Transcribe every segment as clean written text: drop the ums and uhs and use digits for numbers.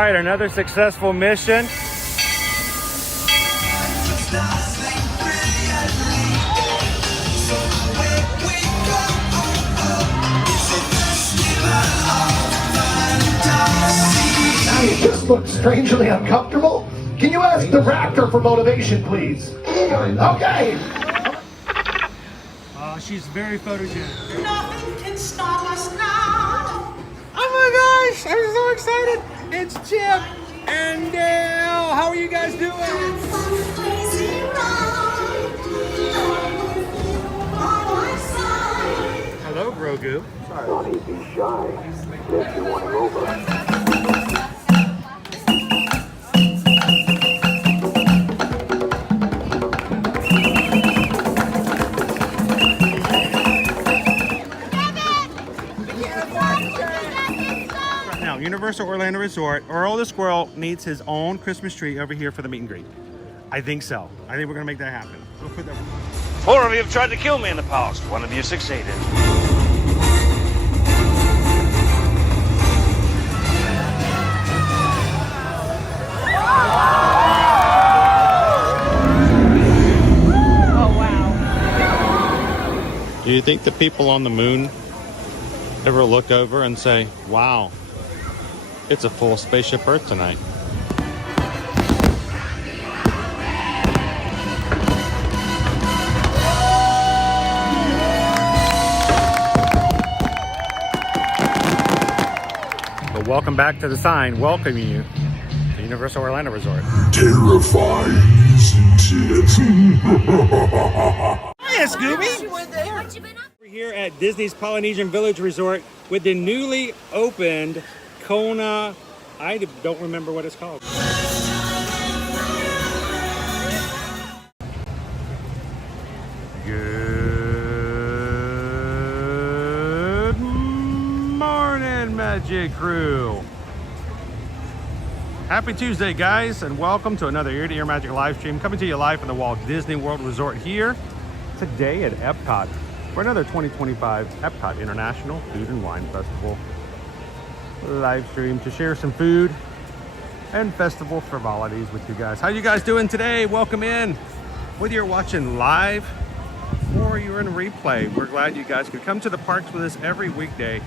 All right, another successful mission. Now you just look strangely uncomfortable. Can you ask the raptor for motivation, please? Okay. She's very photogenic. Nothing can stop us now. Oh my gosh, I'm so excited. It's Chip and Dale. How are you guys doing? Crazy ride. By my side. Hello, Grogu. Don't be shy. If you want to go over. Universal Orlando Resort, Earl the Squirrel needs his own Christmas tree over here for the meet and greet. I think so. I think we're gonna make that happen. We'll put that. 4 of you have tried to kill me in the past. 1 of you succeeded. Oh, wow. Do you think the people on the moon ever look over and say, wow, it's a full spaceship Earth tonight? But welcome back to the sign welcoming you to Universal Orlando Resort. Terrifying, isn't it? Hiya, Scooby! We're here at Disney's Polynesian Village Resort with the newly opened Kona, I don't remember what it's called. Good morning, Magic Crew. Happy Tuesday, guys, and welcome to another Ear to Ear Magic live stream coming to you live from the Walt Disney World Resort here today at Epcot for another 2025 Epcot International Food and Wine Festival live stream to share some food and festival frivolities with you guys. How you guys doing today? Welcome in. Whether you're watching live or you're in replay, we're glad you guys could come to the parks with us every weekday,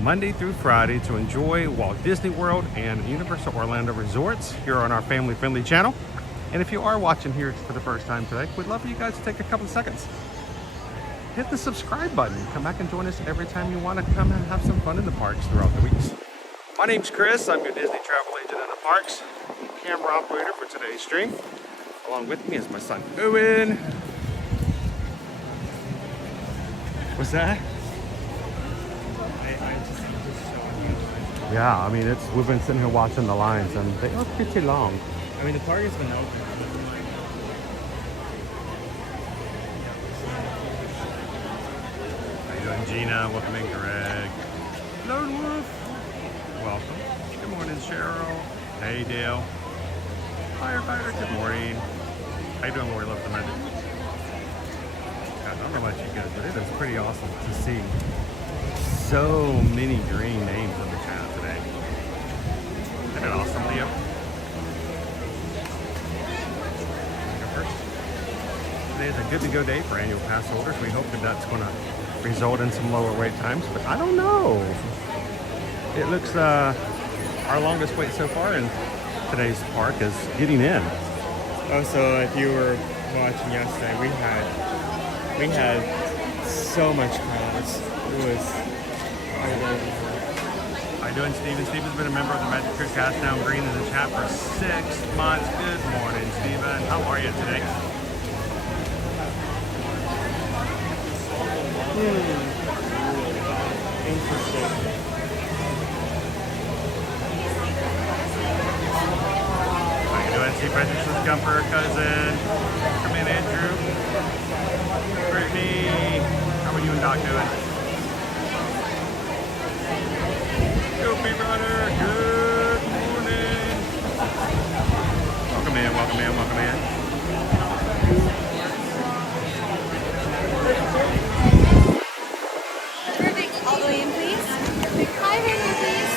Monday through Friday, to enjoy Walt Disney World and Universal Orlando Resorts here on our family-friendly channel. And if you are watching here for the first time today, we'd love for you guys to take a couple of seconds. Hit the subscribe button. Come back and join us every time you want to come and have some fun in the parks throughout the weeks. My name's Chris. I'm your Disney travel agent in the parks, camera operator for today's stream. Along with me is my son, Owen. What's that? Yeah, I mean, we've been sitting here watching the lines and they are pretty long. I mean, the park has been open. Gina, welcome in, Greg. Lone Wolf, welcome. Good morning, Cheryl. Hey, Dale. Firefighter, good morning. How you doing, Lori? Love the magic. I don't know about you guys, but it is pretty awesome to see so many green names on the channel today. Isn't it awesome, Leo? Go first. Today is a good to go day for annual pass holders. We hope that that's going to result in some lower wait times, but I don't know. It looks our longest wait so far in today's park is getting in. Oh, so if you were watching yesterday, we had so much crowds. It was How you doing, Steven? Steven's been a member of the Magic Crew Cast Down Green in the chat for 6 months. Good morning, Steven. How are you today? interesting. How you doing, Steve Frederickson, Gumper, cousin? Come in, Andrew. Brittany. How are you and Doc doing? Goopy Runner, good morning. Welcome in, welcome in, welcome in. Perfect. All the way in, please. Hi, Remy, please.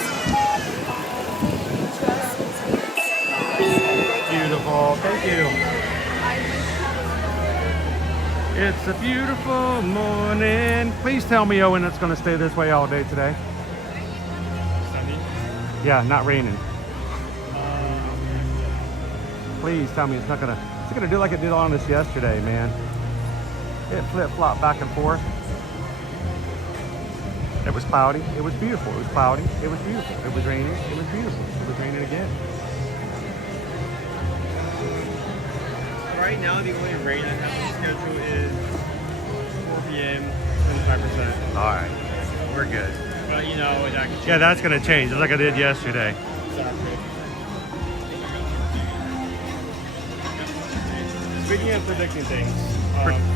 Thank you. It's a beautiful morning. Please tell me, Owen, it's going to stay this way all day today. Sunny. Yeah, not raining. Please tell me it's not gonna. It's gonna do like it did on us yesterday, man. It flip-flopped back and forth. It was cloudy. It was beautiful. It was cloudy. It was beautiful. It was raining. It was beautiful. It was raining again. Right now, the only rain I have on schedule is 4 p.m. 25%. All right, we're good. But you know, that can change. Yeah, that's gonna change, just like I did yesterday. Exactly. Speaking of predicting things,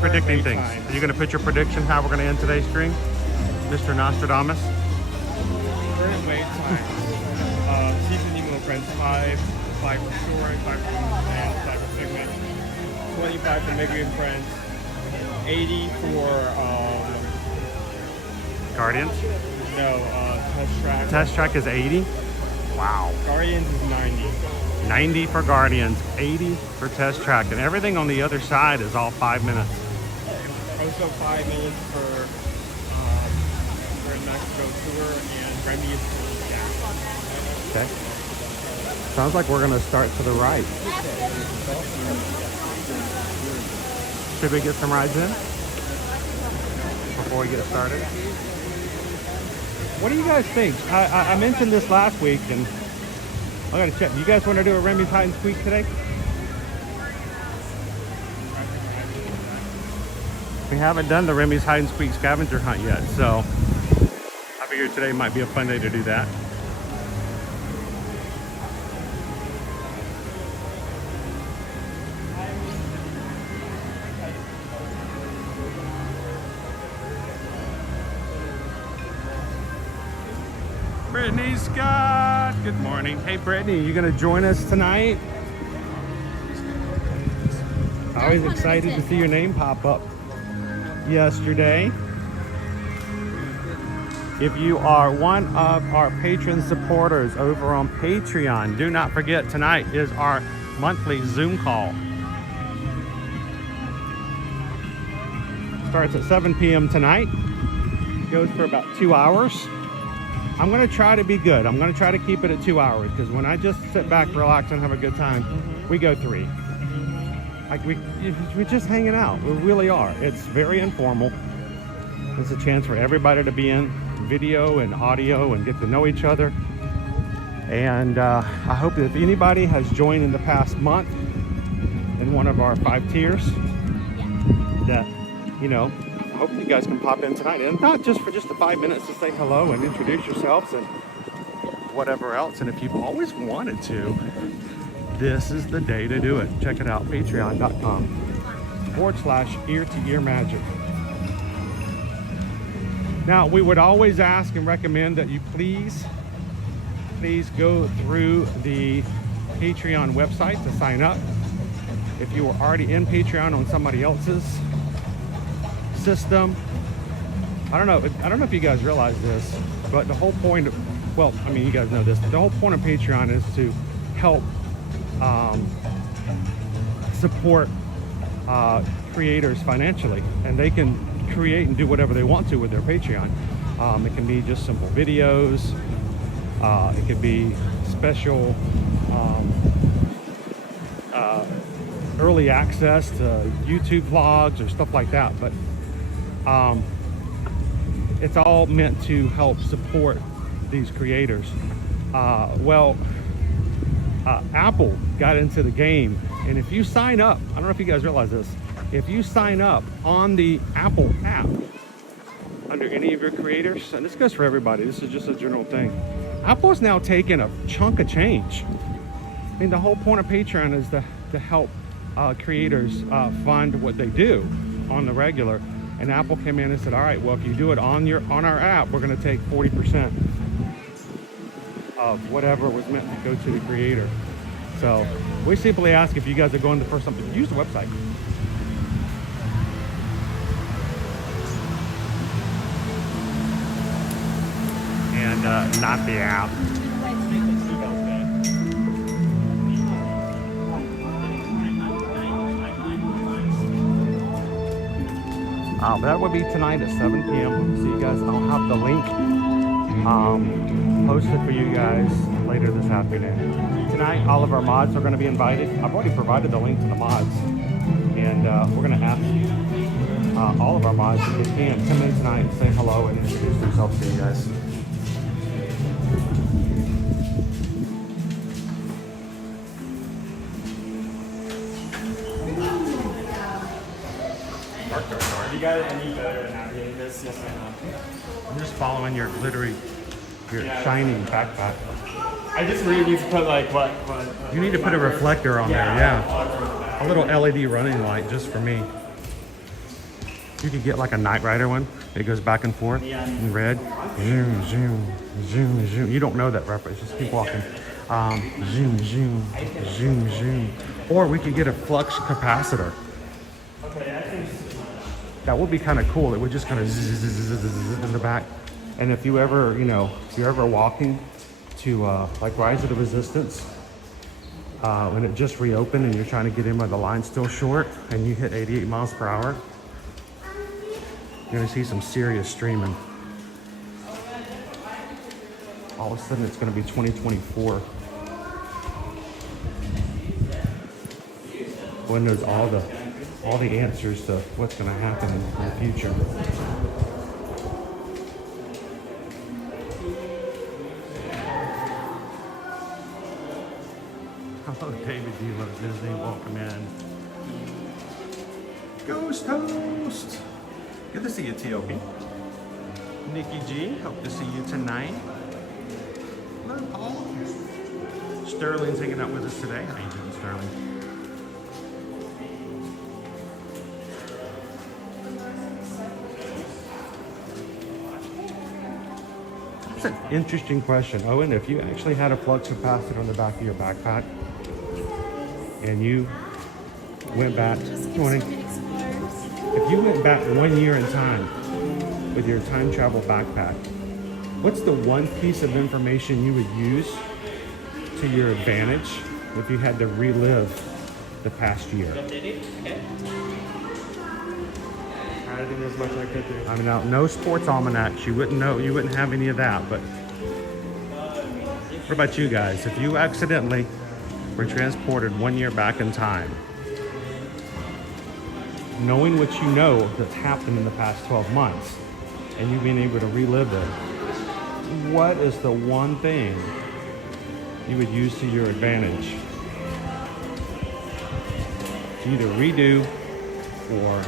Predicting current wait things. times. Are you gonna put your prediction how we're gonna end today's stream, Mr. Nostradamus? Current wait times. Season Nemo Friends 5 for Soarin, 5 for and 5 for Figment, 25 for Mega and Friends, 80 for Guardians. Test Track. Test track is 80. Wow. Guardians is 90. 90 for Guardians, 80 for Test Track, and everything on the other side is all 5 minutes. Also 5 minutes for Mexico tour, and Remy is for gas. Okay. Sounds like we're gonna start to the right. Should we get some rides in before we get started? What do you guys think? I mentioned this last week, and I gotta check. You guys want to do a Remy's Hide and Squeak today? We haven't done the Remy's Hide and Squeak scavenger hunt yet, so I figured today might be a fun day to do that. Brittany Scott, good morning. Hey Brittany, you gonna join us tonight? Always excited to see your name pop up yesterday. If you are one of our patron supporters over on Patreon, do not forget tonight is our monthly Zoom call. Starts at 7 p.m. tonight. Goes for about 2 hours. I'm gonna try to be good. I'm gonna try to keep it at 2 hours, because when I just sit back, relax, and have a good time, we go 3. Like we're just hanging out. We really are. It's very informal. It's a chance for everybody to be in video and audio and get to know each other. And I hope that if anybody has joined in the past month in one of our 5 tiers, that, you know, I hope you guys can pop in tonight, and not just for just the 5 minutes to say hello and introduce yourselves and whatever else. And if you've always wanted to, this is the day to do it. Check it out, patreon.com/ear-to-ear-magic. Now, we would always ask and recommend that you please go through the Patreon website to sign up. If you were already in Patreon on somebody else's system, I don't know if you guys realize this, but the whole point of, well, I mean, you guys know this, the whole point of Patreon is to help support creators financially, and they can create and do whatever they want to with their Patreon. It can be just simple videos, it could be special early access to YouTube vlogs or stuff like that, but it's all meant to help support these creators. Apple got into the game, and if you sign up, I don't know if you guys realize this, if you sign up on the Apple app under any of your creators, and this goes for everybody, this is just a general thing, Apple's now taking a chunk of change. I mean, the whole point of Patreon is to help creators fund what they do on the regular, and Apple came in and said, all right, well, if you do it on our app, we're going to take 40% of whatever was meant to go to the creator. So we simply ask, if you guys are going to first something, use the website. And not the app. That would be tonight at 7 p.m. So you guys, I'll have the link posted for you guys later this afternoon. Tonight, all of our mods are going to be invited. I've already provided the link to the mods, and we're going to ask all of our mods, if they can, come in tonight and say hello and introduce themselves to you guys. You got any better than navigating this? Yes, I know. I'm just following your glittery, your shiny backpack. I just really need to put like what You need to put a reflector on there, yeah. A little LED running light just for me. You could get like a Knight Rider one. It goes back and forth in red. Zoom, zoom, zoom, zoom. You don't know that reference. Just keep walking. Zoom, zoom, zoom, zoom. Or we could get a flux capacitor. That would be kind of cool. It would just kind of zzz in the back. And if you ever, you know, if you're ever walking to like Rise of the Resistance, when it just reopened and you're trying to get in but the line's still short and you hit 88 miles per hour, you're gonna see some serious streaming. All of a sudden it's gonna be 2024. When there's all the answers to what's gonna happen in the future. Hello, David D. Loves Disney. Welcome in. Ghost Host. Good to see you, T.O.B. Nikki G. Hope to see you tonight. Hello, Paul. Sterling's hanging out with us today. How you doing, Sterling? That's an interesting question, Owen. If you actually had a flux capacitor on the back of your backpack, and you went back, if you went back 1 year in time with your time travel backpack, what's the one piece of information you would use to your advantage if you had to relive the past year? I think as much as I could do. I mean, now, no sports almanacs. You wouldn't know. You wouldn't have any of that. But what about you guys? If you accidentally were transported 1 year back in time, knowing what you know that's happened in the past 12 months, and you being able to relive it, what is the one thing you would use to your advantage to either redo or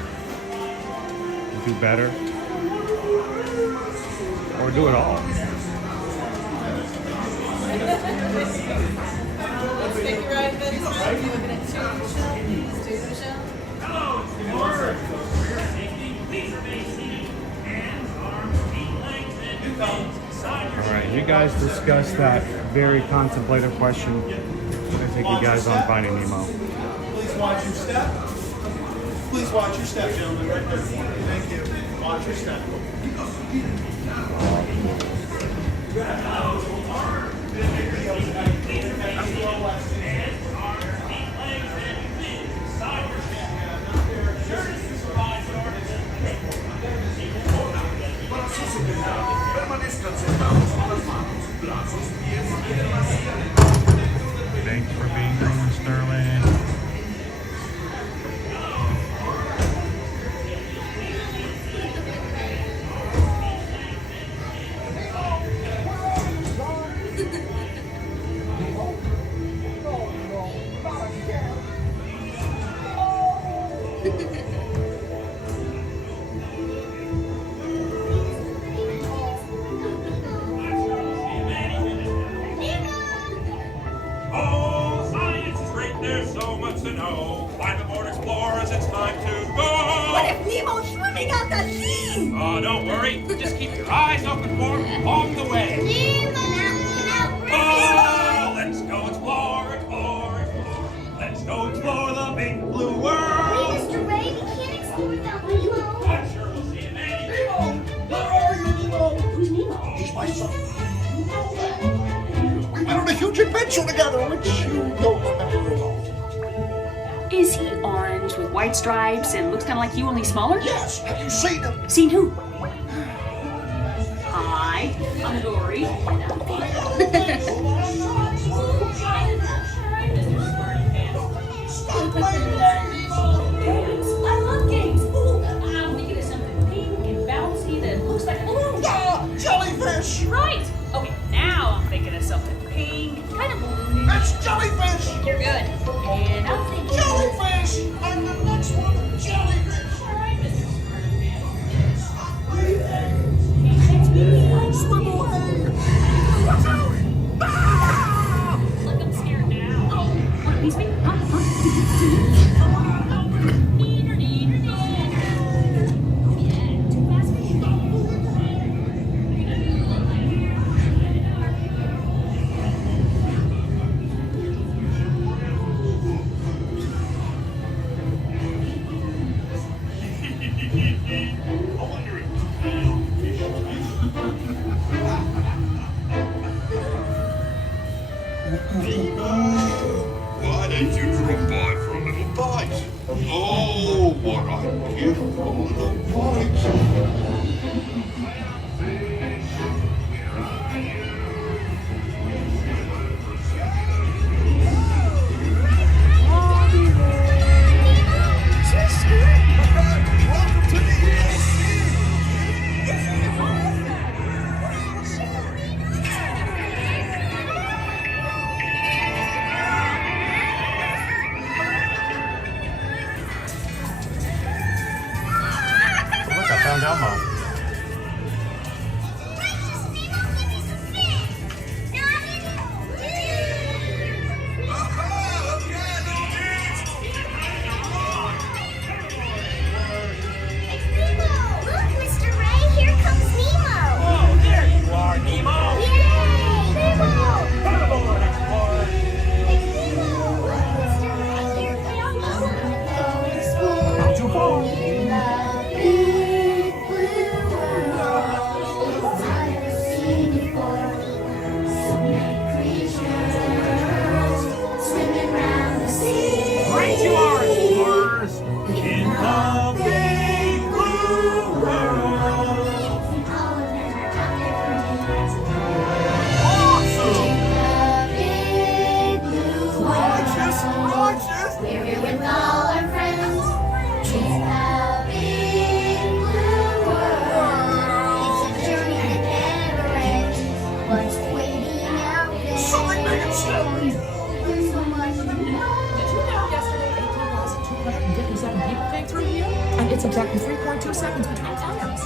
do better or do it all? Let's take a ride, buddy. Are you looking at Studio Michelle? Hello, it's the board. For your safety, please remain seated. Hands, arms, feet, legs, and All right, you guys discussed that very contemplative question. I'm going to take you guys on Finding Nemo. Please watch your step. Please watch your step, gentlemen, right there. Thank you. Watch your step. Thanks for being here, Sterling. Oh, science is great, there's so much to know. Climb aboard, explorers, it's time to go. What if Nemo's swimming out the sea? Oh, don't worry, just keep your eyes open for him along the way. Oh, let's go explore, explore, explore. Let's go explore the big blue world. Mr. Ray, we can't explore that Nemo. I'm sure we'll see him anyway. Where are you, Nemo? Who's Nemo? He's my son. We went on a huge adventure together, which you don't remember at all. Is he orange with white stripes and looks kind of like you, only smaller? Yes, have you seen him? Seen who? Hi, I'm Dory. Stop playing with that, Nemo! Games. I love games. Ooh, I'm thinking of something pink and bouncy that looks like a balloon. Ah, jellyfish! Right. Okay, now I'm thinking of something pink, kind of balloony. That's jellyfish! You're good. And I'm thinking Jellyfish! I'm the next one, jellyfish! All right, Mr. Swim away! Watch out! Ah! Look, I'm scared now. Oh, what, piece me? Huh? Yeah, too fast for you. Why did you drop by for a little bite? Oh, what a gift for the bite. Welcome to the Look, I found Elmo. Look, Mr. Ray, here comes Nemo. Oh, there you are, Nemo. Yay, Nemo. Come aboard, explorer. It's Nemo. Look, Mr. Ray, here comes Nemo. Not too far. Great you are, explorers. In the big blue world. Awesome. Righteous, righteous! We're here with all our friends. It's the big blue world. It's a journey that never ends. What's waiting out there? Something big and scary! There's so much to know. Did you know yesterday 18,257 people came through here? And it's exactly 3.2 seconds between times.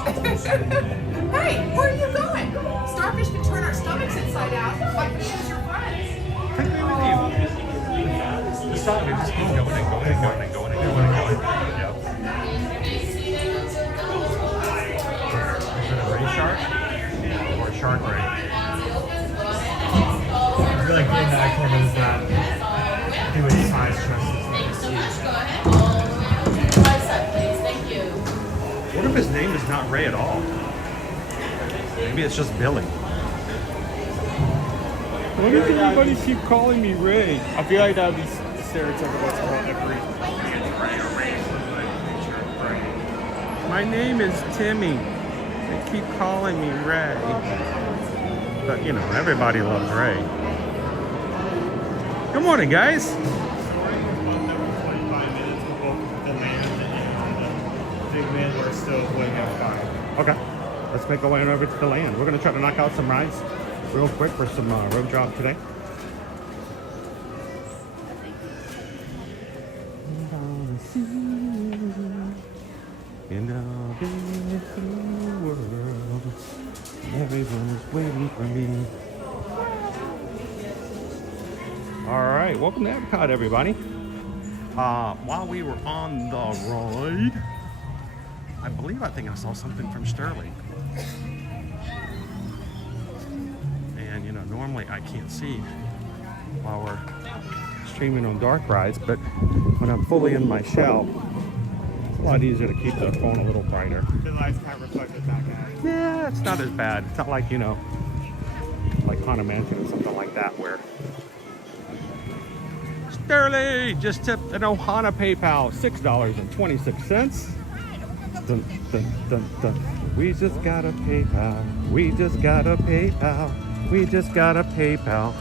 Hey, where are you going? Starfish can turn our stomachs inside out like we as your friends. Take me with you. Stop me. Just keep going and going and going and going and going and going. Yep. Is it a ray shark or a shark ray? I feel like in that camera does not do any size justice. What if his name is not Ray at all? Maybe it's just Billy. Why does everybody keep calling me Ray? I feel like that would be stereotypical to call every. My name is Timmy. They keep calling me Ray. But you know, everybody loves Ray. Good morning, guys. 25 minutes with both the land and the big man were still playing outside. Okay, let's make our way over to the land. We're gonna try to knock out some rides real quick for some road job today. In the big blue world, everyone's waiting for me. All right, welcome to Epcot, everybody. While we were on the ride, I think I saw something from Sterling. And you know, normally I can't see while we're streaming on dark rides, but when I'm fully in my shell, it's a lot easier to keep the phone a little brighter. The lights kind of reflect it back at it. Yeah, it's not as bad. It's not like, you know, like Haunted Mansion or something like that where it's Sterling just tipped an Ohana PayPal, $6.26. Dun, dun, dun, dun. We just got a PayPal. We just got a PayPal. We just got a PayPal.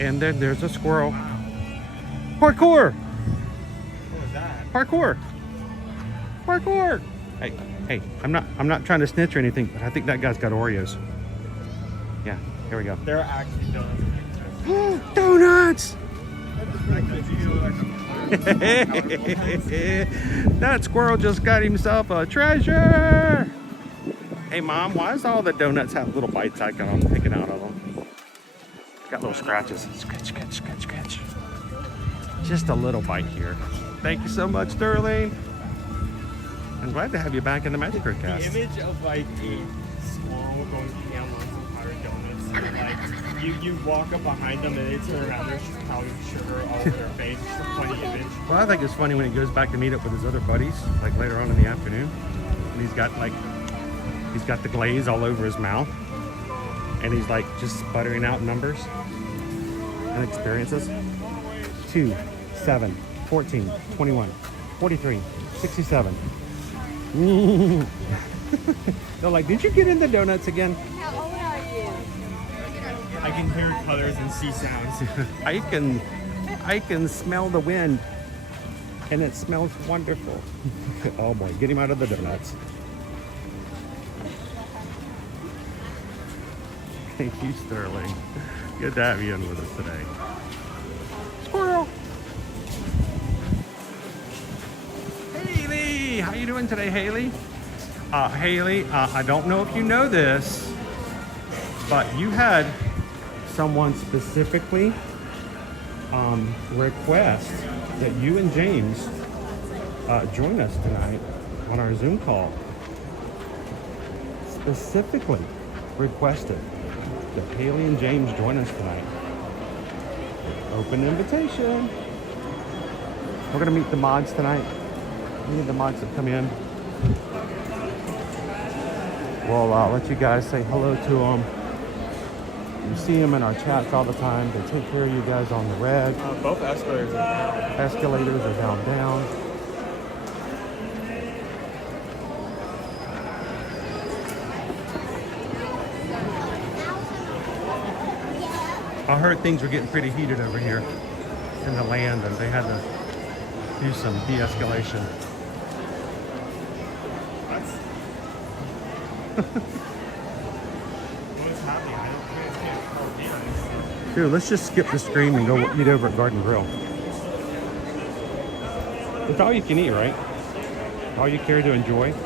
And then there's a squirrel. Parkour! What was that? Parkour! Parkour! Hey, hey, I'm not trying to snitch or anything, but I think that guy's got Oreos. Yeah, here we go. They're actually donuts. Donuts! That squirrel just got himself a treasure. Hey Mom, why does all the donuts have little bites I got on picking out of them? Got little scratches. Scratch, scratch, scratch, scratch. Just a little bite here. Thank you so much, Sterling. I'm glad to have you back in the Magic Card Cast. The image of like a squirrel going ham on some pirate donuts. And, like you walk up behind them and they turn around, there's just powdered sugar all over their face. It's a funny image. Well, I think it's funny when he goes back to meet up with his other buddies, like later on in the afternoon. And he's got the glaze all over his mouth. And he's like just sputtering out numbers and experiences. 2, 7, 14, 21, 43, 67. They're like, did you get in the donuts again? How old are you? I can hear colors and see sounds. I can smell the wind, and it smells wonderful. Oh boy, get him out of the donuts. Thank you, Sterling. Good to have you in with us today. Squirrel. Haley, how you doing today, Haley? Haley, I don't know if you know this, but you had someone specifically request that you and James join us tonight on our Zoom call. Specifically requested that Haley and James join us tonight. Open invitation. We're gonna meet the mods tonight. We need the mods to come in. We'll let you guys say hello to them. You see them in our chats all the time. They take care of you guys on the reg. Both escalators are down. Escalators are down. I heard things were getting pretty heated over here in the land, and they had to do some de-escalation. What's happening? I don't Dude, let's just skip the stream and go eat over at Garden Grill. It's all you can eat, right? All you care to enjoy? No.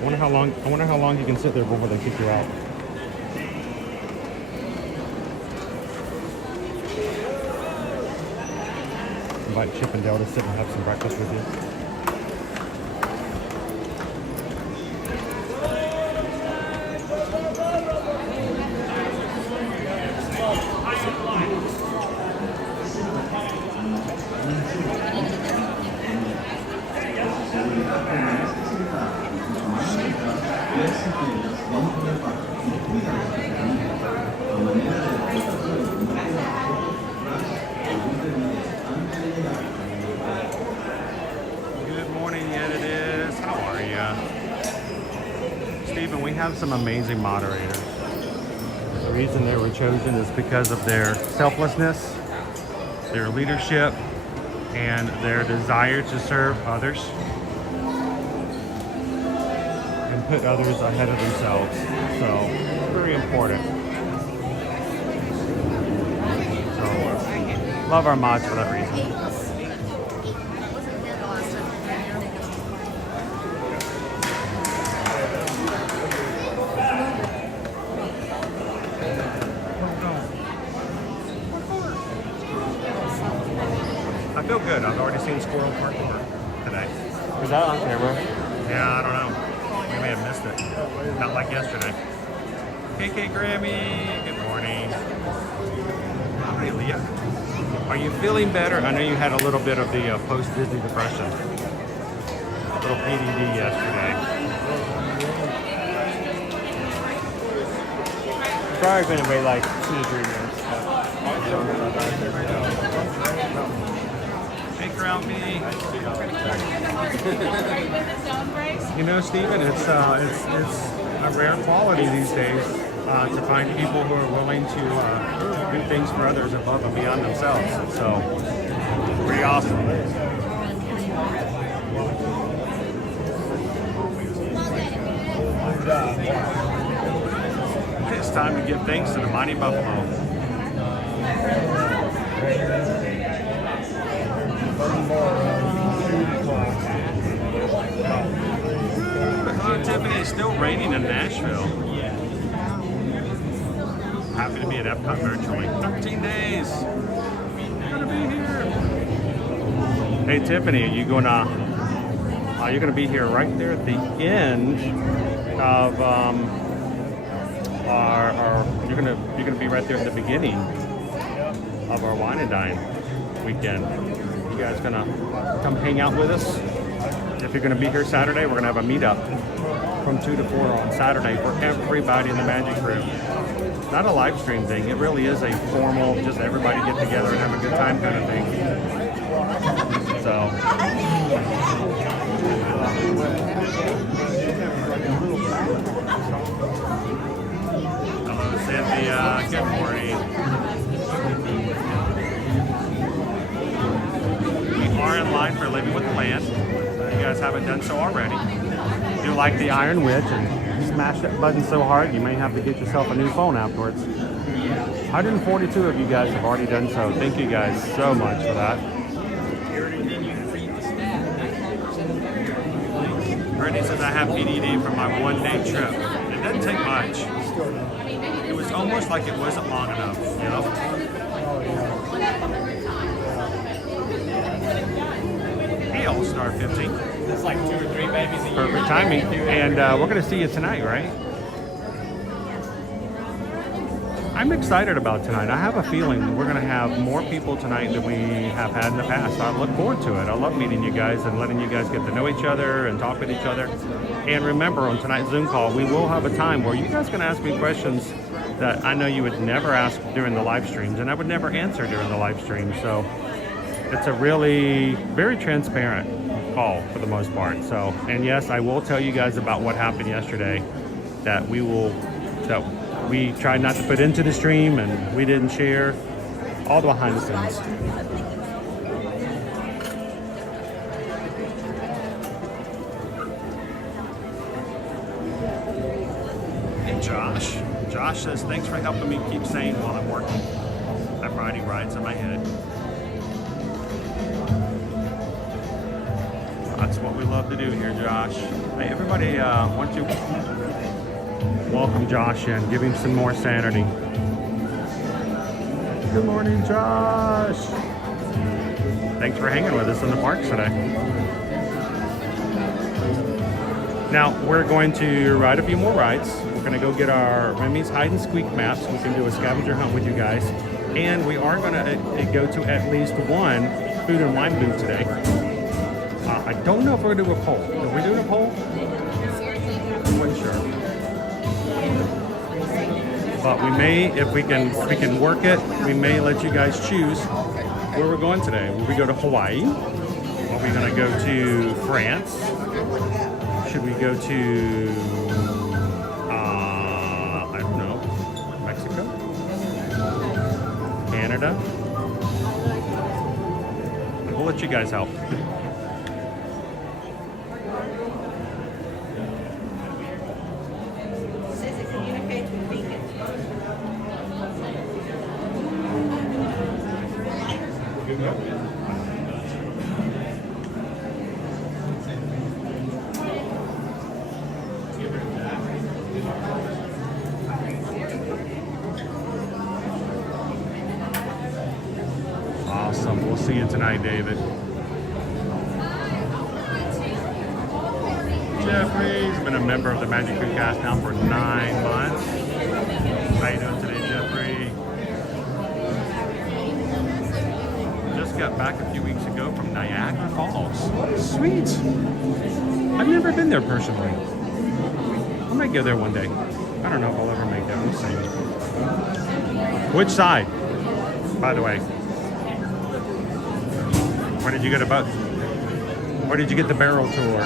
I wonder how long you can sit there before they kick you out. Invite Chip and Dale to sit and have some breakfast with you. Good morning, yet it is. How are you? Stephen, we have some amazing moderators. The reason they were chosen is because of their selflessness, their leadership, and their desire to serve others and put others ahead of themselves. So, very important. So, love our mods for that reason. I feel good. I've already seen Squirrel Parkour today. Was that on camera? Yeah, I don't know. We may have missed it. Not like yesterday. KK Grammy, good morning. Hi, Leah. Are you feeling better? I know you had a little bit of the post-Disney depression. A little PDD yesterday. Probably been away like 2 to 3 years. without me. You know, Stephen, it's a rare quality these days to find people who are willing to do things for others above and beyond themselves. So, pretty awesome. It's time to give thanks to the mighty buffalo. Tiffany, it's still raining in Nashville. Happy to be at Epcot virtually. 13 days. Gonna be here. Hey Tiffany, are you gonna you're gonna be here right there at the end of you're gonna be right there at the beginning of our wine and dine weekend. You guys gonna come hang out with us? If you're gonna be here Saturday, we're gonna have a meetup from 2 to 4 on Saturday for everybody in the Magic Crew. Not a live stream thing. It really is a formal, just everybody get together and have a good time kind of thing. So. Hello, Cynthia. Good morning. We are in line for Living with Plants. If you guys haven't done so already, do like the Iron Witch and smash that button so hard you may have to get yourself a new phone afterwards. 142 of you guys have already done so. Thank you guys so much for that. Brittany says I have PDD for my one-day trip. It doesn't take much. It was almost like it wasn't long enough, you know? Hey, All-Star 15. It's like 2 or 3 babies a year. Perfect timing. And we're going to see you tonight, right? I'm excited about tonight. I have a feeling we're going to have more people tonight than we have had in the past. I look forward to it. I love meeting you guys and letting you guys get to know each other and talk with each other. And remember, on tonight's Zoom call, we will have a time where you guys can ask me questions that I know you would never ask during the live streams, and I would never answer during the live stream. So it's a really very transparent call for the most part. So, and yes, I will tell you guys about what happened yesterday that we tried not to put into the stream and we didn't share all the behind the scenes. Hey Josh. Josh says, thanks for helping me keep sane while I'm working. I'm riding rides in my head. That's what we love to do here, Josh. Hey, everybody, want to welcome Josh in, give him some more sanity. Good morning, Josh. Thanks for hanging with us in the parks today. Now, we're going to ride a few more rides. We're going to go get our Remy's Hide and Squeak maps. We can do a scavenger hunt with you guys. And we are going to go to at least one food and wine booth today. I don't know if we're going to do a poll. Are we doing a poll? I'm not sure. But we may, if we can work it, we may let you guys choose where we're going today. Will we go to Hawaii? Are we going to go to France? Should we go to, I don't know, Mexico? Canada? We'll let you guys help. Awesome. We'll see you tonight, David. Jeffrey's been a member of the Magic Crew cast now for 9 months. How you doing today, Jeffrey? Just got back a few weeks ago from Niagara Falls. Sweet. I've never been there personally. I might go there one day. I don't know if I'll ever make that. We'll see. Which side, by the way? Where did you get a boat? Where did you get the barrel tour?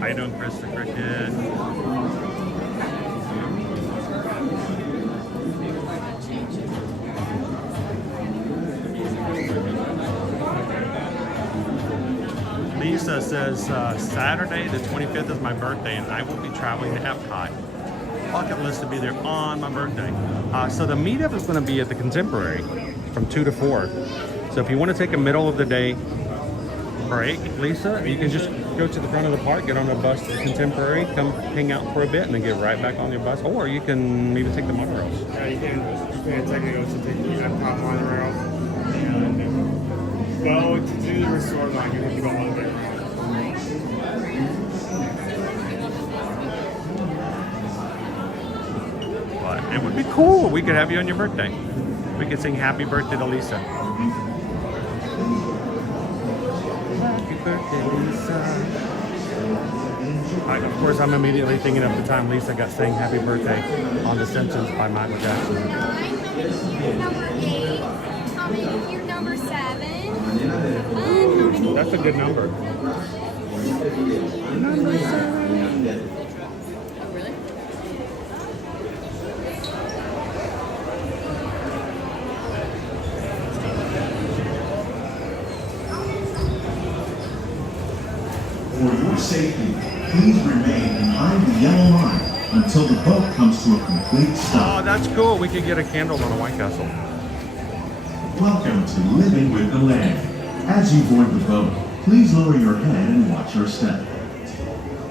How you doing, Chris the Cricket? Lisa says Saturday the 25th is my birthday and I will be traveling to Epcot. Bucket list to be there on my birthday. So the meetup is going to be at the Contemporary from 2 to 4. So if you want to take a middle of the day break, Lisa, you can just go to the front of the park, get on a bus to the Contemporary, come hang out for a bit, and then get right back on your bus. Or you can even take the monorails. Yeah, you can technically also take the Epcot monorail and go to do the resort line. You have to go all the way around. But it would be cool. We could have you on your birthday. We could sing happy birthday to Lisa. Happy birthday, Lisa. Of course, I'm immediately thinking of the time Lisa got sang happy birthday on The Simpsons by Michael Jackson. You're number 8. Tommy, you're number 7. That's a good number. Number 7. For your safety, please remain behind the yellow line until the boat comes to a complete Oh, stop. that's cool. We could get a candle on a White Castle. Welcome to Living with the Land. As you board the boat, please lower your head and watch your step.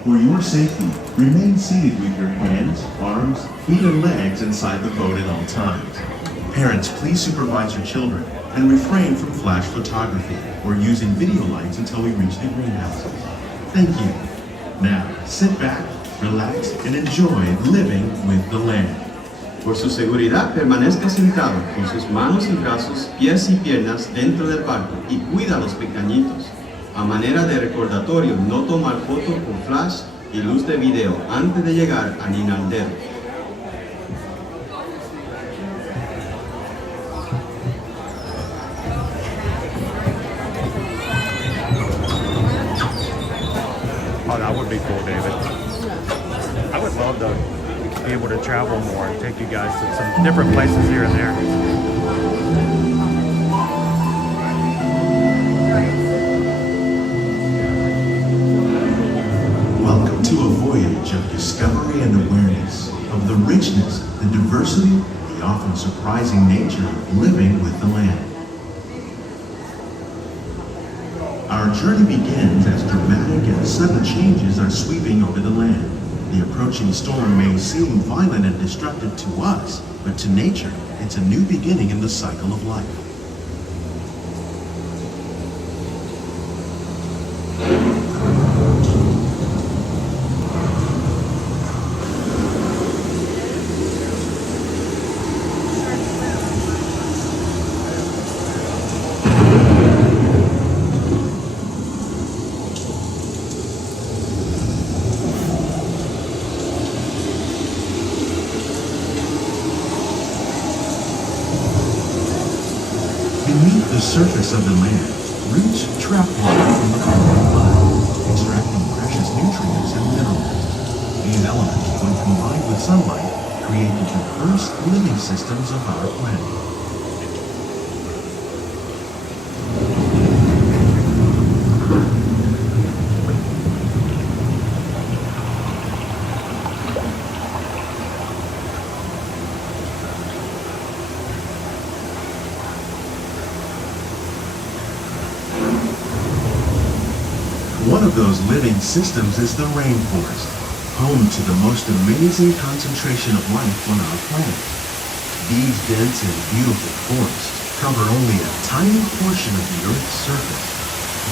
For your safety, remain seated with your hands, arms, feet, and legs inside the boat at all times. Parents, please supervise your children and refrain from flash photography or using video lights until we reach the greenhouses. Thank you. Now, sit back, relax, and enjoy living with the land. Por su seguridad, permanezca sentado con sus manos y brazos, pies y piernas dentro del barco y cuida a los pequeñitos. A manera de recordatorio, no tomar fotos con flash y luz de video antes de llegar a Ninaldero. Oh, that would be cool, David. I would love to be able to travel more and take you guys to some different places here and there. Welcome to a voyage of discovery and awareness of the richness, the diversity, the often surprising nature of living with the land. Our journey begins as dramatic and sudden changes are sweeping over the land. The approaching storm may seem violent and destructive to us, but to nature, it's a new beginning in the cycle of life. Beneath the surface of the land, roots trap water from the ground, extracting precious nutrients and minerals. These elements, when combined with sunlight, create the diverse living systems of our planet. One of those living systems is the rainforest, home to the most amazing concentration of life on our planet. These dense and beautiful forests cover only a tiny portion of the Earth's surface,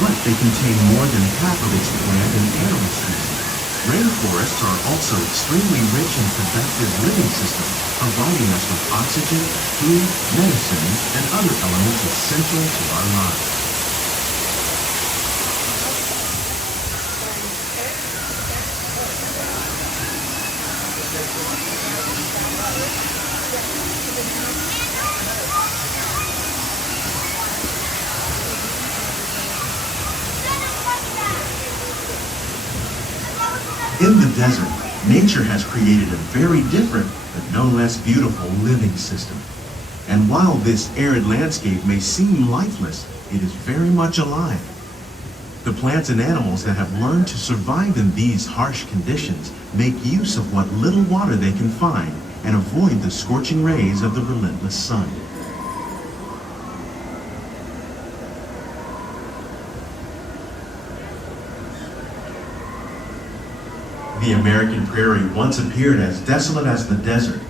but they contain more than half of its plant and animal species. Rainforests are also extremely rich and productive living systems, providing us with oxygen, food, medicine, and other elements essential to our lives. In the desert, nature has created a very different, but no less beautiful living system. And while this arid landscape may seem lifeless, it is very much alive. The plants and animals that have learned to survive in these harsh conditions make use of what little water they can find and avoid the scorching rays of the relentless sun. The American prairie once appeared as desolate as the desert,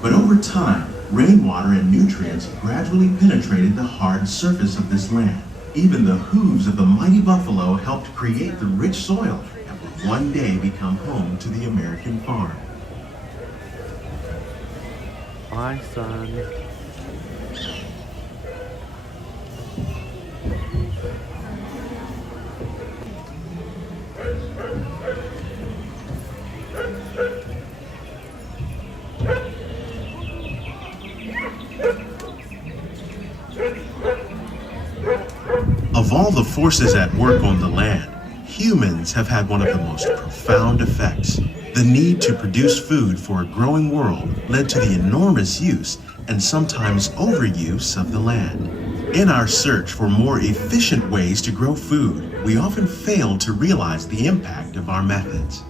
but over time, rainwater and nutrients gradually penetrated the hard surface of this land. Even the hooves of the mighty buffalo helped create the rich soil that would one day become home to the American farm. Bye, son. Of all the forces at work on the land, humans have had one of the most profound effects. The need to produce food for a growing world led to the enormous use and sometimes overuse of the land. In our search for more efficient ways to grow food, we often fail to realize the impact of our methods.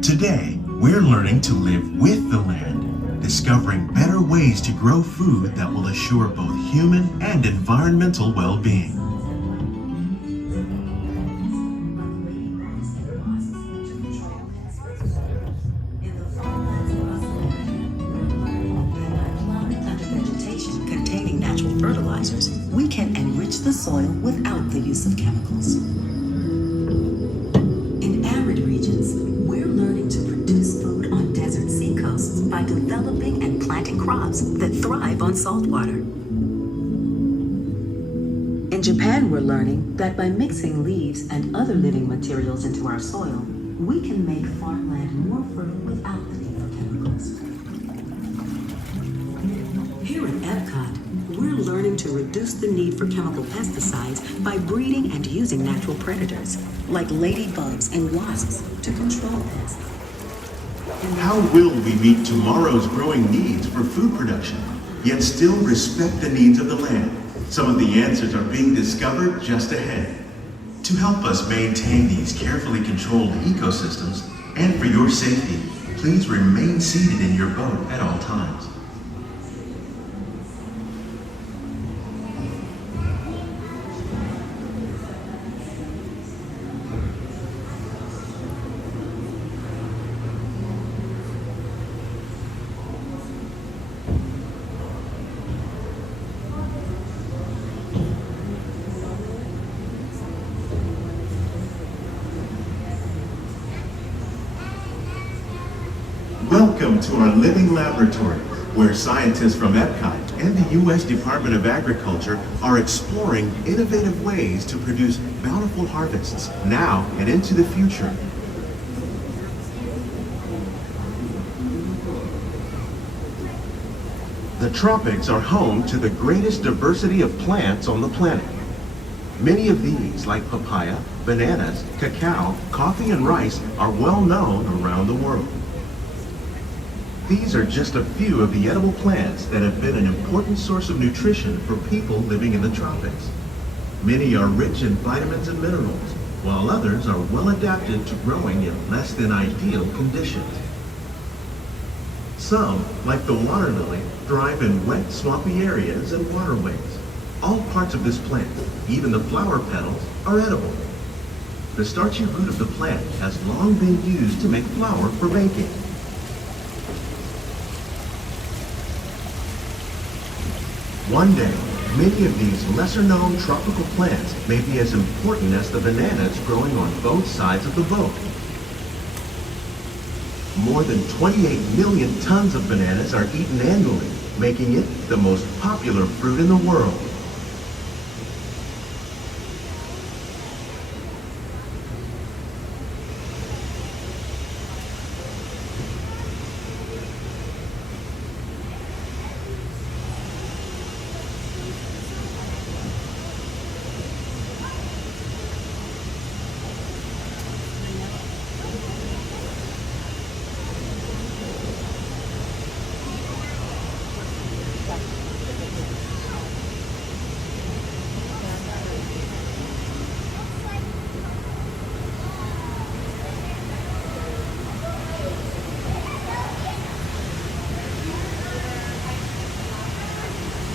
Today, we're learning to live with the land, discovering better ways to grow food that will assure both human and environmental well-being. Under vegetation containing natural fertilizers, we can enrich the soil without the use of chemicals. In arid regions, we're learning to produce food on desert seacoasts by developing and planting crops that thrive on salt water. In Japan, we're learning that by mixing leaves and other living materials into our soil, we can make farmland more fertile without the need for chemicals. Here at Epcot, we're learning to reduce the need for chemical pesticides by breeding and using natural predators, like ladybugs and wasps, to control pests. How will we meet tomorrow's growing needs for food production, yet still respect the needs of the land? Some of the answers are being discovered just ahead. To help us maintain these carefully controlled ecosystems, and for your safety, please remain seated in your boat at all times. Welcome to our living laboratory, where scientists from Epcot and the U.S. Department of Agriculture are exploring innovative ways to produce bountiful harvests now and into the future. The tropics are home to the greatest diversity of plants on the planet. Many of these, like papaya, bananas, cacao, coffee, and rice, are well known around the world. These are just a few of the edible plants that have been an important source of nutrition for people living in the tropics. Many are rich in vitamins and minerals, while others are well adapted to growing in less than ideal conditions. Some, like the water lily, thrive in wet, swampy areas and waterways. All parts of this plant, even the flower petals, are edible. The starchy root of the plant has long been used to make flour for baking. One day, many of these lesser-known tropical plants may be as important as the bananas growing on both sides of the boat. More than 28 million tons of bananas are eaten annually, making it the most popular fruit in the world.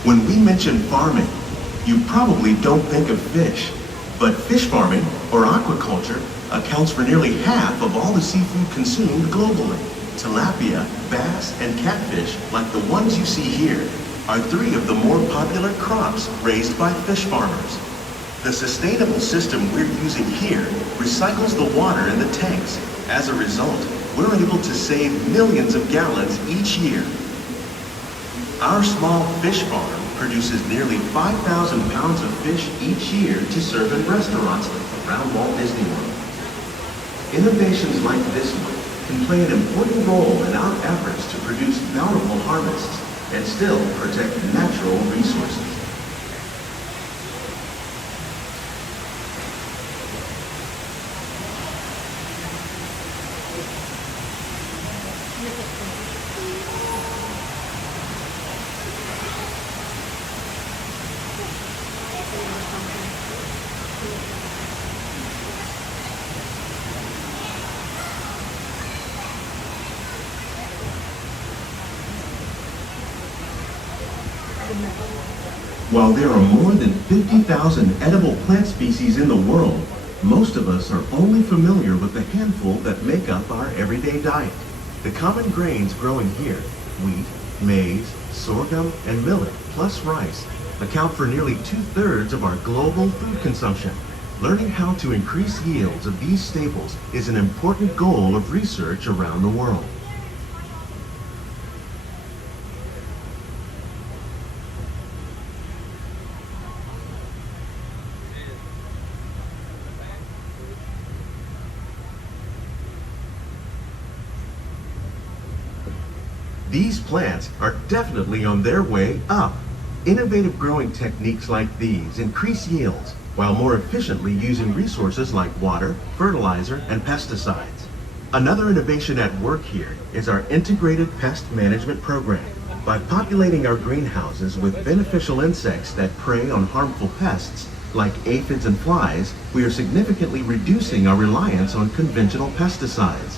When we mention farming, you probably don't think of fish. But fish farming, or aquaculture, accounts for nearly half of all the seafood consumed globally. Tilapia, bass, and catfish, like the ones you see here, are 3 of the more popular crops raised by fish farmers. The sustainable system we're using here recycles the water in the tanks. As a result, we're able to save millions of gallons each year. Our small fish farm produces nearly 5,000 pounds of fish each year to serve in restaurants around Walt Disney World. Innovations like this one can play an important role in our efforts to produce bountiful harvests and still protect natural resources. While there are more than 50,000 edible plant species in the world, most of us are only familiar with the handful that make up our everyday diet. The common grains growing here, wheat, maize, sorghum, and millet, plus rice, account for nearly 2/3 of our global food consumption. Learning how to increase yields of these staples is an important goal of research around the world. These plants are definitely on their way up. Innovative growing techniques like these increase yields while more efficiently using resources like water, fertilizer, and pesticides. Another innovation at work here is our integrated pest management program. By populating our greenhouses with beneficial insects that prey on harmful pests like aphids and flies, we are significantly reducing our reliance on conventional pesticides.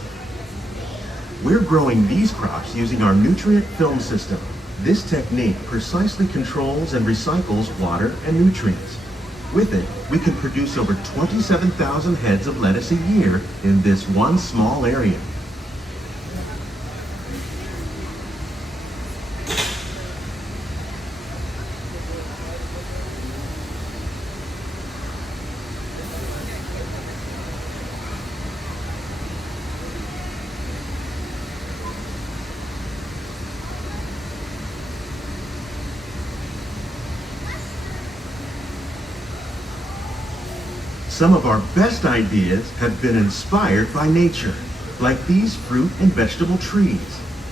We're growing these crops using our nutrient film system. This technique precisely controls and recycles water and nutrients. With it, we can produce over 27,000 heads of lettuce a year in this one small area. Some of our best ideas have been inspired by nature, like these fruit and vegetable trees.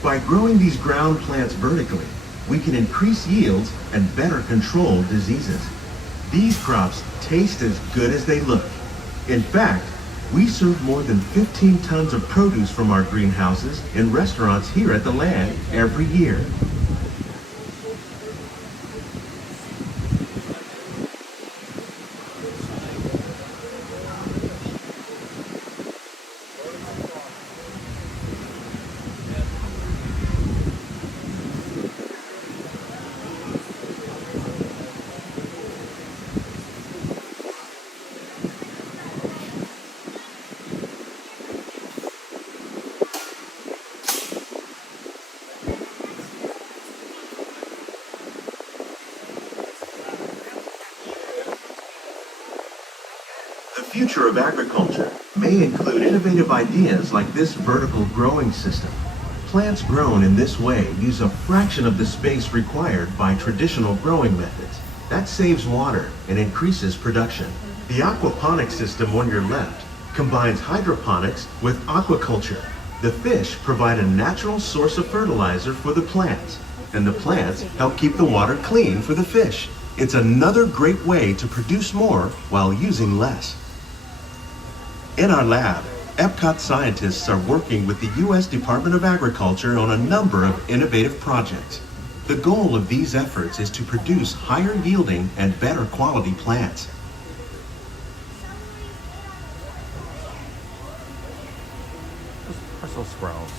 By growing these ground plants vertically, we can increase yields and better control diseases. These crops taste as good as they look. In fact, we serve more than 15 tons of produce from our greenhouses in restaurants here at the land every year. The future of agriculture may include innovative ideas like this vertical growing system. Plants grown in this way use a fraction of the space required by traditional growing methods. That saves water and increases production. The aquaponics system on your left combines hydroponics with aquaculture. The fish provide a natural source of fertilizer for the plants, and the plants help keep the water clean for the fish. It's another great way to produce more while using less. In our lab, Epcot scientists are working with the U.S. Department of Agriculture on a number of innovative projects. The goal of these efforts is to produce higher yielding and better quality plants. Brussels sprouts.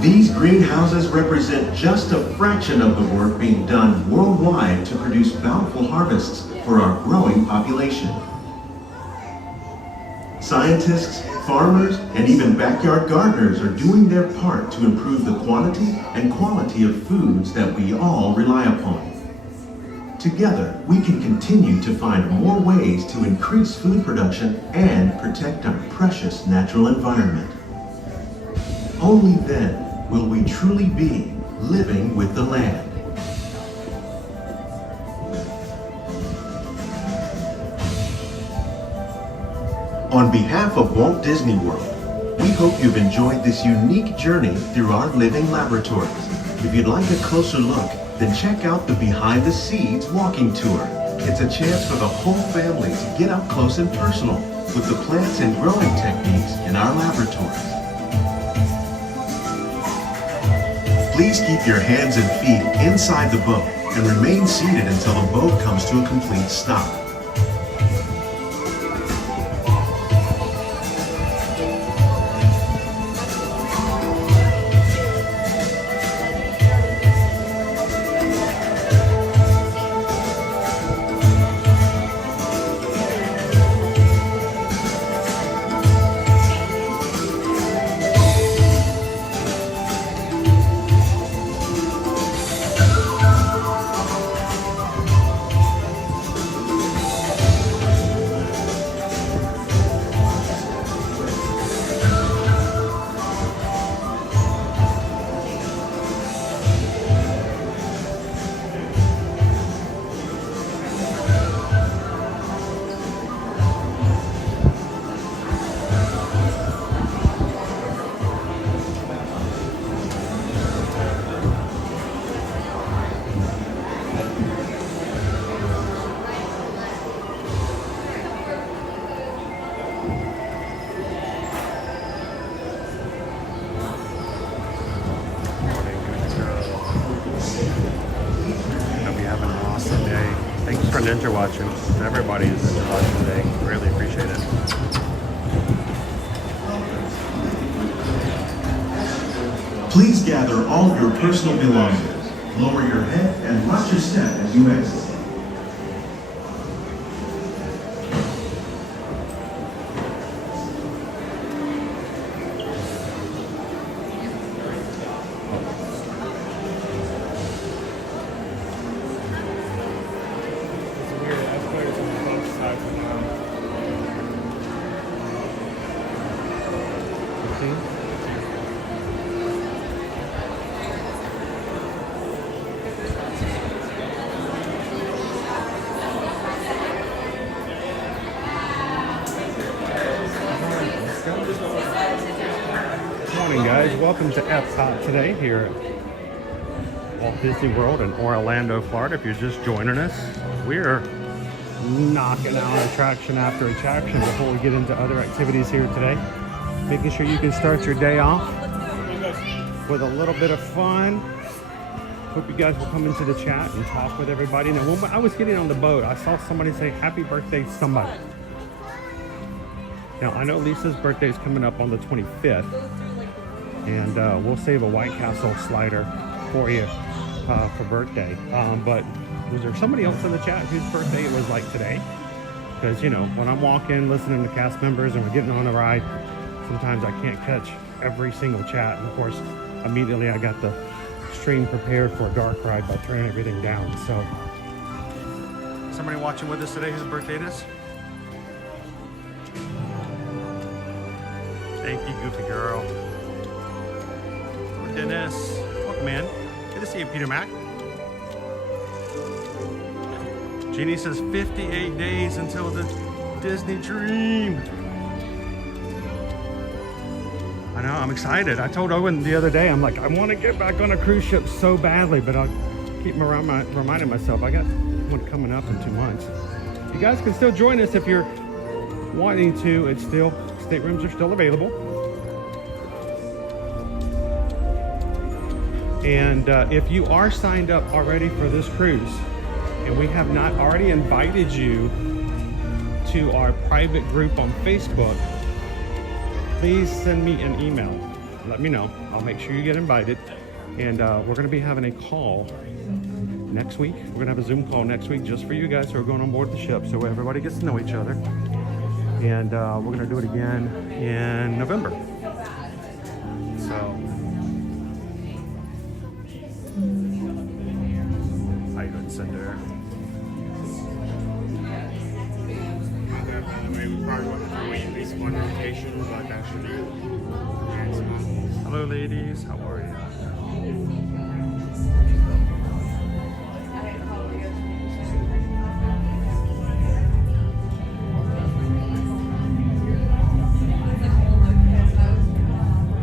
These greenhouses represent just a fraction of the work being done worldwide to produce bountiful harvests for our growing population. Scientists, farmers, and even backyard gardeners are doing their part to improve the quantity and quality of foods that we all rely upon. Together, we can continue to find more ways to increase food production and protect our precious natural environment. Only then will we truly be living with the land. On behalf of Walt Disney World, we hope you've enjoyed this unique journey through our living laboratories. If you'd like a closer look, then check out the Behind the Seeds walking tour. It's a chance for the whole family to get up close and personal with the plants and growing techniques in our laboratories. Please keep your hands and feet inside the boat and remain seated until the boat comes to a complete stop. Ninja watching. Everybody is ninja watching today. Really appreciate it. Please gather all your personal belongings. Lower your head and watch your step as you exit. Welcome to Epcot today here at Walt Disney World in Orlando, Florida. If you're just joining us, we're knocking out attraction after attraction before we get into other activities here today. Making sure you can start your day off with a little bit of fun. Hope you guys will come into the chat and talk with everybody. Now, when I was getting on the boat, I saw somebody say happy birthday to somebody. Now, I know Lisa's birthday is coming up on the 25th. And we'll save a White Castle slider for you for birthday. But was there somebody else in the chat whose birthday it was like today? Because, you know, when I'm walking, listening to cast members and we're getting on a ride, sometimes I can't catch every single chat. And of course, immediately I got the stream prepared for a dark ride by turning everything down. So, somebody watching with us today whose birthday it is? Thank you, Goofy Girl. Dennis, welcome in. Good to see you, Peter Mac. Jeannie says 58 days until the Disney dream. I know, I'm excited. I told Owen the other day, I'm like, I want to get back on a cruise ship so badly, but I'll keep reminding myself, I got one coming up in 2 months. You guys can still join us if you're wanting to. It's still, staterooms are still available. And if you are signed up already for this cruise and we have not already invited you to our private group on Facebook, please send me an email. let me know. I'll make sure you get invited. And we're going to be having a call next week. We're going to have a Zoom call next week just for you guys who are going on board the ship, so everybody gets to know each other. And we're going to do it again in November. So, how you doing, Cinder? We probably want to wait at least one rotation, but that should be. Hello, ladies. How are you?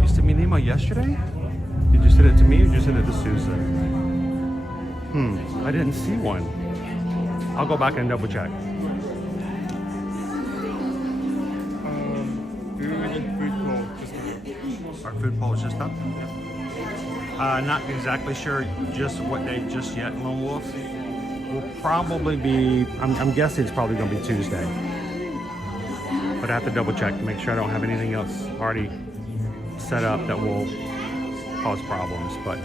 You sent me Nemo yesterday? Did you send it to me or did you send it to Susan? I didn't see one. I'll go back and double check. Our food poll is just up. Not exactly sure just what day just yet, Lone Wolf. Will probably be, I'm guessing it's probably going to be Tuesday. But I have to double check to make sure I don't have anything else already set up that will cause problems. But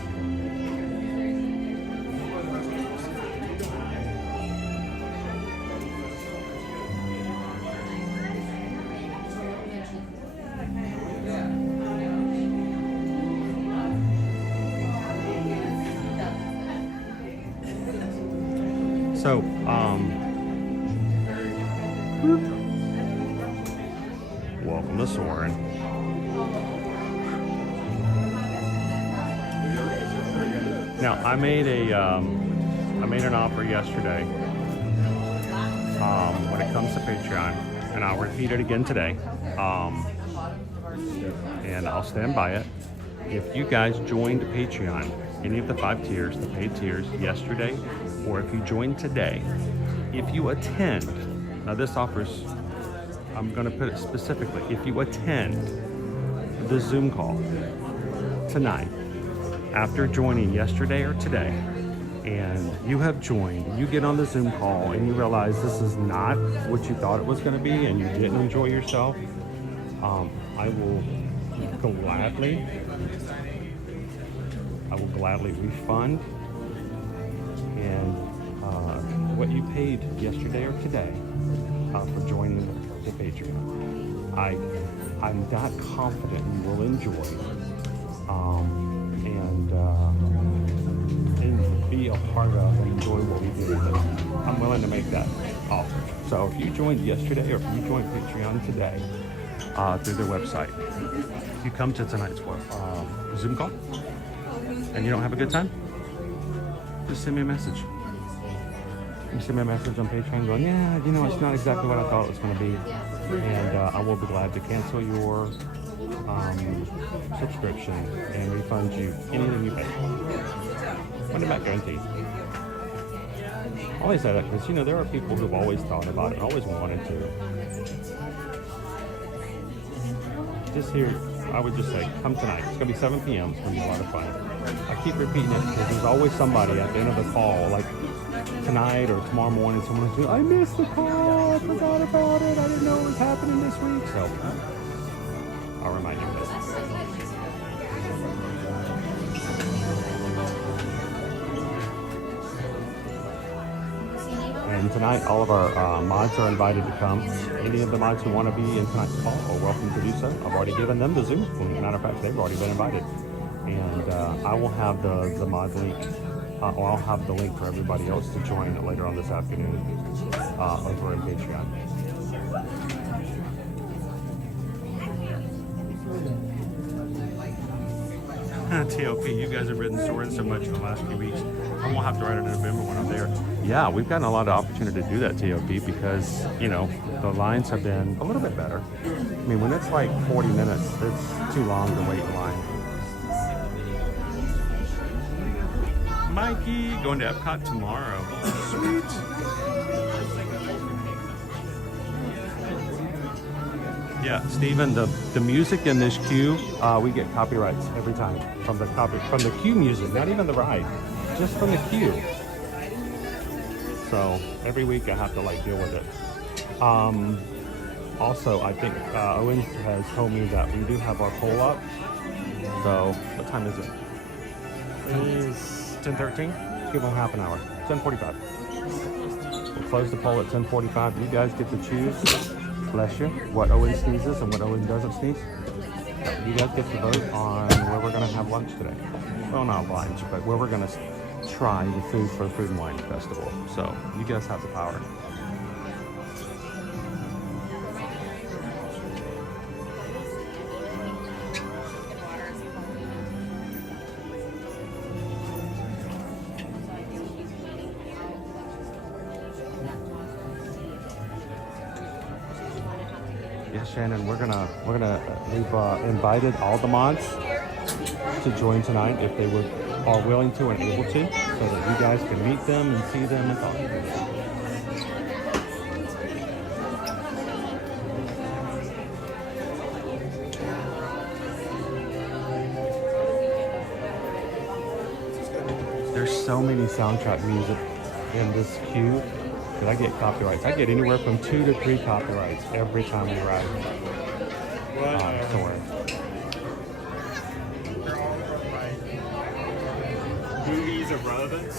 so, welcome to Soarin. Now, I made an offer yesterday when it comes to Patreon, and I'll repeat it again today, and I'll stand by it. If you guys joined Patreon, any of the 5 tiers, the paid tiers, yesterday, or if you join today, if you attend, now this offers, I'm going to put it specifically, if you attend the Zoom call tonight, after joining yesterday or today, and you have joined, you get on the Zoom call and you realize this is not what you thought it was going to be and you didn't enjoy yourself, I will gladly refund and what you paid yesterday or today for joining the Patreon. I'm that confident you will enjoy and be a part of and enjoy what we do. I'm willing to make that offer. So if you joined yesterday or if you joined Patreon today through their website, if you come to tonight's Zoom call and you don't have a good time, just send me a message. You send me a message on Patreon going, yeah, you know, it's not exactly what I thought it was going to be. And I will be glad to cancel your subscription and refund you anything you pay. Money back guarantee. I always say that because, you know, there are people who've always thought about it and always wanted to. Just here, I would just say, come tonight. It's going to be 7 p.m. It's going to be a lot of fun. I keep repeating it because there's always somebody at the end of the call, like tonight or tomorrow morning, someone's like, I missed the call, I forgot about it, I didn't know it was happening this week. So, I'll remind you of this. And tonight, all of our mods are invited to come. Any of the mods who want to be in tonight's call are welcome to do so. I've already given them the Zoom link. Matter of fact, they've already been invited. And I will have the mod link, or I'll have the link for everybody else to join later on this afternoon over in Patreon. TLP, you guys have ridden Soarin so much in the last few weeks. I won't have to ride it in November when I'm there. Yeah, we've gotten a lot of opportunity to do that, TLP, because, you know, the lines have been a little bit better. I mean, when it's like 40 minutes, it's too long to wait in line. Mikey, going to Epcot tomorrow. Sweet. Yeah, Steven, the music in this queue, we get copyrights every time from the queue music, not even the ride, just from the queue. So every week I have to like deal with it. Also, I think Owen has told me that we do have our poll up. So, what time is it? It's 10:13. Give them half an hour. 10:45. We'll close the poll at 10:45. You guys get to choose, bless you, what Owen sneezes and what Owen doesn't sneeze. You guys get to vote on where we're going to have lunch today. Well, not lunch, but where we're going to try the food for the Food and Wine Festival. So, you guys have the power. Yes, Shannon, we've invited all the mods to join tonight if they are willing to and able to, so that you guys can meet them and see them and talk to them. There's so many soundtrack music in this queue that I get copyrights. I get anywhere from 2 to 3 copyrights every time we ride. Soarin. They're all from like movies of relevance.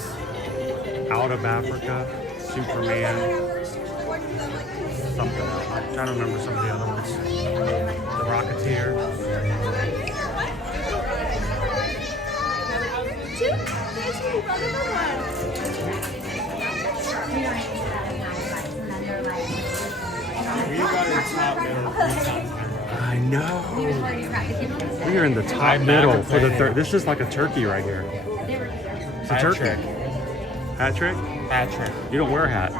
Out of Africa, Superman, something else. I'm trying to remember some of the other ones. The Rocketeer. We got in top middle 3 times in a row. I know. We are in the top middle for the third. This is like a turkey right here. It's a turkey. Hat trick? Hat trick. You don't wear a hat.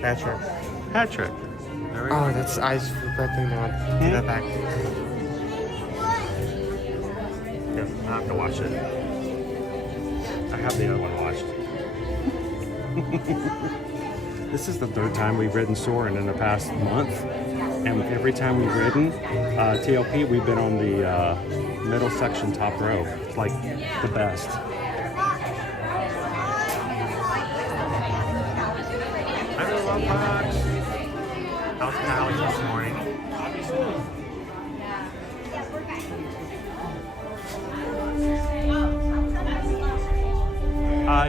Hat trick. Hat trick. There we go. Oh, that's I just regret thinking about do that back. Yep, I have to watch it. I have the other one watched. This is the 3rd time we've ridden Soarin in the past month, and every time we've ridden TLP, we've been on the middle section top row. It's like the best. I really love Fox. How's Pally this morning?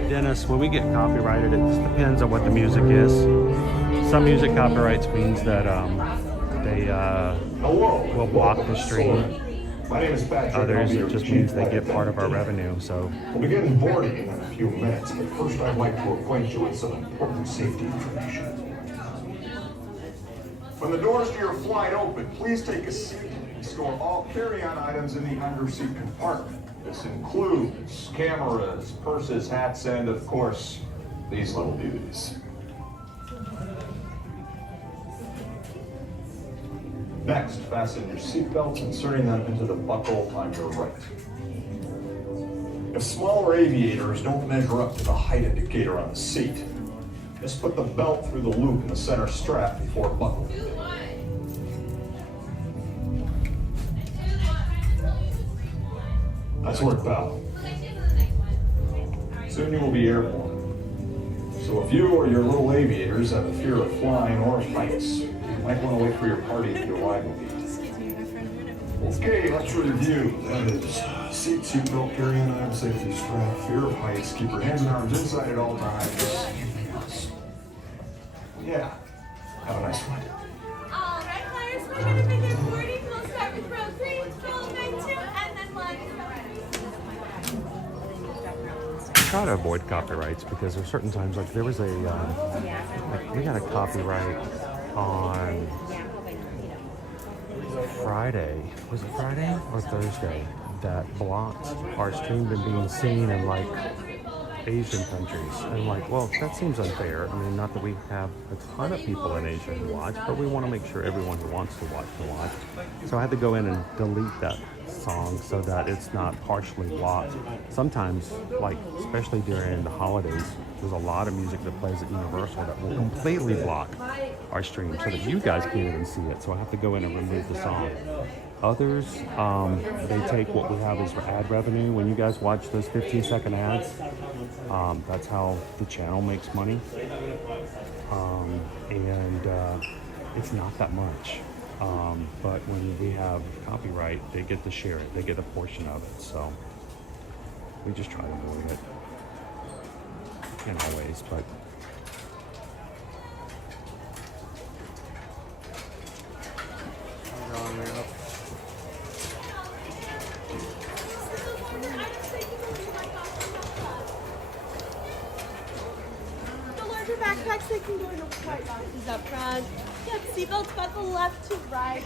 Dennis, when we get copyrighted, it just depends on what the music is. Some music copyrights means that they will block the stream. My name is Patrick. Others, it just means they get part of our revenue. So We'll begin boarding in a few minutes, but first I'd like to acquaint you with some important safety information. When the doors to your flight open, please take a seat and store all carry-on items in the underseat compartment. This includes cameras, purses, hats, and of course, these little beauties. Next, fasten your seatbelts, inserting them into the buckle on your right. If smaller aviators don't measure up to the height indicator on the seat, just put the belt through the loop in the center strap before buckling. Nice work, pal. Soon you will be airborne. So if you or your little aviators have a fear of flying or heights, you might want to wait for your party to arrive with you. Okay, let's review. That is seat, seatbelt, carry-on item, safety strap, fear of heights, keep your hands and arms inside at all times. Yeah, have a nice flight. All right, flyers, we're going to begin boarding. We'll start with row 3, row 2, and then 1. try to avoid copyrights because there's certain times, like there was a, like we got a copyright on Friday. Was it Friday or Thursday that blocked our stream from being seen in like Asian countries? And like, well, that seems unfair. I mean, not that we have a ton of people in Asia who watch, but we want to make sure everyone who wants to watch can watch. So I had to go in and delete that song so that it's not partially blocked. Sometimes, like especially during the holidays, there's a lot of music that plays at Universal that will completely block our stream so that you guys can't even see it. So I have to go in and remove the song. Others, they take what we have as ad revenue. When you guys watch those 15-second ads, that's how the channel makes money. And it's not that much. But when we have copyright, they get to share it. They get a portion of it. So we just try to avoid it. Can't always, but The larger backpacks, they can go in the white boxes up front. Yeah, seatbelts got the left to right.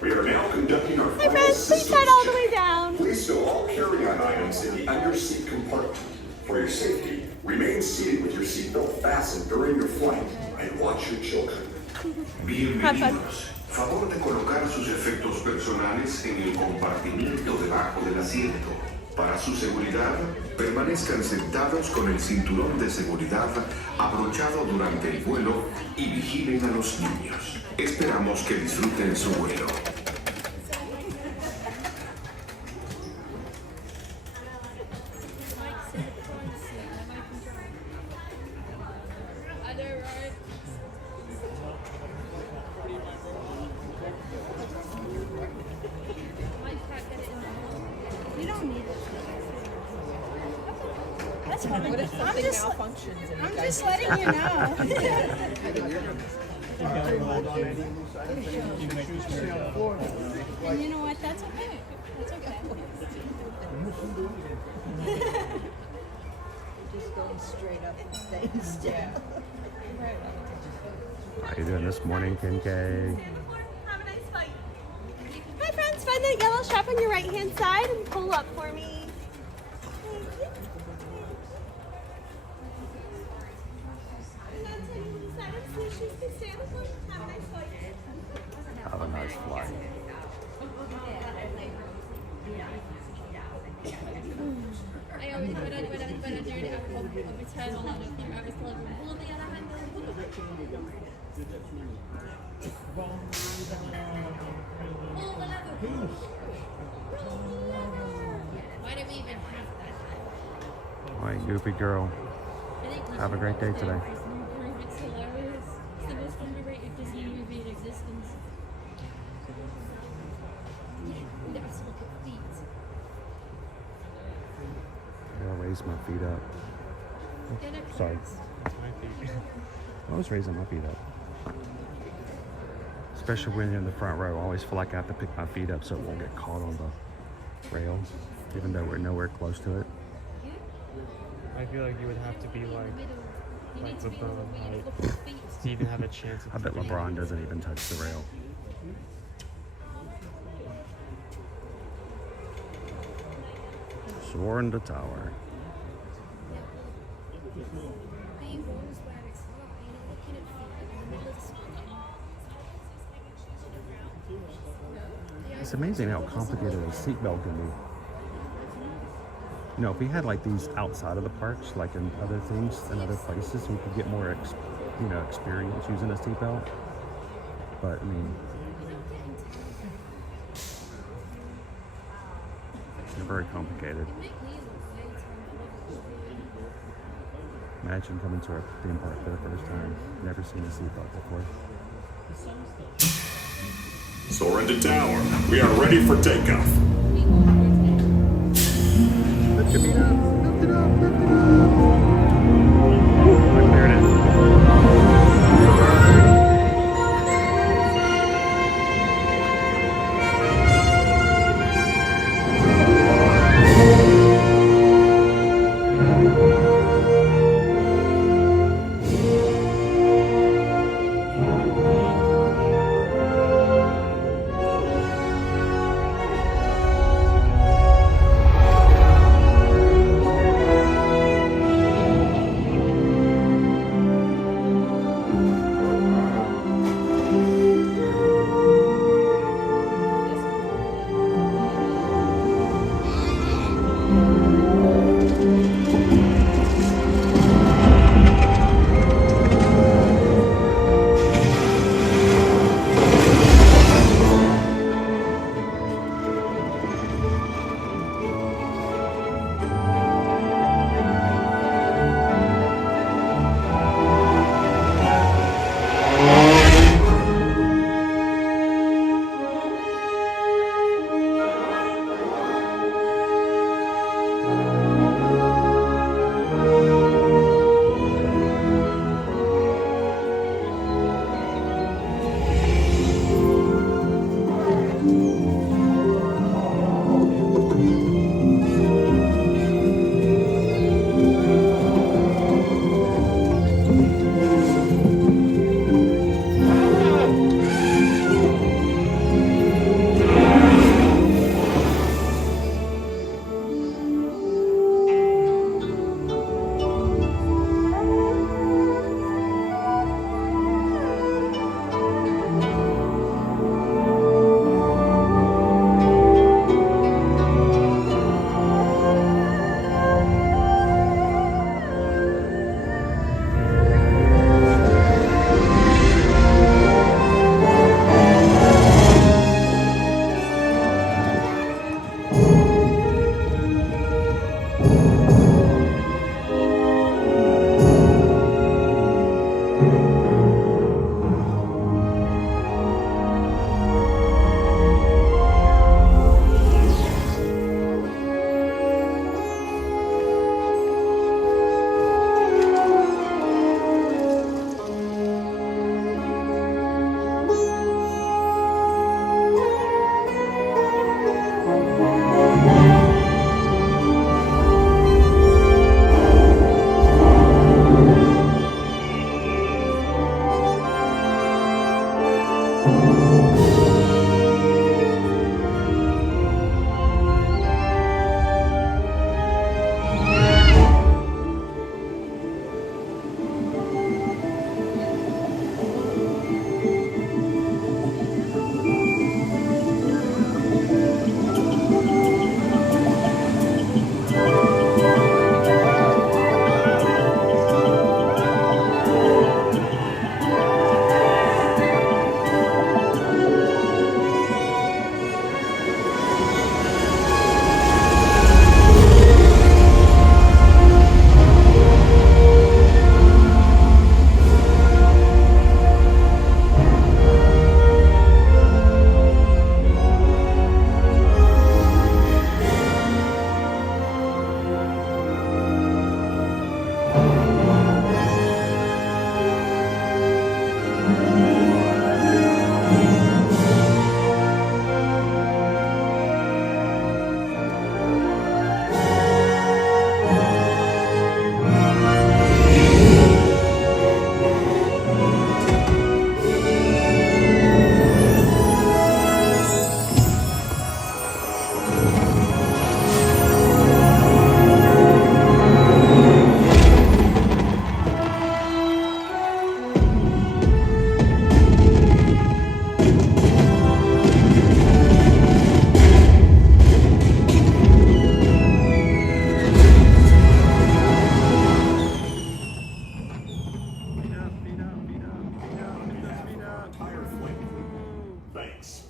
We are now conducting our Hi final friends, please systems slide all the check. way down. Please stow all carry-on items in the under-seat compartment. For your safety, remain seated with your seatbelt fastened during your flight and watch your children. Bienvenidos. Favor de colocar sus efectos personales en el compartimiento debajo del asiento. Para su seguridad, permanezcan sentados con el cinturón de seguridad abrochado durante el vuelo y vigilen a los niños. Esperamos que disfruten su vuelo. You don't need it. That's fine. What if something malfunctions and I'm just letting you know. And you know what? That's okay. That's okay. just going straight up and staying still. How you doing this morning, Kim K? Have a nice flight. Hi friends, find the yellow strap on your right hand side and pull up for me. Thank you. And that's it. You can set up so shoes can stay on the floor. Have a nice flight. Have a nice flight. I always, when I do it, I will return on it. I was told, pull the other hand. Why do we even have that? All right, goofy girl. Have a great day today. It's hilarious. It's the most underrated Disney movie in existence. Let's look at feet. I'll raise my feet up. Oh, sorry. I was raising my feet up. Especially when you're in the front row. I always feel like I have to pick my feet up so it won't get caught on the rail, even though we're nowhere close to it. I feel like you would have to be like LeBron height to even have a chance. I bet LeBron doesn't even touch the rail. Soarin' the tower. It's amazing how complicated a seatbelt can be. You know, if we had like these outside of the parks, like in other things and other places, we could get more, experience using a seatbelt. But I mean, they're very complicated. Imagine coming to a theme park for the first time, never seen a seatbelt before. Soarin' to tower. We are ready for takeoff. Lift your feet up, lift it up, lift it up. I cleared it.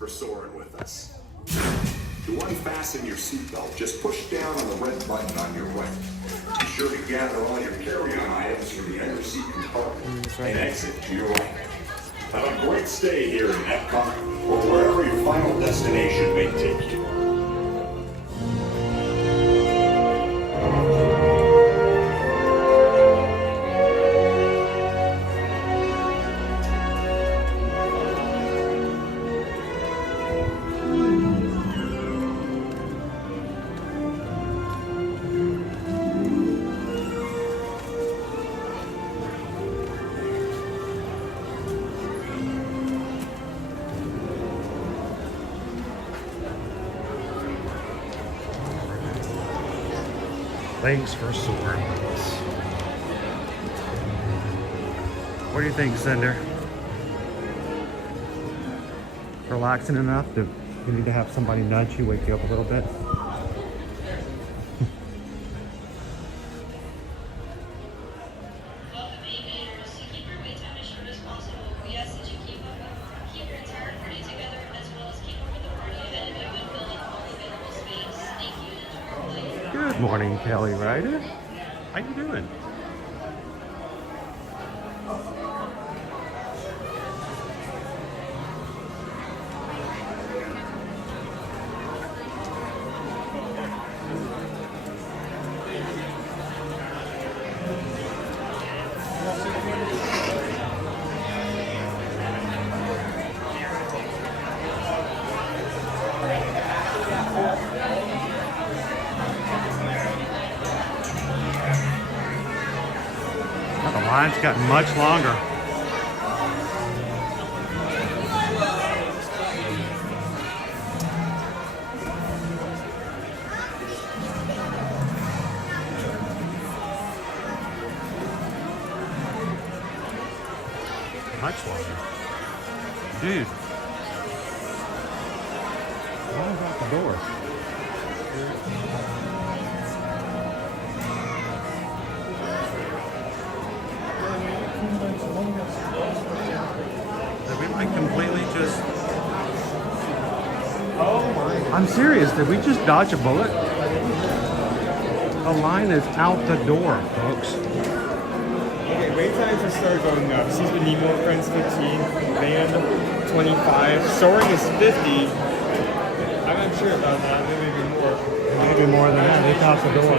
for soaring with us. To unfasten your seatbelt, just push down on the red button on your right. Be sure to gather all your carry-on items from the under seat compartment and exit to your right. Have a great stay here in Epcot or wherever your final destination may take you. Thanks for soaring with us. What do you think, Cinder? Relaxing enough? Do you need to have somebody nudge you, wake you up a little bit? Good morning, Kelly Ryder. How you doing? The line's gotten much longer. Much longer. Dude. Why is that the door? Did we like completely just... Oh my... I'm serious, did we just dodge a bullet? The line is out the door, folks. Okay, wait times are start going up. Sees the Nemo friends 15, Band 25, Soaring is 50. I'm not sure about that, maybe more. Maybe more than that, they topped the door.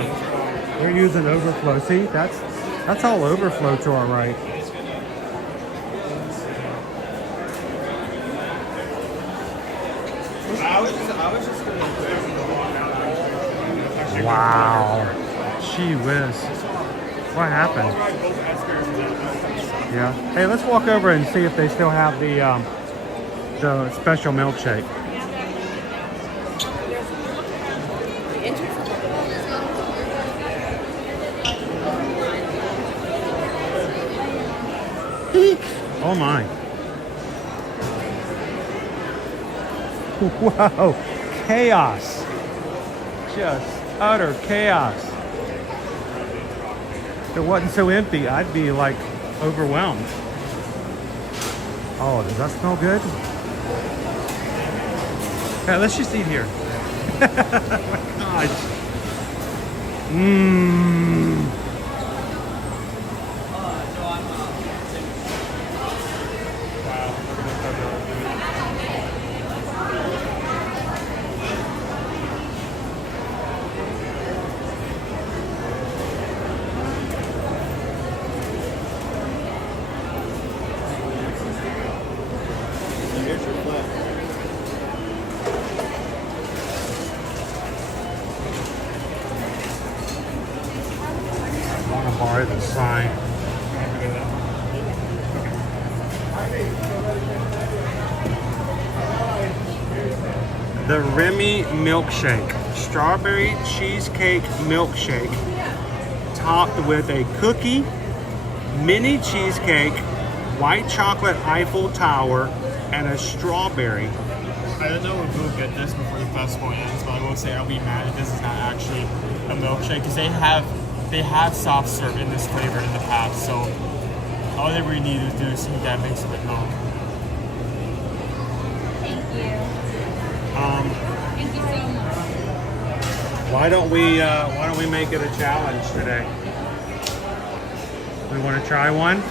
They're using overflow. See, that's all overflow to our right. Wow. Gee whiz. What happened? Yeah. Hey, let's walk over and see if they still have the special milkshake. Oh my. Wow. Chaos. Just utter chaos. If it wasn't so empty, I'd be like overwhelmed. Oh, does that smell good? Okay, let's just eat here. Oh my gosh. Mmm. Borrow the sign. The Remy Milkshake. Strawberry cheesecake milkshake. Topped with a cookie, mini cheesecake, white chocolate Eiffel Tower, and a strawberry. I don't know if we'll get this before the festival ends, but I will say I'll be mad if this is not actually a milkshake because they have soft serve in this flavor in the past, so all they really need to do is heat that mix with milk. Thank you so much. Why don't we make it a challenge today? We want to try one?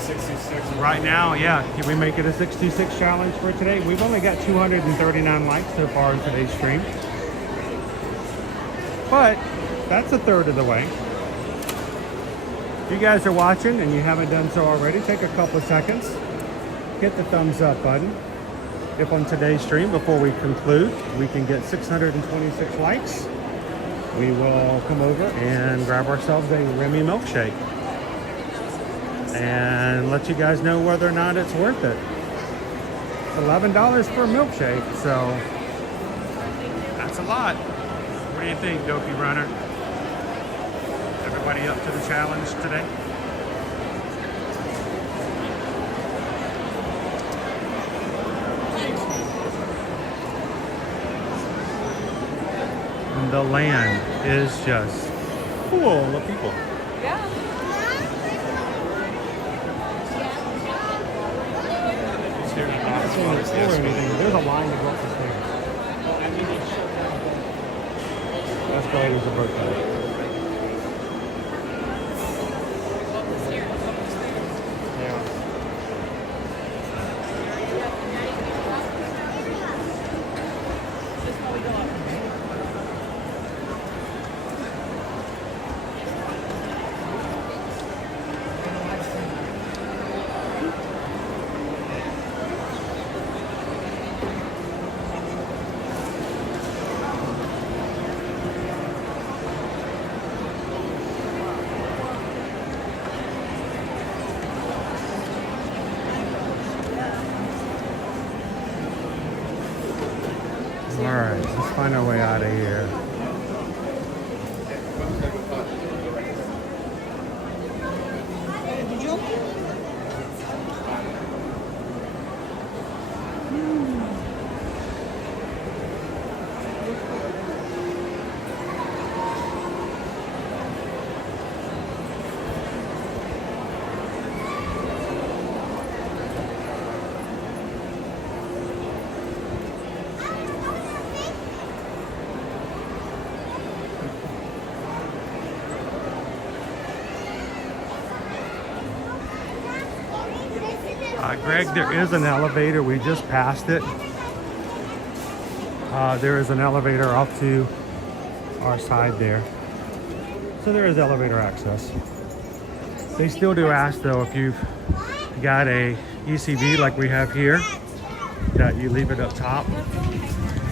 66. Right now, yeah. Can we make it a 66 challenge for today? We've only got 239 likes so far in today's stream. But that's a third of the way. If you guys are watching and you haven't done so already, take a couple of seconds. Hit the thumbs up button. If on today's stream, before we conclude, we can get 626 likes, we will come over and grab ourselves a Remy milkshake and let you guys know whether or not it's worth it. It's $11 for a milkshake, so that's a lot. What do you think, Dopey Runner? Everybody up to the challenge today? And the land is just full of people. Yeah. There's a line to go up the stairs. Escalator's a birthday. Alright, let's find our way out of here. Greg, there is an elevator. We just passed it. There is an elevator up to our side there. So there is elevator access. They still do ask though, if you've got a ECV like we have here, that you leave it up top.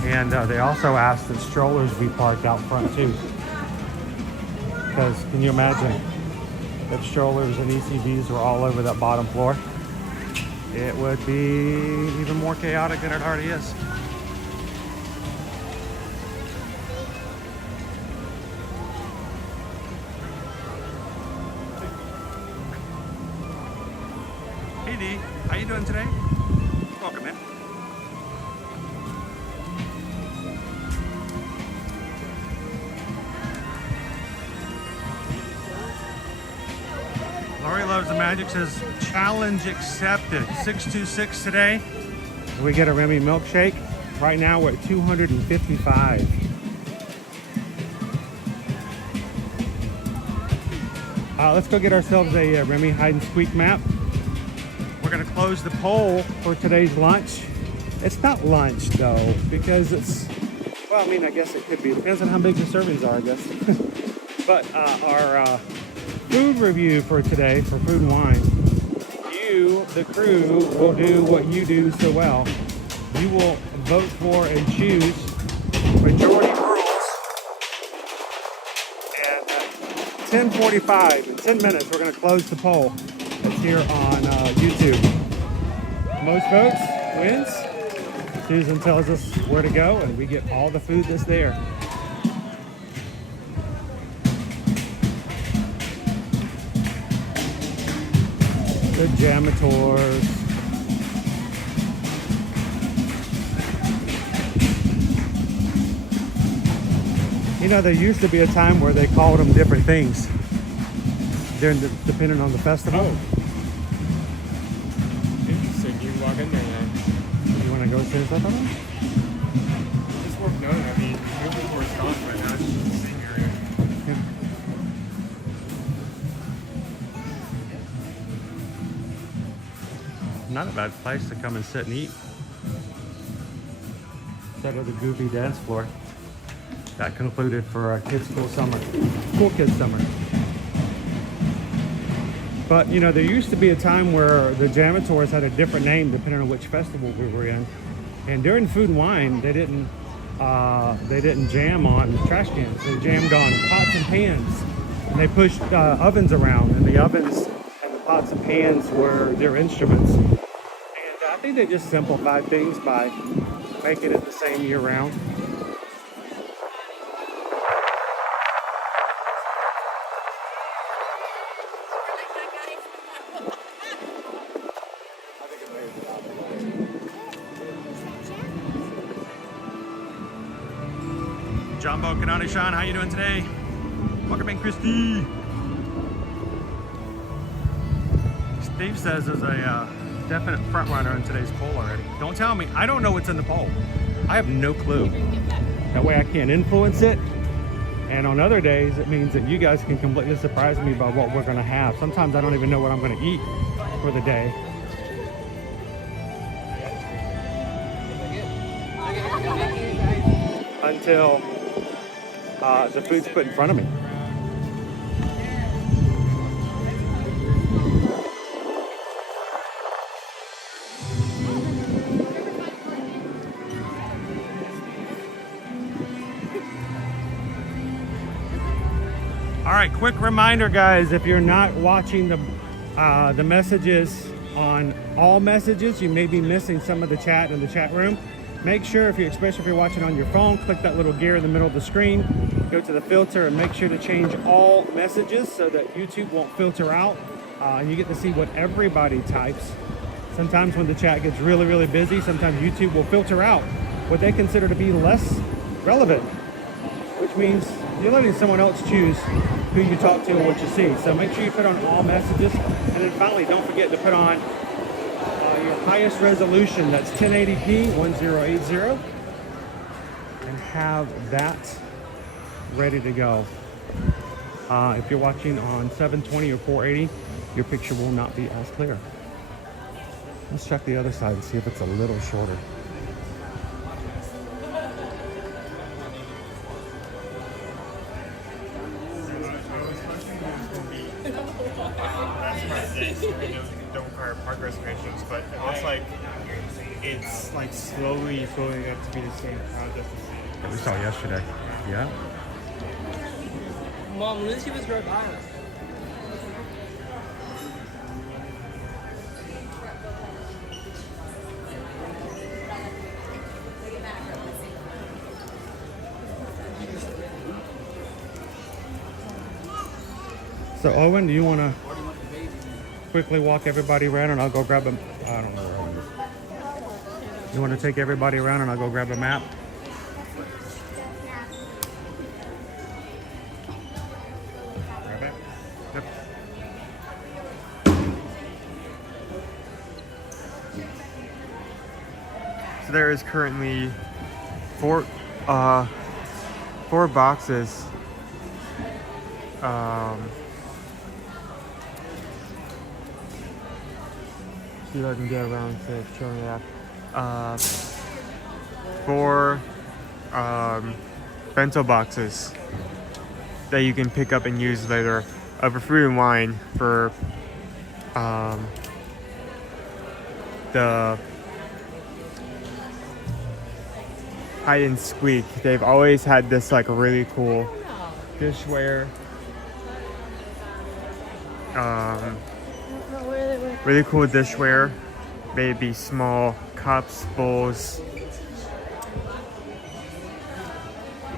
And they also ask that strollers be parked out front too. Because can you imagine if strollers and ECVs were all over that bottom floor? It would be even more chaotic than it already is. Hey Dee, how you doing today? Welcome in. Lori Loves the Magic says, challenge accepted. 626 today. We get a Remy milkshake. Right now we're at 255. Let's go get ourselves a Remy hide and squeak map. We're gonna close the poll for today's lunch. It's not lunch though, because it's, well, I mean, I guess it could be. Depends on how big the servings are, I guess. But our food review for today for Food and Wine. You, the crew, will do what you do so well. You will vote for and choose majority rules. And at 10:45, in 10 minutes, we're going to close the poll. It's here on YouTube. Most votes wins. Susan tells us where to go, and we get all the food that's there. The Jamators. You know, there used to be a time where they called them different things, depending on the festival. Oh. Interesting. You walk in go as soon as I thought of. It's worth noting. I mean, moving towards Scotland, but now it's just the same area. Not a bad place to come and sit and eat. Instead of the goofy dance floor. That concluded for our kids' cool summer. Cool kids' summer. But you know, there used to be a time where the Jamators had a different name depending on which festival we were in. And during Food and Wine, they didn't jam on trash cans. They jammed on pots and pans. And they pushed ovens around, and the ovens and the pots and pans were their instruments. And I think they just simplified things by making it the same year round. Jumbo, Kanani, Sean, how you doing today? Welcome in, Christy. Steve says there's a definite front runner in today's poll already. Don't tell me. I don't know what's in the poll. I have no clue. That way I can't influence it. And on other days, it means that you guys can completely surprise me by what we're going to have. Sometimes I don't even know what I'm going to eat for the day. Until the food's put in front of me. All right, quick reminder, guys, if you're not watching the messages on all messages, you may be missing some of the chat in the chat room. Make sure, especially if you're watching on your phone, click that little gear in the middle of the screen, go to the filter, and make sure to change all messages so that YouTube won't filter out, and you get to see what everybody types. Sometimes when the chat gets really, really busy, sometimes YouTube will filter out what they consider to be less relevant, which means you're letting someone else choose who you talk to and what you see. So make sure you put on all messages, and then finally, don't forget to put on your highest resolution, that's 1080p 1080, and have that ready to go. If you're watching on 720 or 480, your picture will not be as clear. Let's check the other side and see if it's a little shorter. Don't require park reservations, but it looks like it's like slowly filling up to be the same crowd as That we saw yesterday. Yeah. Mom, Lucy was Rhode Island. So Owen, do you want to quickly walk everybody around and I'll go grab a, I don't know where Owen is. You want to take everybody around and I'll go grab a map? Grab it? Yep. So there is currently four boxes. See if I can get around to showing that. 4 bento boxes that you can pick up and use later for food and wine for the hide and squeak. They've always had this like really cool dishware. Really cool dishware, maybe small cups, bowls,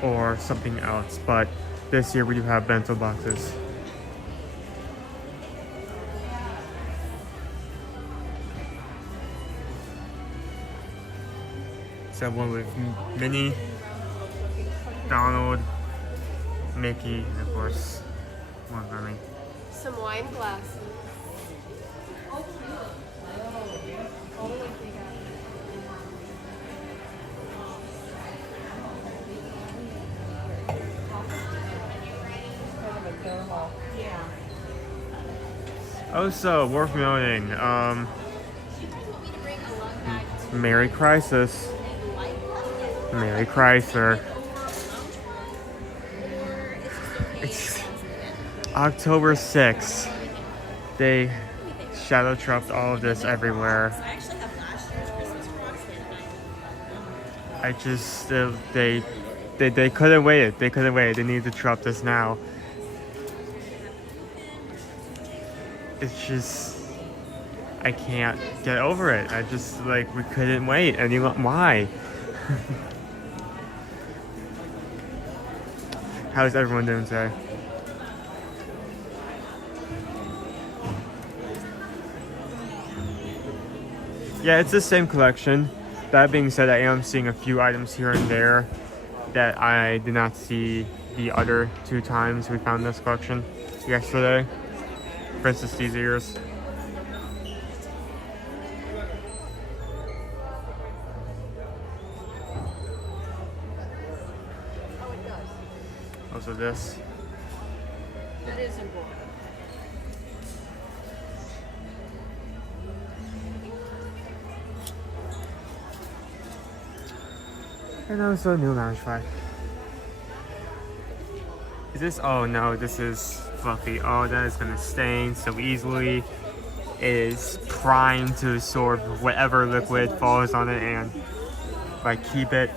or something else. But this year we do have bento boxes. So one with Minnie, Donald, Mickey, and of course, one Remy. Some wine glasses. Also, worth noting, Merry Crisis. Merry Chrysler. It's October 6th. They shadow dropped all of this everywhere. I just, they couldn't wait it. They couldn't wait. They need to drop this now. It's just, I can't get over it. I just, like, we couldn't wait. And you know, why? How's everyone doing today? Yeah, it's the same collection. That being said, I am seeing a few items here and there that I did not see the other 2 times we found this collection yesterday. For instance, these ears. Also this. It is important. And also a new lounge flag. Is this? Oh no, this is fluffy. Oh, that is gonna stain so easily. It is primed to absorb whatever liquid falls on it, and if I keep it.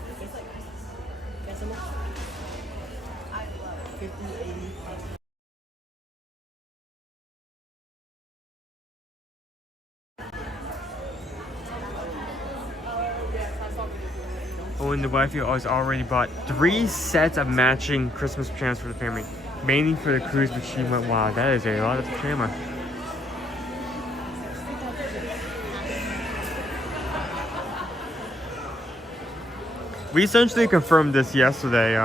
Oh, and the wifey has already bought 3 sets of matching Christmas pajamas for the family, mainly for the cruise, but she went, wow, that is a lot of pajama. We essentially confirmed this yesterday.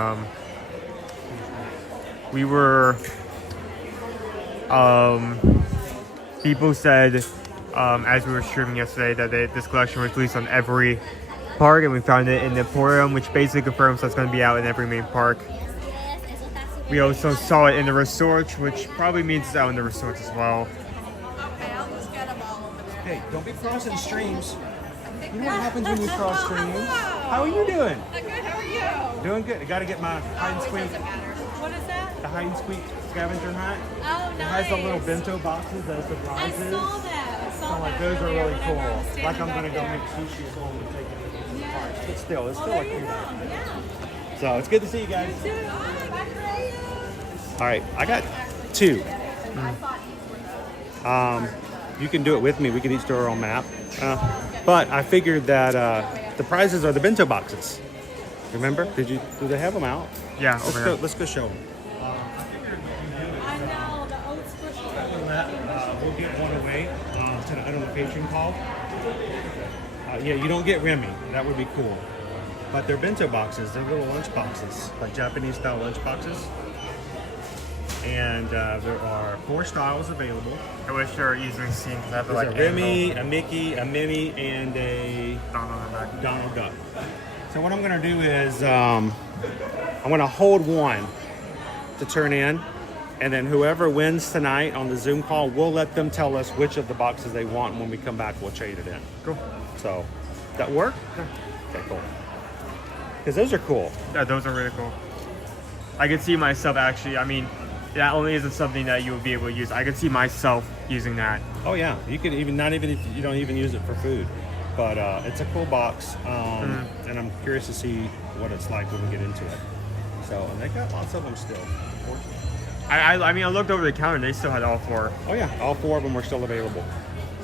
We were, people said, as we were streaming yesterday, that this collection was released on every park, and we found it in the Emporium, which basically confirms that it's going to be out in every main park. We also saw it in the resorts, which probably means it's out in the resorts as well. Hey, don't be crossing streams. You know what happens when you cross streams? How are you doing? Good, how are you? Doing good. I got to get my hide and squeak. What is that? The hide and squeak scavenger hunt. Oh, It nice. has the little bento boxes, those I surprises. saw that. I saw So like that those are earlier really whenever cool. I was standing Like I'm gonna back go there. make sushi at home and take it to the Yeah. park. But still, it's Well, still there like you cute. go. Yeah. So it's good to see you guys. You too. Bye, Freya. All right, I got 2. You can do it with me. We can each do our own map. But I figured that the prizes are the bento boxes. Remember? Do they have them out? Yeah, over here. Let's go show them. I know, the old squishy. We'll get one away tonight on the Patreon call. Yeah, you don't get Remy. That would be cool. But they're bento boxes. They're little lunch boxes, like Japanese style lunch boxes. And there are 4 styles available. I wish they were easily seen because I have There's like a Remy, a Mickey, a Minnie, and a Donald Duck. So what I'm gonna do is I'm gonna hold one to turn in, and then whoever wins tonight on the Zoom call, we'll let them tell us which of the boxes they want, and when we come back, we'll trade it in. Cool. So, that work? Okay, cool. Because those are cool. Yeah, those are really cool. I could see myself actually, I mean, that only isn't something that you would be able to use. I could see myself using that. Oh yeah, you could even, not even if you don't even use it for food. But it's a cool box, and I'm curious to see what it's like when we get into it. So, and they got lots of them still. I mean, I looked over the counter and they still had all 4. Oh yeah, all 4 of them are still available.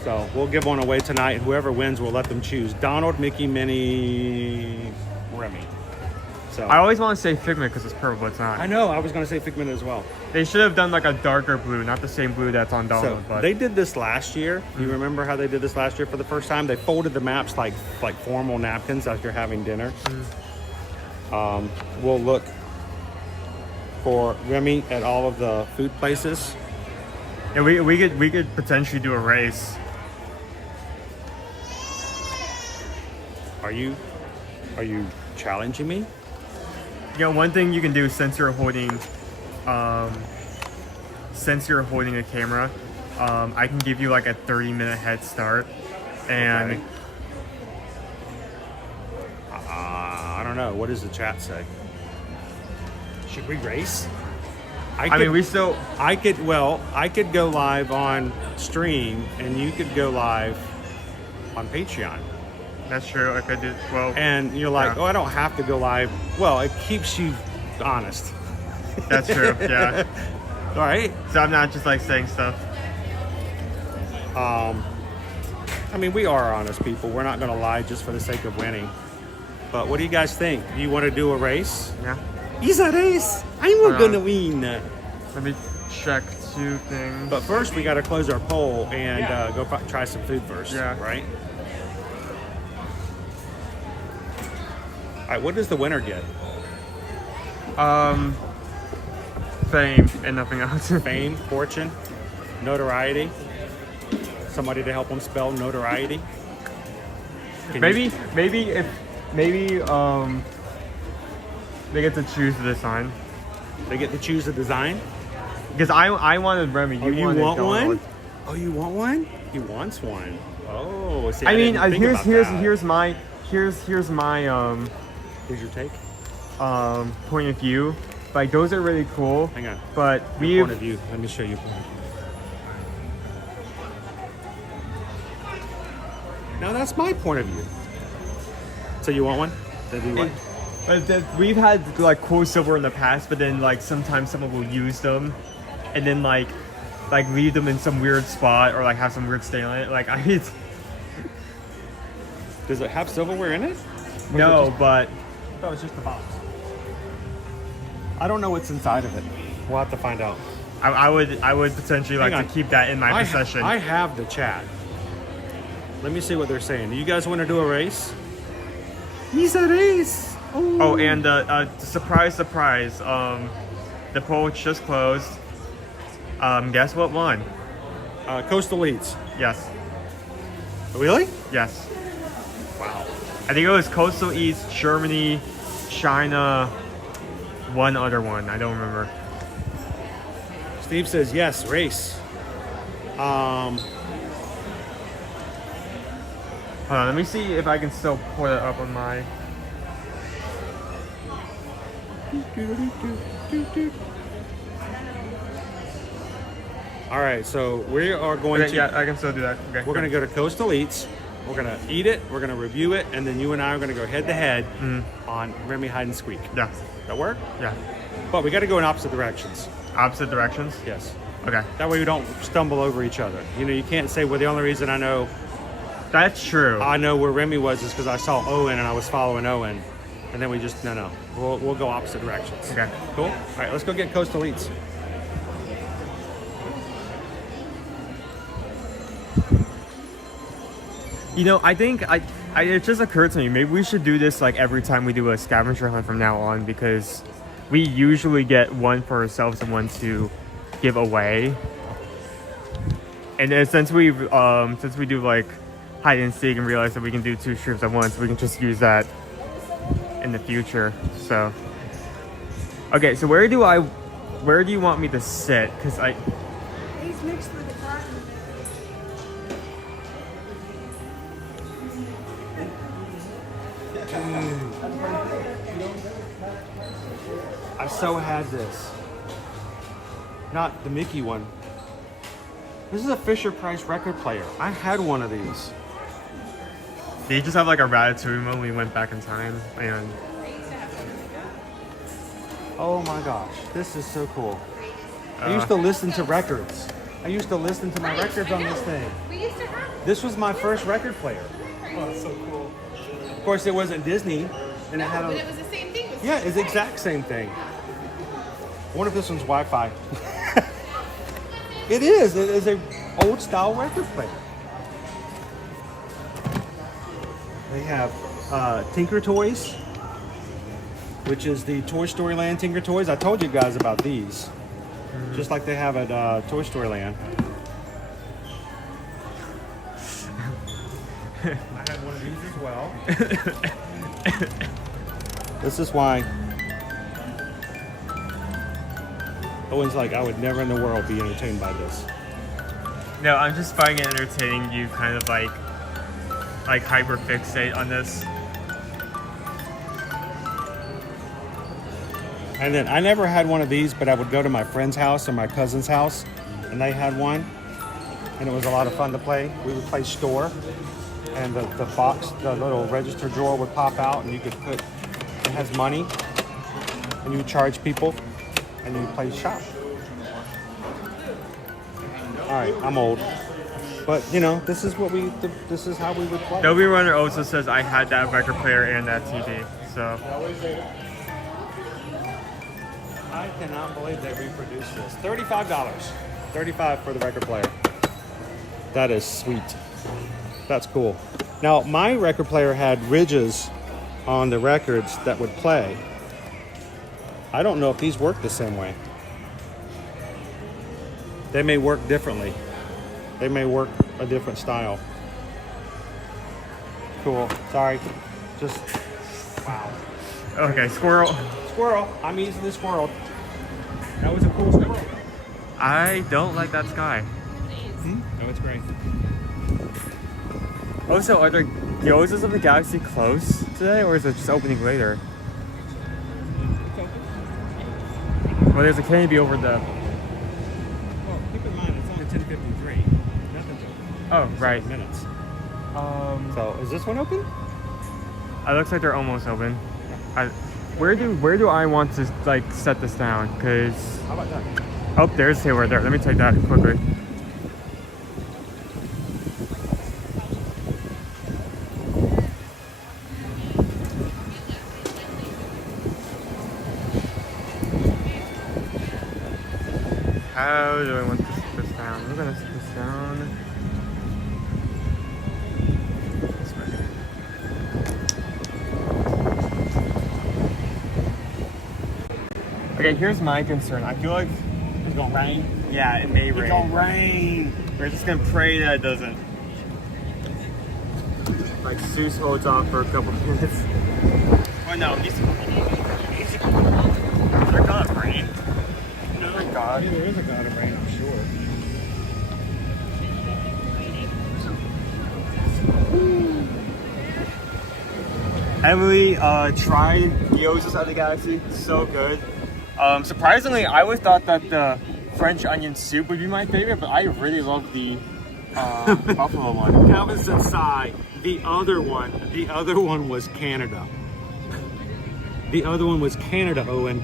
So we'll give one away tonight, and whoever wins, we'll let them choose Donald, Mickey, Minnie, Remy. So I always want to say Figment because it's purple, but it's not. I know, I was going to say Figment as well. They should have done like a darker blue, not the same blue that's on Donald. So but they did this last year. You remember how they did this last year for the first time? They folded the maps like formal napkins as you're having dinner. We'll look for Remy at all of the food places. yeah, we could potentially do a race. Are you challenging me? You know, one thing you can do since you're holding a camera, I can give you like a 30-minute head start. And Okay. I don't know. What does the chat say? Should we race? I mean, we still. I could go live on stream, and you could go live on Patreon. That's true. I could do well. And you're like, yeah. oh, I don't have to go live. Well, it keeps you honest. That's true. Yeah. All right. So I'm not just like saying stuff. I mean, we are honest people. We're not going to lie just for the sake of winning. But what do you guys think? Do you want to do a race? Yeah. It's a race. I'm Hold going to on. win. Let me check 2 things. But first, we got to close our poll and go try some food first. Yeah. Right? All right. What does the winner get? Fame and nothing else. Fame, fortune, notoriety. Somebody to help them spell notoriety. Maybe they get to choose the design. They get to choose the design. Because I wanted Remy. You wanted want Gatorland. one? Oh, you want one? He wants one. Oh, see, I mean, didn't think about that. here's my Here's your take. point of view. Like those are really cool. Hang on. But Your point of view. Let me show you. Now that's my point of view. So you want one? That'd be what? We've had like cool silver in the past, but then like sometimes someone will use them, and then like leave them in some weird spot or like have some weird stain on it. Like Does it have silverware in it? No, but I thought it was just a box. I don't know what's inside of it. We'll have to find out. I would potentially like Hang to on. keep that in my possession. I have the chat. Let me see what they're saying. Do you guys want to do a race? He's a race. Oh, and surprise, the poll just closed. Guess what won? Coastal Eats. Yes. Really? Yes. Wow. I think it was Coastal Eats, Germany, China, one other one. I don't remember. Steve says yes, race. Hold on, let me see if I can still pull it up on my. All right, so we are going Okay, to. yeah, I can still do that. Okay. We're going to go to Coastal Eats. We're going to eat it. We're going to review it, and then you and I are going to go head to head on Remy Hide and Squeak. Yeah. That work? Yeah. But we got to go in opposite directions. Opposite directions? Yes. Okay. That way we don't stumble over each other. You know, you can't say, well, the only reason I know. That's true. I know where Remy was is because I saw Owen and I was following Owen. And then we just, no. We'll go opposite directions. Okay. Cool? All right, let's go get Coastal Eats. You know, I think it just occurred to me, maybe we should do this like every time we do a scavenger hunt from now on, because we usually get one for ourselves and one to give away. And then since we do like hide and seek and realize that we can do 2 streams at once, we can just use that in the future. So okay, so where do you want me to sit? Because He's mixed with the cotton. I so had this. Not the Mickey one. This is a Fisher-Price record player. I had one of these. They just have like a Ratatouille when we went back in time, and Oh my gosh, this is so cool. I used to listen to records. I used to listen to my records on this thing. We used to have. This was my first record player. Oh, that's so cool. Of course, it wasn't Disney, and it had But a. it was the same thing. Yeah, it's the exact same thing. I wonder if this one's Wi-Fi. It is. It is a old style record player. They have Tinker Toys, which is the Toy Story Land Tinker Toys. I told you guys about these, just like they have at Toy Story Land. I had one of these as well. This is why Owen's like, I would never in the world be entertained by this. No, I'm just finding it entertaining. You kind of like hyper fixate on this. And then I never had one of these, but I would go to my friend's house or my cousin's house, and they had one, and it was a lot of fun to play. We would play store, and the box, the little register drawer would pop out, and you could put, it has money, and you would charge people, and you play shop. All right, I'm old, but you know, this is how we would play. W Runner also says I had that record player and that TV, so. I cannot believe they reproduced this. $35. $35 for the record player. That is sweet. That's cool. Now, my record player had ridges on the records that would play. I don't know if these work the same way. They may work differently. They may work a different style. Cool. Sorry. Just, wow. Okay, squirrel. Squirrel. I'm easily squirreled. That was a cool squirrel. I don't like that sky. Oh, it's great. Also, are the Gyozas of the Galaxy closed today, or is it just opening later? Well, there's a canopy over the... Well, keep in mind, it's only 10:53. Nothing's open. Oh, right. 7 minutes. So, is this one open? It looks like they're almost open. Where do I want to like set this down? Cause how about that? Oh, there's the table right there. Let me take that quickly. How do I want to set this down? We're gonna set this down. Okay, here's my concern. I feel like it's gonna rain. Yeah, it may rain. It's gonna rain. We're just gonna pray that it doesn't. Like Zeus holds off for a couple minutes. Oh no, he's they're gonna rain. No, my God. Yeah, there is a god of rain, I'm sure. Emily tried Gyozas of the Galaxy. So good. Surprisingly, I always thought that the French onion soup would be my favorite, but I really love the buffalo one. Calvin said sigh. The other one was Canada. The other one was Canada, Owen.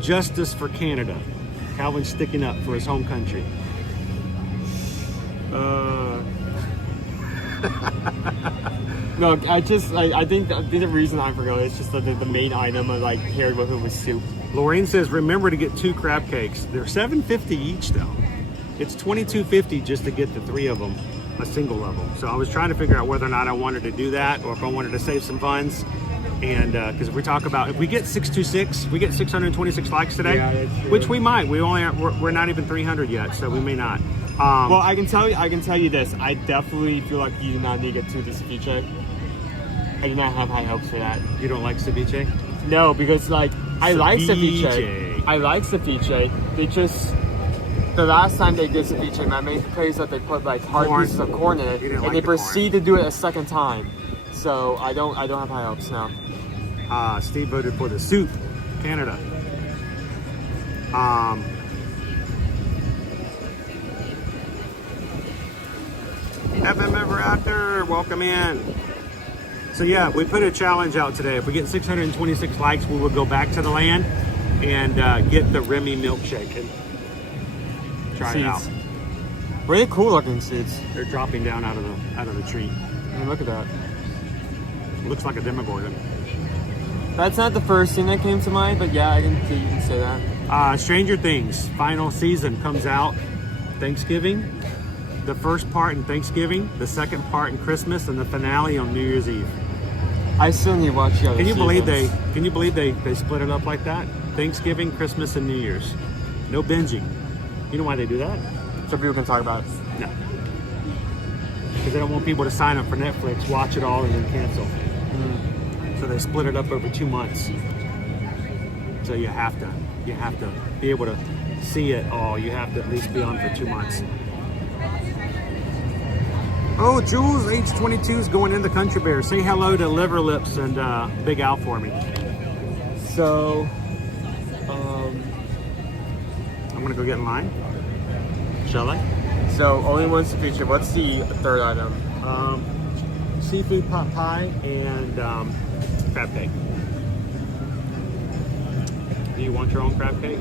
Justice for Canada. Calvin's sticking up for his home country. No, I think the reason I forgot is just that the main item I like paired with it was soup. Lorraine says, remember to get 2 crab cakes. They're $7.50 each though. It's $22.50 just to get the 3 of them, a single level. So I was trying to figure out whether or not I wanted to do that or if I wanted to save some funds. And because if we talk about, if we get 626, we get 626 likes today, yeah, that's true. which we might. We're not even 300 yet, so we may not. Well, I can tell you this. I definitely feel like you do not need to get to the ceviche. I do not have high hopes for that. You don't like ceviche? No, because like I like ceviche. Ceviche. I like ceviche. They just the last time they did ceviche, I made the place that they put like hard pieces of corn in it, and they proceed to do it a second time. So I don't have high hopes now. Steve voted for the soup, Canada. FM Ever After, welcome in. So yeah, we put a challenge out today. If we get 626 likes, we will go back to the land and get the Remy milkshake and try it out. Really cool looking seeds. They're dropping down out of the tree. I mean, look at that. Looks like a Demogorgon. That's not the first thing that came to mind, but yeah, you can say that. Stranger Things final season comes out Thanksgiving. The first part in Thanksgiving, the second part in Christmas, and the finale on New Year's Eve. I still need to watch the other Can you believe seasons. they split it up like that? Thanksgiving, Christmas, and New Year's. No binging. You know why they do that? So people can talk about it. No. Because they don't want people to sign up for Netflix, watch it all, and then cancel. So they split it up over 2 months. So you have to be able to see it all. You have to at least be on for 2 months. Oh, Jules, age 22 is going in the Country Bear. Say hello to Liver Lips and Big Al for me. So, I'm gonna go get in line. Shall I? So only one ceviche. What's the third item? Seafood pot pie and crab cake. Do you want your own crab cake?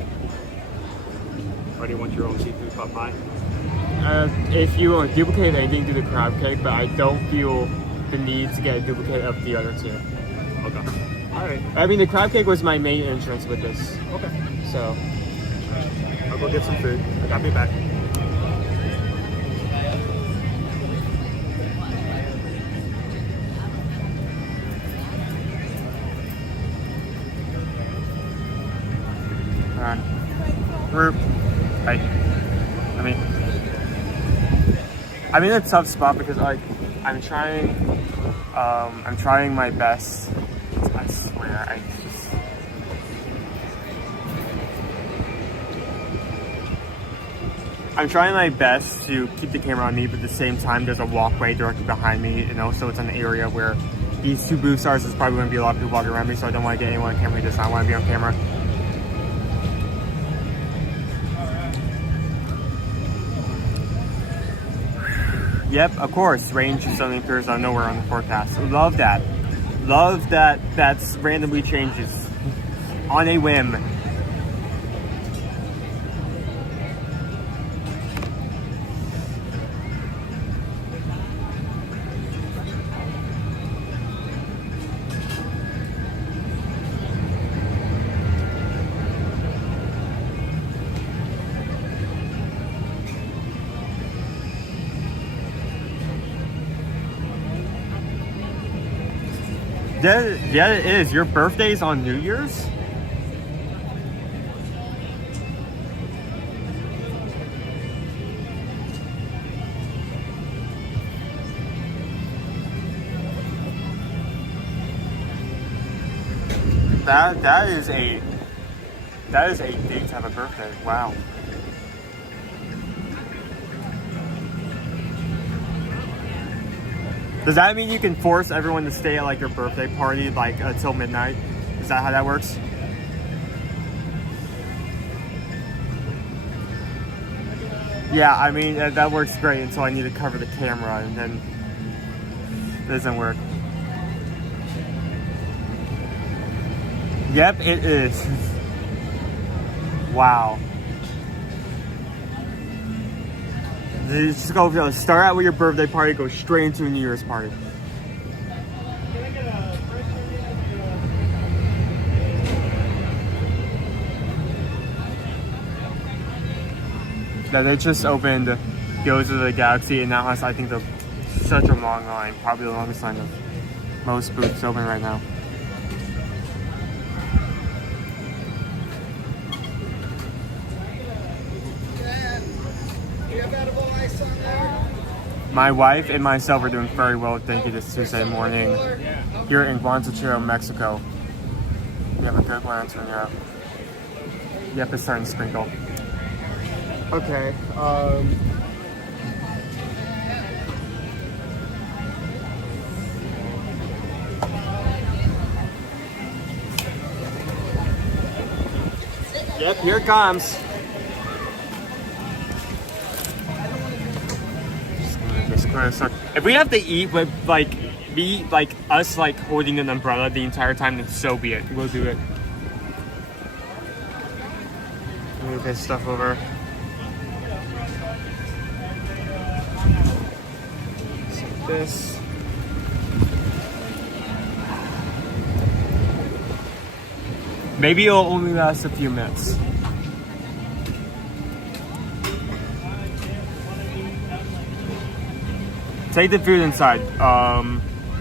Or do you want your own seafood pot pie? If you want to duplicate anything, do the crab cake, but I don't feel the need to get a duplicate of the other two. Okay. All right. I mean, the crab cake was my main entrance with this. Okay. So I'll go get some food. I'll be back. group. I'm in a tough spot because I'm trying my best. I swear, I'm trying my best to keep the camera on me, but at the same time, there's a walkway directly behind me, and also it's an area where these two booth stars is probably going to be a lot of people walking around me, so I don't want to get anyone on camera who does not want to be on camera. Yep, of course, rain just suddenly appears out of nowhere on the forecast. Love that. Love that that's randomly changes on a whim. Yeah, it is. Your birthday's on New Year's? That is a date to have a birthday. Wow. Does that mean you can force everyone to stay at like your birthday party like until midnight? Is that how that works? Yeah, I mean that works great until I need to cover the camera, and then it doesn't work. Yep, it is. Wow. Just go start out with your birthday party, go straight into a New Year's party. Yeah, they just opened Goes to the Galaxy, and now has, I think, such a long line, probably the longest line of most booths open right now. My wife and myself are doing very well, thank you, this Tuesday morning here in Guanajuato, Mexico. We have a good one, Antonio. Yep, it's starting to sprinkle. Okay, Yep, here it comes. If we have to eat with us holding an umbrella the entire time, then so be it. We'll do it. Move this stuff over. Like this. Maybe it'll only last a few minutes. Take the food inside.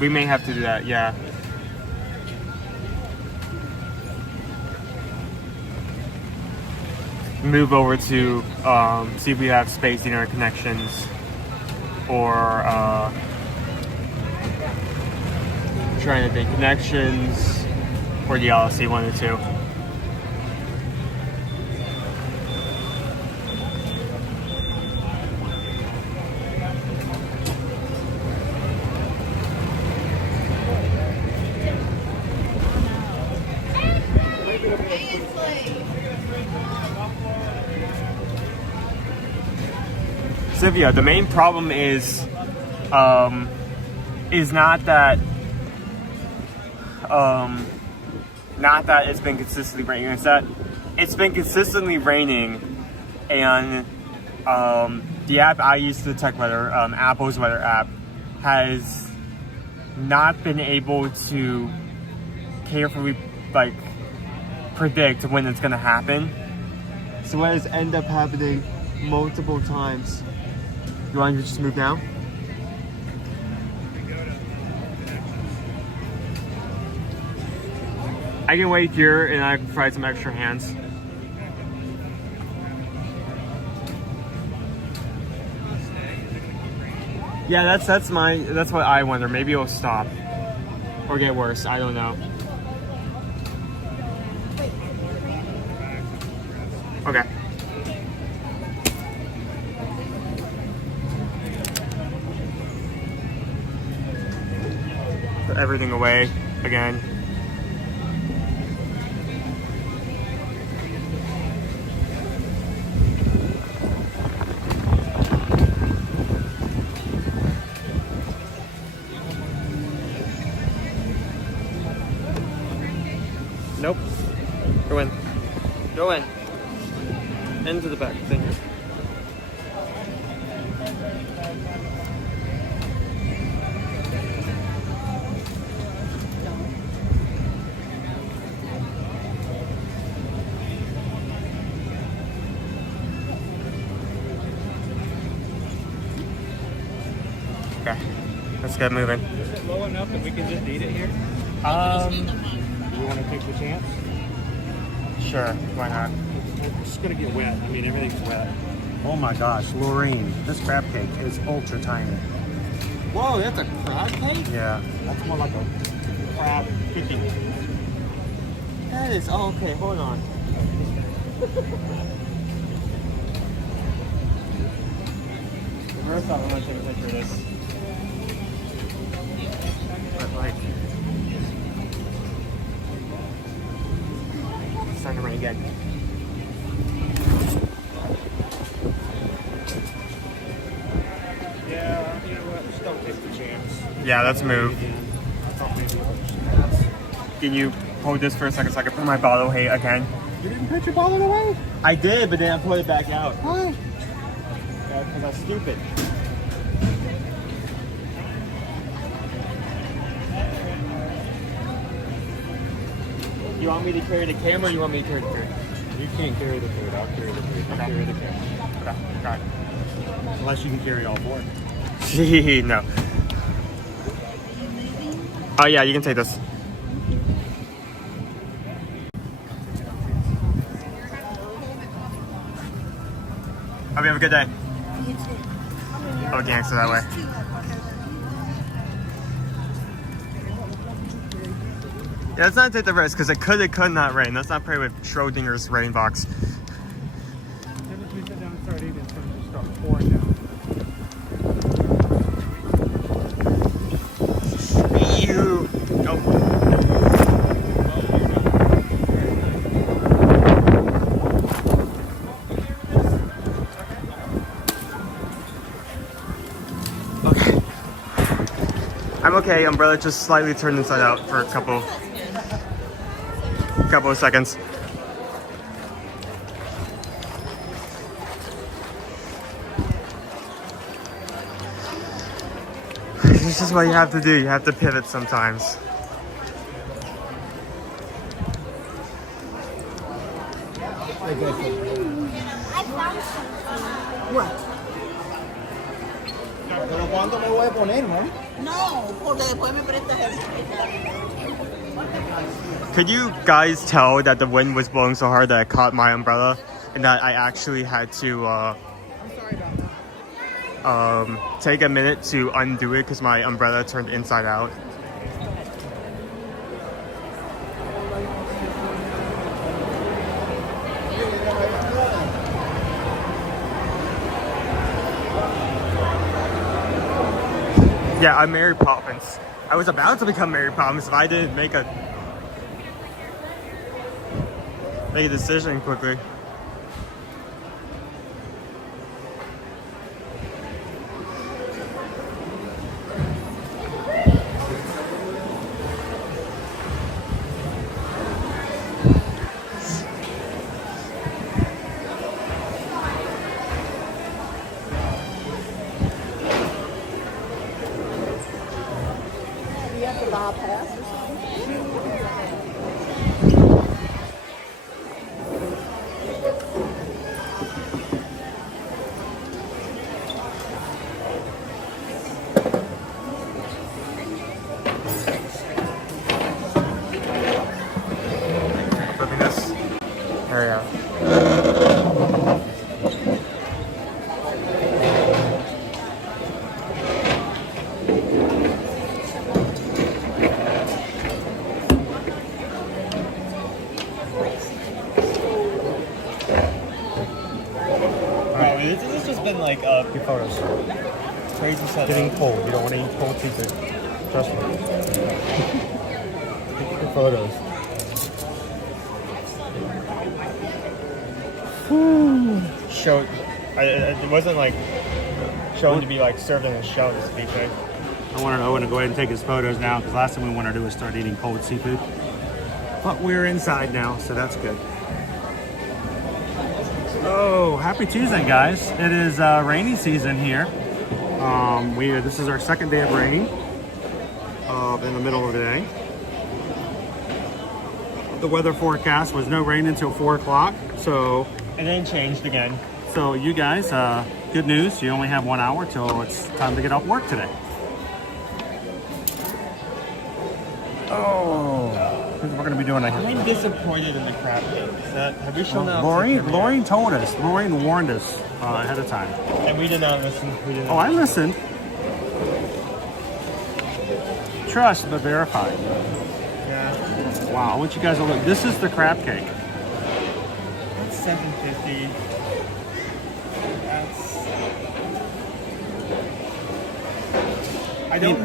We may have to do that, yeah. Move over to see if we have space interconnections or trying to think connections or the LLC, one or two. Sylvia, the main problem is not that it's been consistently raining. It's that it's been consistently raining, and the app I use to detect weather, Apple's weather app, has not been able to carefully predict when it's gonna happen. So what has ended up happening multiple times. You want to just move now? I can wait here and I can provide some extra hands. Yeah, that's what I wonder. Maybe it'll stop or get worse. I don't know. Okay. Put everything away again. Nope. Go in. Go in. Into the back. Thank you. Okay, let's get moving. Is it low enough that we can just eat it here? Do you want to take the chance? Sure, why not? It's just gonna get wet. I mean, everything's wet. Oh my gosh, Lorraine, this crab cake is ultra tiny. Whoa, that's a crab cake? Yeah. That's more like a crab cookie. That is, oh, okay, hold on. First off, I want to take a picture of this. But it's starting to rain again. Yeah, you know what? Just don't take the chance. Yeah, let's move. I thought maybe I'll just pass. Can you hold this for a second so I can put my bottle away again? You didn't put your bottle away? I did, but then I put it back out. Why? Yeah, because I was stupid. You want me to carry the camera or you want me to carry the food? You can't carry the food. I'll carry the food. I'll carry the camera. Okay, got it. Unless you can carry all four. No. Oh yeah, you can take this. Hope you have a good day. Oh, gangster that way. Yeah, let's not take the risk because it could not rain. Let's not play with Schrodinger's rain box. Every time we sit down and start eating, it's going to just start pouring down. You. Nope. Okay. I'm okay. Umbrella just slightly turned inside out for a couple of seconds. This is what you have to do. You have to pivot sometimes. ¿Pero cuánto me voy a poner, no? No, porque después me prestas el... Could you guys tell that the wind was blowing so hard that I caught my umbrella and that I actually had to take a minute to undo it because my umbrella turned inside out? Yeah, I'm Mary Poppins. I was about to become Mary Poppins if I didn't make a decision quickly. bypass or Flipping this. There we go. This has just been like Your photos. crazy setup. Getting cold. You don't want to eat cold seafood. Trust me. Take your photos. Show. It wasn't like shown to be like served in a shell, to speak. Right? I wanted Owen to go ahead and take his photos now because last thing we want to do is start eating cold seafood. But we're inside now, so that's good. Oh, happy Tuesday, guys. It is rainy season here. This is our second day of rain in the middle of the day. The weather forecast was no rain until 4 o'clock, so... And then changed again. So you guys, good news. You only have 1 hour till it's time to get off work today. Oh, we're going to be doing a... I'm disappointed in the crab cake. Have we shown that? Lorraine told us. Lorraine warned us ahead of time. And we did not listen. Oh, I listened. Trust but verify. Yeah. Wow, I want you guys to look. This is the crab cake. That's $7.50.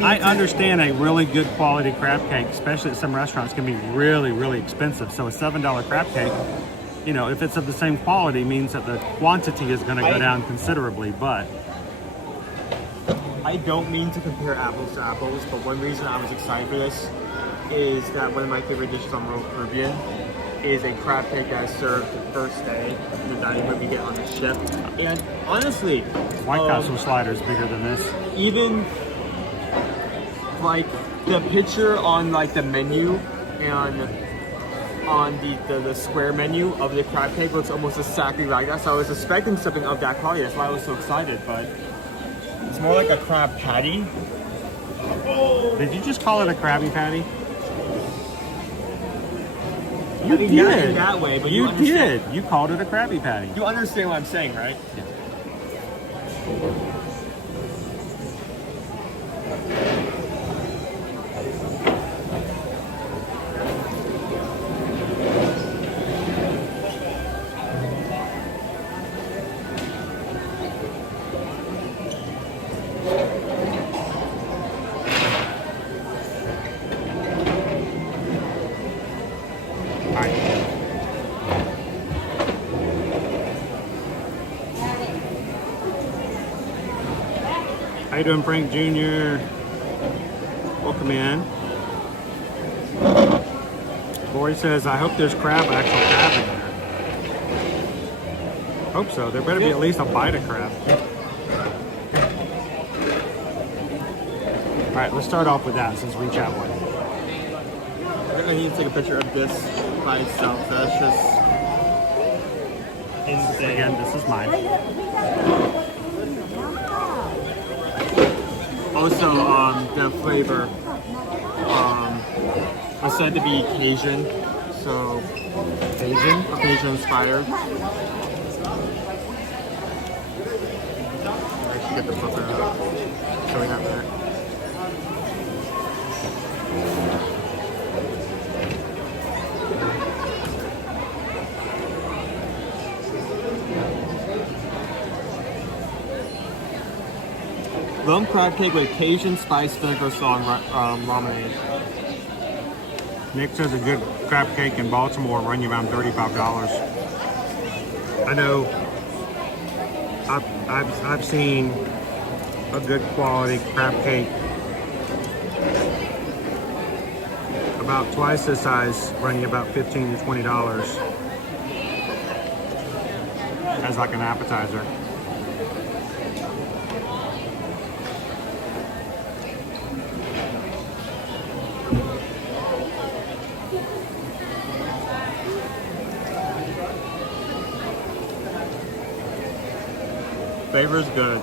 I understand a really good quality crab cake, especially at some restaurants, can be really, really expensive. So a $7 crab cake, you know, if it's of the same quality, means that the quantity is going to go down considerably. But I don't mean to compare apples to apples, but one reason I was excited for this is that one of my favorite dishes on Royal Caribbean is a crab cake that is served the first day in the dining room you get on the ship. And honestly, White Castle slider is bigger than this. Even like the picture on like the menu and on the square menu of the crab cake looks almost exactly like that. So I was expecting something of that quality. That's why I was so excited. But it's more like a crab patty. Did you just call it a Krabby Patty? You did. Not in that way, but you did. You called it a Krabby Patty. You understand what I'm saying, right? Yeah. How you doing, Frank Jr.? Welcome in. Boy says, I hope there's actual crab in there. Hope so. There better be at least a bite of crab. All right, let's start off with that since we each have one. I need to take a picture of this by itself. That's just insane. Again, this is mine. Also, the flavor was said to be Cajun, so Cajun inspired. I should get the flipper out so we have that. Rum crab cake with Cajun spice vinegar sauce lemonade. Nick says a good crab cake in Baltimore will run you around $35. I know I've seen a good quality crab cake about twice this size run you about $15 to $20 as like an appetizer. flavor's good.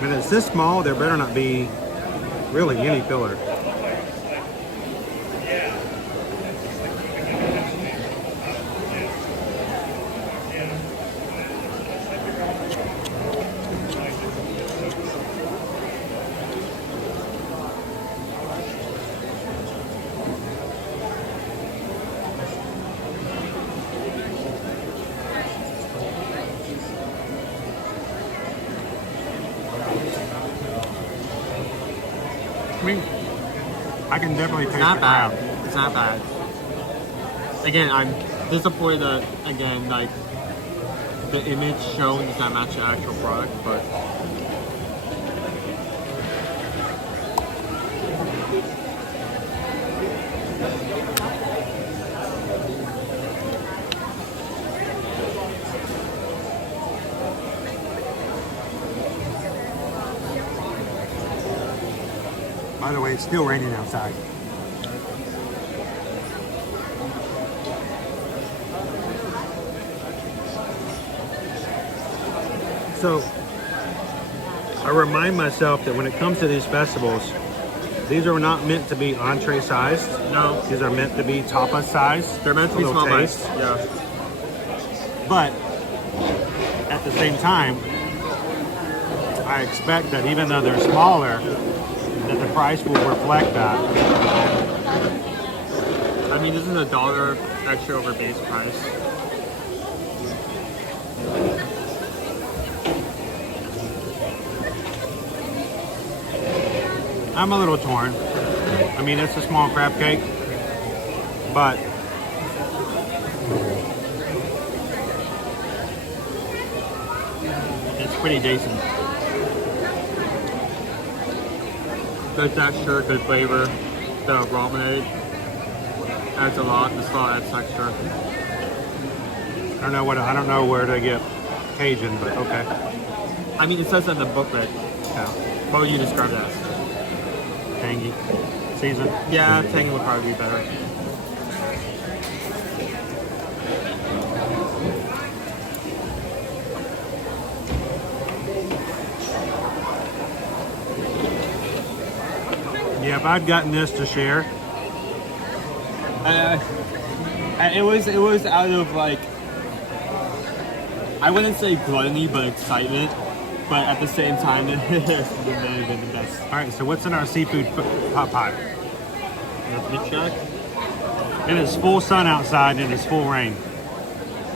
When it's this small, there better not be really any filler. I mean, I can definitely taste It's not the bad. crab. It's not bad. Again, I'm disappointed that, again, like, the image shown does not match the actual product, but By the way, it's still raining outside. So, I remind myself that when it comes to these festivals, these are not meant to be entree sized. No. These are meant to be tapas sized. They're meant to be small bites. Yeah. But at the same time, I expect that even though they're smaller, that the price will reflect that. I mean, this is $1 extra over base price. I'm a little torn. I mean, it's a small crab cake, but it's pretty decent. Good texture, good flavor. The ramen adds a lot. The slaw adds texture. I don't know where to get Cajun, but okay. I mean, it says in the booklet. Yeah. What would you describe it as? Tangy. Season. Yeah, tangy would probably be better. Yeah, if I'd gotten this to share, it was out of, like, I wouldn't say gluttony, but excitement. But at the same time, it may have been the best. All right, so what's in our seafood pot pie? Let me check. It is full sun outside and it's full rain.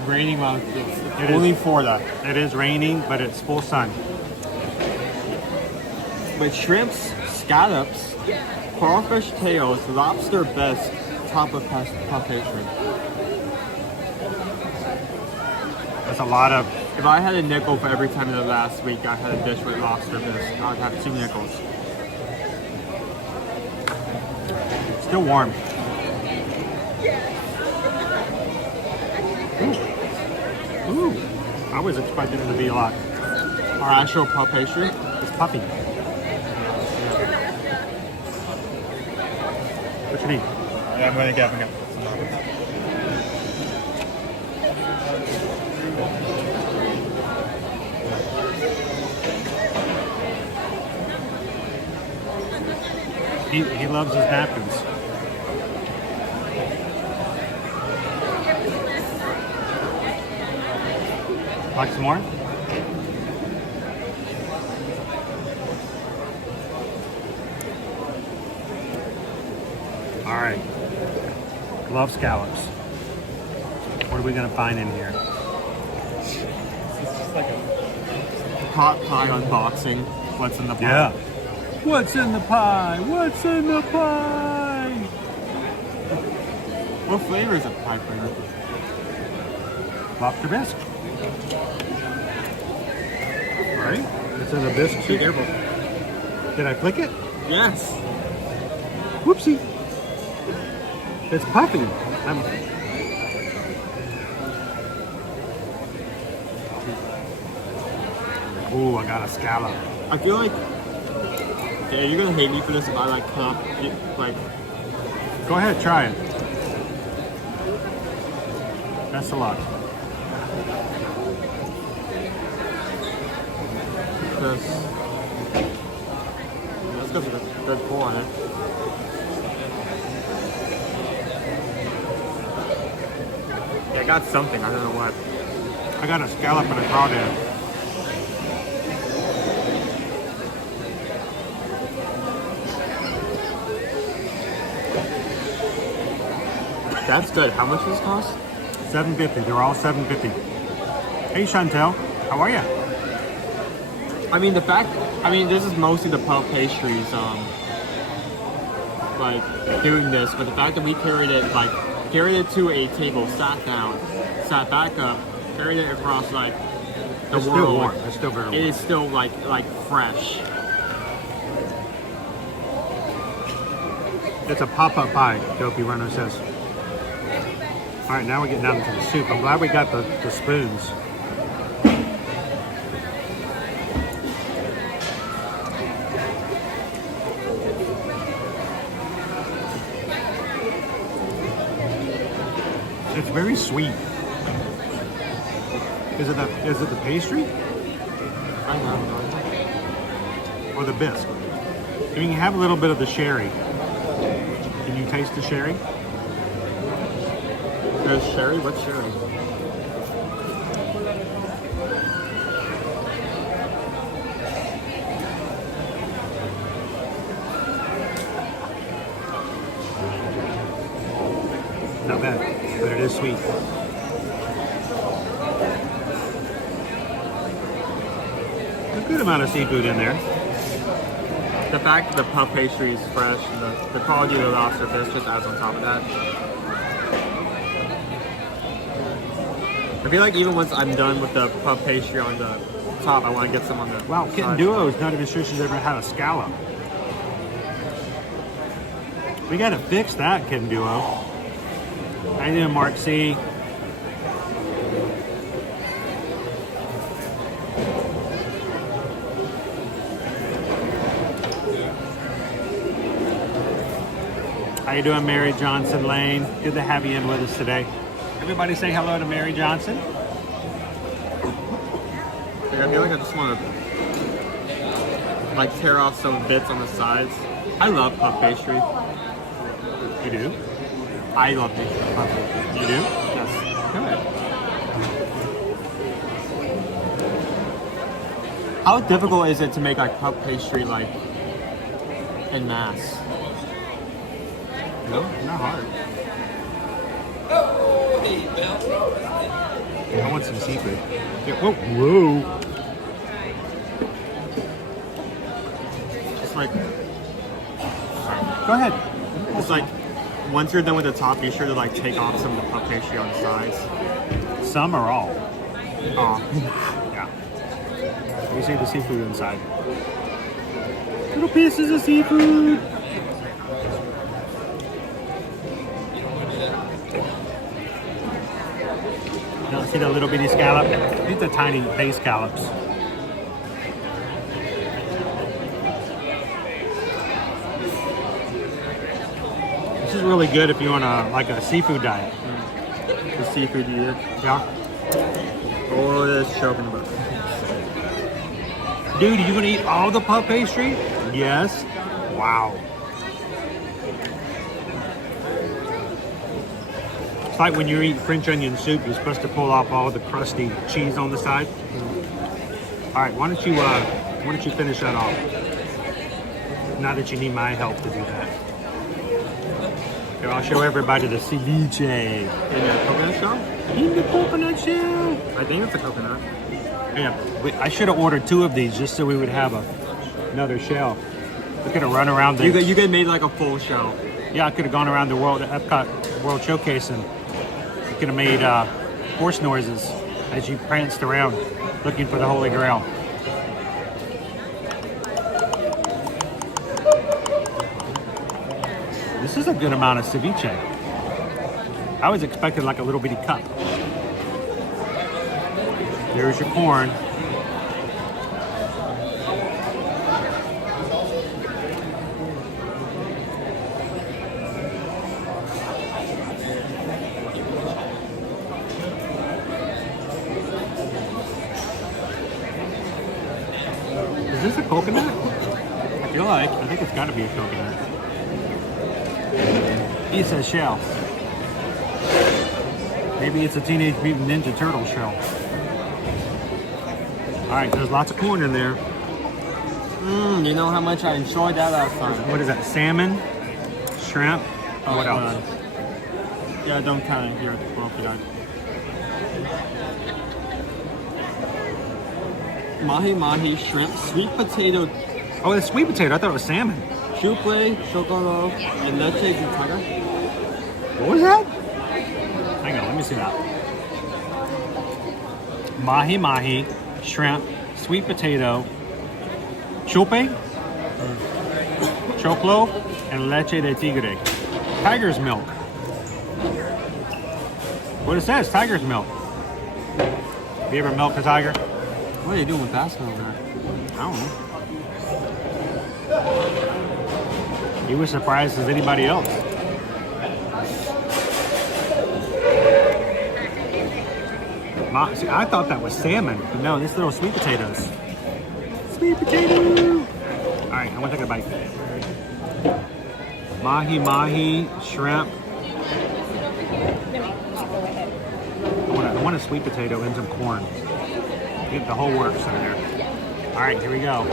Raining while it's It only is- for that. It is raining, but it's full sun. With shrimps, scallops, crawfish tails, lobster bisque, top of pastry. That's a lot of. If I had a nickel for every time in the last week I had a dish with lobster bisque, I'd have 2 nickels. Still warm. Ooh. I was expecting it to be a lot. Our actual puff pastry is puffy. What you need? I'm going to get some. He loves his napkins. Like some more? All right. Love scallops. What are we gonna find in here? It's just like a pot pie unboxing. What's in the pot? Yeah. What's in the pie? What's in the pie? What flavor is a pie flavor? Lobster bisque. All right. It's in the bisque. Be careful. Did I flick it? Yes. Whoopsie. It's puffy. Ooh, I got a scallop. I feel like, yeah, you're gonna hate me for this if I like cut up, like. Go ahead, try it. Best of luck. Let's go for the good pull on it. Yeah, I got something. I don't know what. I got a scallop and a crawdad. That's good. How much does this cost? $7.50. They're all $7.50. Hey, Chantel. How are you? I mean, this is mostly the puff pastries, like, doing this, but the fact that we carried it to a table, sat down, sat back up, carried it across, like, the It's world. still warm. It's still very warm. It is still, like fresh. It's a pop-up pie, Dopey Runner says. All right, now we're getting down to the soup. I'm glad we got the spoons. It's very sweet. Is it the pastry? I know. Or the bisque? I mean, you have a little bit of the sherry. Can you taste the sherry? There's sherry? What's sherry? Not bad, but it is sweet. A good amount of seafood in there. The fact that the puff pastry is fresh and the quality of the lobster fish just adds on top of that. I feel like even once I'm done with the puff pastry on the top, I want to get some on the Wow, Kitten side. Duo is not even sure she's ever had a scallop. We got to fix that, Kitten Duo. How you doing, Mark C? How you doing, Mary Johnson Lane? Good to have you in with us today. Everybody say hello to Mary Johnson. I feel like I just want to like tear off some bits on the sides. I love puff pastry. You do? I love puff pastry. You do? Yes. Good. How difficult is it to make like puff pastry like in mass? No, not hard. I want some seafood. Yeah, whoa, whoa. It's like, Go ahead. it's like once you're done with the top, be sure to like take off some of the puff pastry on the sides. Some or all? Oh, Yeah. You see the seafood inside. Little pieces of seafood. You see the little bitty scallop? These are tiny bay scallops. This is really good if you want like a seafood diet. the seafood eater. Yeah. Oh, that's choking about. Dude, you gonna eat all the puff pastry? Yes. Wow. It's like when you eat French onion soup, you're supposed to pull off all the crusty cheese on the side. All right, why don't you finish that off? Not that you need my help to do that. Here, I'll show everybody the ceviche. In the coconut shell? In the coconut shell. I think it's a coconut. Yeah, I should have ordered 2 of these just so we would have another shell. We could have run around the... You could have made like a full shell. Yeah, I could have gone around the world, Epcot World Showcase, and could have made horse noises as you pranced around looking for the Holy Grail. This is a good amount of ceviche. I was expecting like a little bitty cup. There's your corn. coconut? I feel like. I think it's got to be a coconut. It's a shell. Maybe it's a Teenage Mutant Ninja Turtle shell. All right, there's lots of corn in there. You know how much I enjoyed that last time. What is that? Salmon, shrimp. What else? Yeah, don't count it here at the 12 yard. Mahi mahi, shrimp, sweet potato. Oh, it's sweet potato. I thought it was salmon. Chuple, chocolate, and leche de tiger. What was that? Hang on, let me see that. Mahi mahi, shrimp, sweet potato, chupe, choclo, and leche de tigre. Tiger's milk. What it says, tiger's milk. Have you ever milked a tiger? What are you doing with that over there? I don't know. You were surprised as anybody else. See, I thought that was salmon, but no, this little sweet potatoes. Sweet potato! Alright, I'm gonna take a bite. Mahi mahi, shrimp. I want a sweet potato and some corn. Get the whole works in there. Alright, here we go.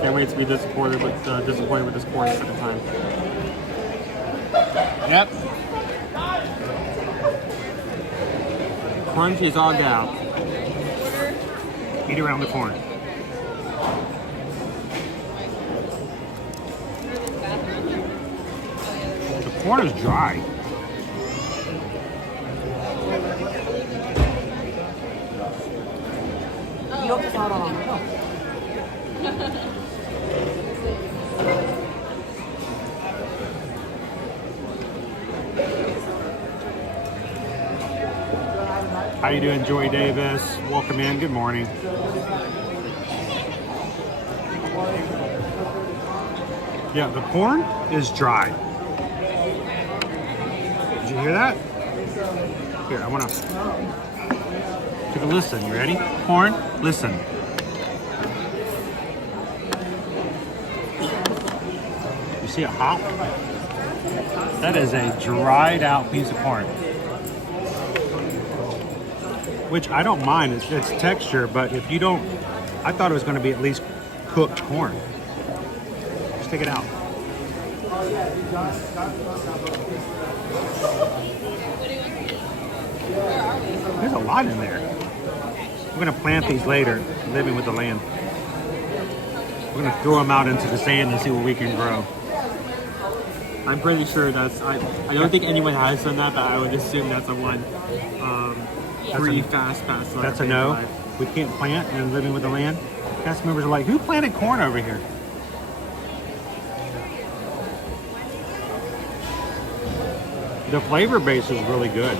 Can't wait to be disappointed with this corn the second time. Yep. Crunchy is all gal. Eat around the corn. The corn is dry. How you doing, Joy Davis? Welcome in. Good morning. Yeah, the corn is dry. Did you hear that? Here, I want to take a listen. You ready? Corn, listen. You see it hop? That is a dried out piece of corn. Which I don't mind, it's texture, but if you don't, I thought it was going to be at least cooked corn. Just take it out. There's a lot in there. We're going to plant these later, living with the land. We're going to throw them out into the sand and see what we can grow. I'm pretty sure that's, I don't think anyone has done that, but I would assume that's a one. Pretty fast. That's a no. We can't plant and living with the land. Cast members are like, who planted corn over here? The flavor base is really good.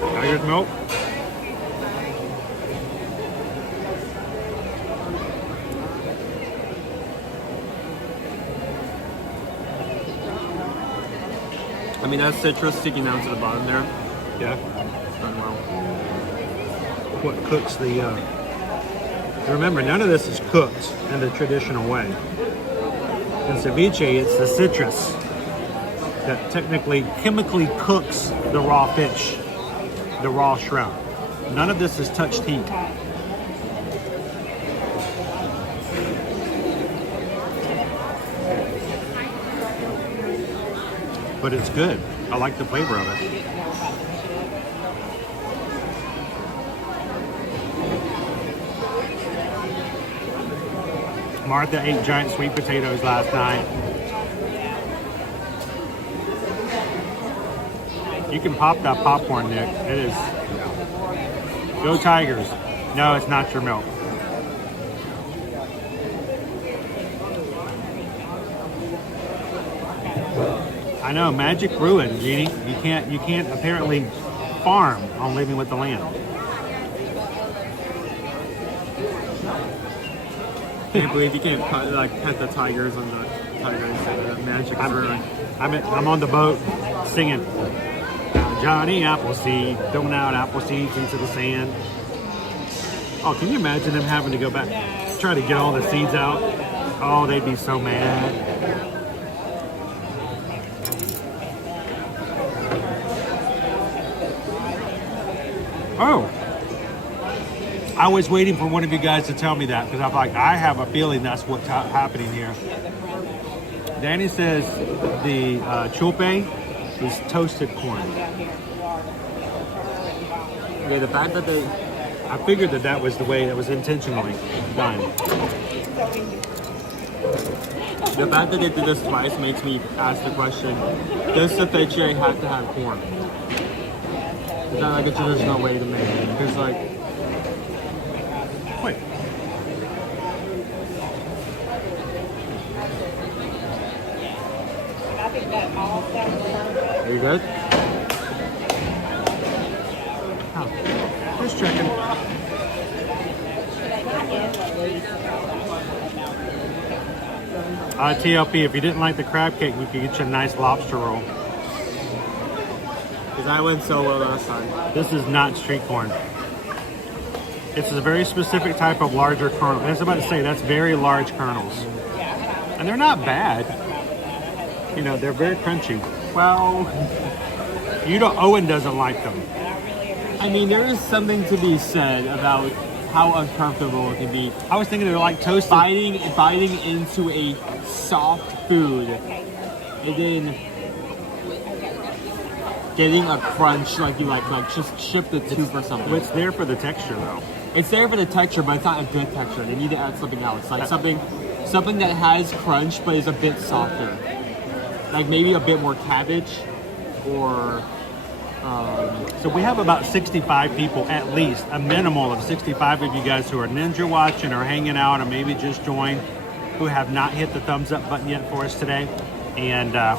Tiger's milk. I mean, that's citrus sticking down to the bottom there. Yeah. Done well. What cooks the, remember, none of this is cooked in the traditional way. In ceviche, it's the citrus that technically chemically cooks the raw fish, the raw shrimp. None of this is touched heat. But it's good. I like the flavor of it. Martha ate giant sweet potatoes last night. You can pop that popcorn, Nick. It is. Go Tigers. No, it's not your milk. I know, magic ruined, Jeannie. You can't apparently farm on living with the land. Can't believe you can't pet the tigers on the tigers. Magic ruined. I'm on the boat singing Johnny Appleseed, throwing out apple seeds into the sand. Oh, can you imagine them having to go back, try to get all the seeds out? Oh, they'd be so mad. Oh, I was waiting for one of you guys to tell me that because I'm like, I have a feeling that's what's happening here. Danny says the chulpe is toasted corn. Okay, the fact that I figured that was the way that was intentionally done. The fact that they did this twice makes me ask the question, does ceviche have to have corn? Is that like a traditional way to make it? Because like, wait. Are you good? Oh, just checking. TLP, if you didn't like the crab cake, we could get you a nice lobster roll. Because I went so well last time. This is not street corn. It's a very specific type of larger kernel. I was about to say, that's very large kernels. And they're not bad. You know, they're very crunchy. Well, Owen doesn't like them. I mean, there is something to be said about how uncomfortable it can be. I was thinking they're like toasted. Biting into a soft food and then getting a crunch like you like just chip the tooth or something. It's there for the texture though. It's there for the texture, but it's not a good texture. They need to add something else, like something that has crunch but is a bit softer. Like maybe a bit more cabbage or... So we have about 65 people, at least, a minimal of 65 of you guys who are ninja watching or hanging out or maybe just joined, who have not hit the thumbs up button yet for us today. And I'm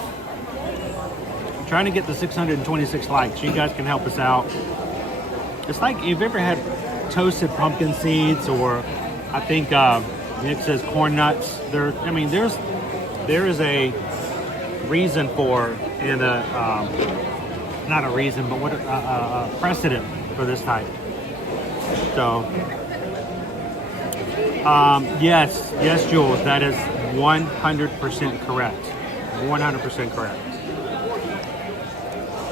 trying to get the 626 likes. You guys can help us out. It's like, if you've ever had toasted pumpkin seeds, or I think Nick says corn nuts. There is a reason for, and not a reason, but what a precedent for this type. So, yes, Jules, that is 100% correct. 100% correct.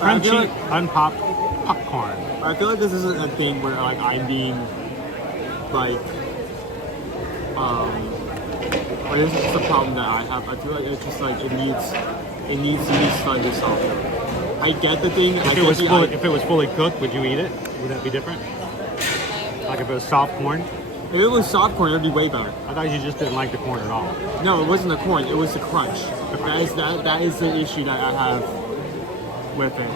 Crunchy, unpopped popcorn. I feel like this isn't a thing where like I'm being like this is the problem that I have. I feel like it's just like it needs to be slightly softer. I get the thing. If it was fully cooked, would you eat it? Would that be different? Like if it was soft corn? If it was soft corn, it would be way better. I thought you just didn't like the corn at all. No, it wasn't the corn. It was the crunch. That is the issue that I have with it.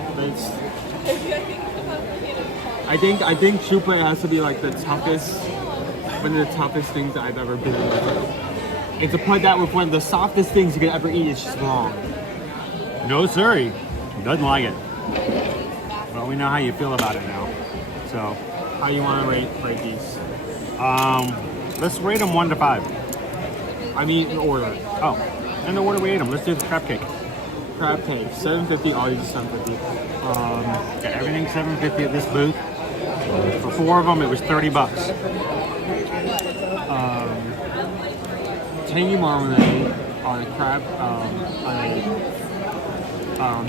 I think Super has to be like the toughest, one of the toughest things that I've ever been with. And to put that with one of the softest things you could ever eat is just wrong. No, sir. Doesn't like it. Well, we know how you feel about it now. So, how you want to rate these? Let's rate them 1 to 5. I mean, in order. Oh, in the order we ate them. Let's do the crab cake. Crab cake, $7.50. All these are $7.50. Everything's $7.50 at this booth. For 4 of them, it was $30. Tangy marmalade on a crab,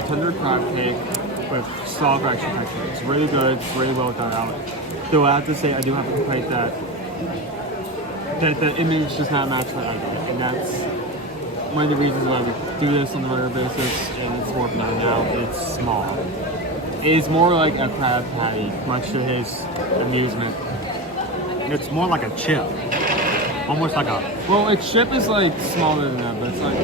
tender crab cake with soft extra texture. It's really good. It's really well done out. Though I have to say, I do have to complain that the image does not match what I do, and that's one of the reasons why we do this on a regular basis. And it's working out now. It's small. It is more like a crab patty, much to his amusement. It's more like a chip. Almost like a... Well, a chip is like smaller than that, but it's like...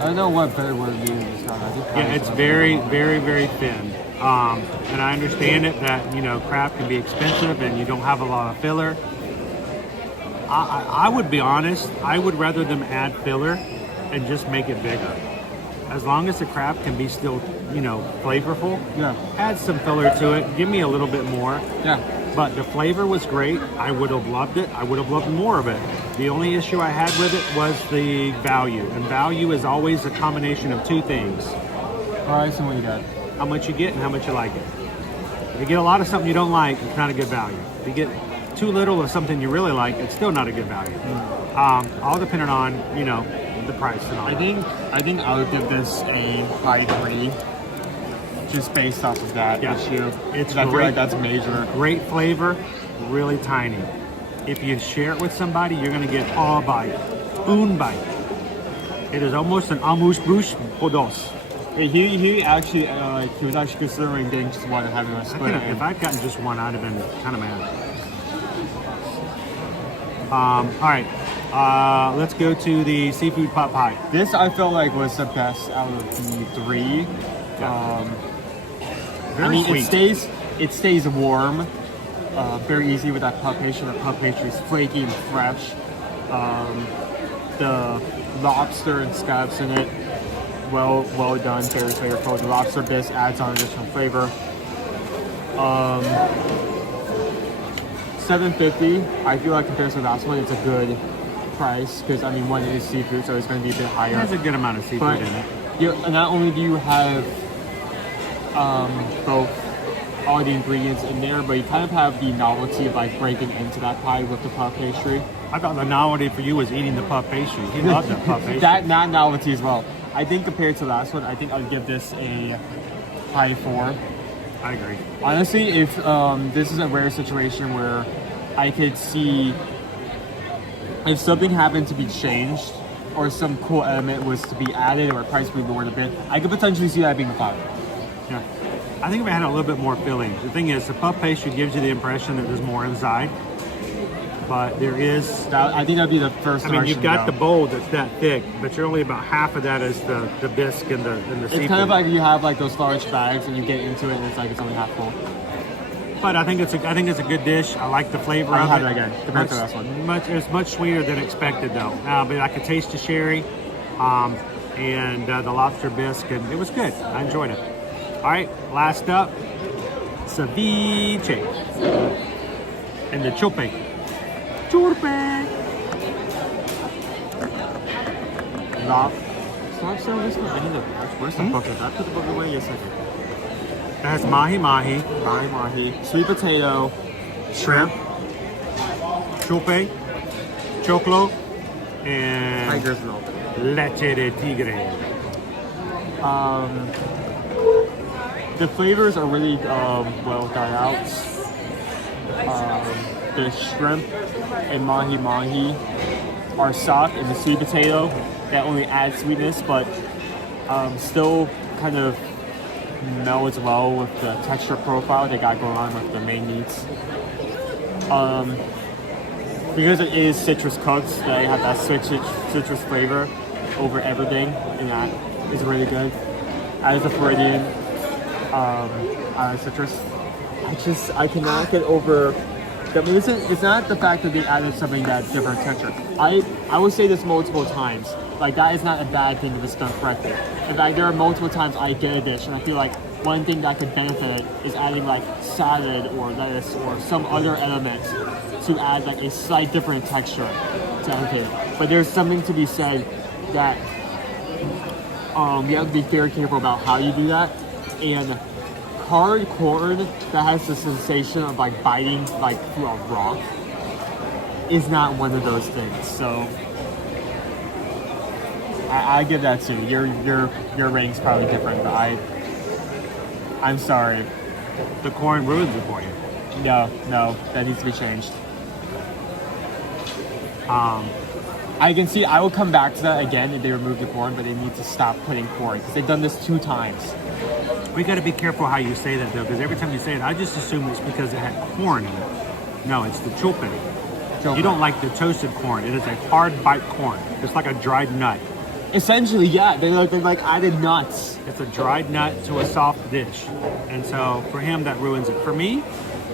I don't know what better word to use. Yeah, it's very, very, very thin. And I understand it that, crab can be expensive and you don't have a lot of filler. I would be honest, I would rather them add filler and just make it bigger. As long as the crab can be still, flavorful, yeah. Add some filler to it. Give me a little bit more. Yeah. But the flavor was great. I would have loved it. I would have loved more of it. The only issue I had with it was the value. And value is always a combination of two things. All right, so what you got? How much you get and how much you like it. If you get a lot of something you don't like, it's not a good value. If you get too little of something you really like, it's still not a good value. All depending on, you know, the price and all. I think I would give this a high 3, just based off of that issue. It's I feel great. like that's major. Great flavor, really tiny. If you share it with somebody, you're gonna get a bite, un bite. It is almost an amuse-bouche for dos. He actually he was actually considering getting just one and having a split. If I'd gotten just one, I'd have been kind of mad. All right, let's go to the seafood pot pie. This I felt like was the best out of the 3. Very sweet. It stays warm. Very easy with that puff pastry. The puff pastry is flaky and fresh. The lobster and scallops in it, well done, very flavorful. The lobster bisque adds on additional flavor. $7.50. I feel like compared to the last one, it's a good price because I mean, one is seafood, so it's going to be a bit higher. There's a good amount of seafood in it. Not only do you have both all the ingredients in there, but you kind of have the novelty of like breaking into that pie with the puff pastry. I thought the novelty for you was eating the puff pastry. He loved the puff pastry. that novelty as well. I think compared to the last one, I think I'd give this a high 4. I agree. Honestly, if this is a rare situation where I could see if something happened to be changed or some cool element was to be added or price be lowered a bit, I could potentially see that being a 5. Yeah. I think if it had a little bit more filling. The thing is, the puff pastry gives you the impression that there's more inside. But there is... I think that'd be the first. I mean, you've got the bowl that's that thick, but you're only about half of that is the bisque and the seafood. It's kind of like you have like those large bags and you get into it and it's like it's only half full. But I think it's a good dish. I like the flavor of it. I'll have it again compared to the last one. It's much sweeter than expected though. But I could taste the sherry and the lobster bisque, and it was good. I enjoyed it. All right, last up, ceviche and the chope. Lobster on this one? I need to where's the bucket? Did I put the bucket away? Yes, I did. It has mahi-mahi, sweet potato, shrimp, chope, choclo, and tiger's milk. Leche de tigre. The flavors are really well thought out. The shrimp and mahi-mahi are soft, and the sweet potato that only adds sweetness, but still kind of melds well with the texture profile they got going on with the main meats. Because it is citrus cooked, they have that citrus flavor over everything, and that is really good. As a Floridian, citrus, I cannot get over. I mean, it's not the fact that they added something that different texture. I would say this multiple times. Like, that is not a bad thing if it's done correctly. In fact, there are multiple times I get a dish, and I feel like one thing that could benefit it is adding like salad or lettuce or some other element to add like a slight different texture to everything. But there's something to be said that you have to be very careful about how you do that. And hard corn that has the sensation of like biting like through a rock is not one of those things. So I give that to you. Your rating's probably different, but I'm sorry. The corn ruins it for you. No, that needs to be changed. I can see. I will come back to that again if they remove the corn, but they need to stop putting corn because they've done this 2 times. We got to be careful how you say that though, because every time you say it, I just assume it's because it had corn in it. No, it's the chope. You don't like the toasted corn. It is a hard bite corn. It's like a dried nut. Essentially, yeah. They like added nuts. It's a dried nut to a soft dish, and so for him that ruins it. For me,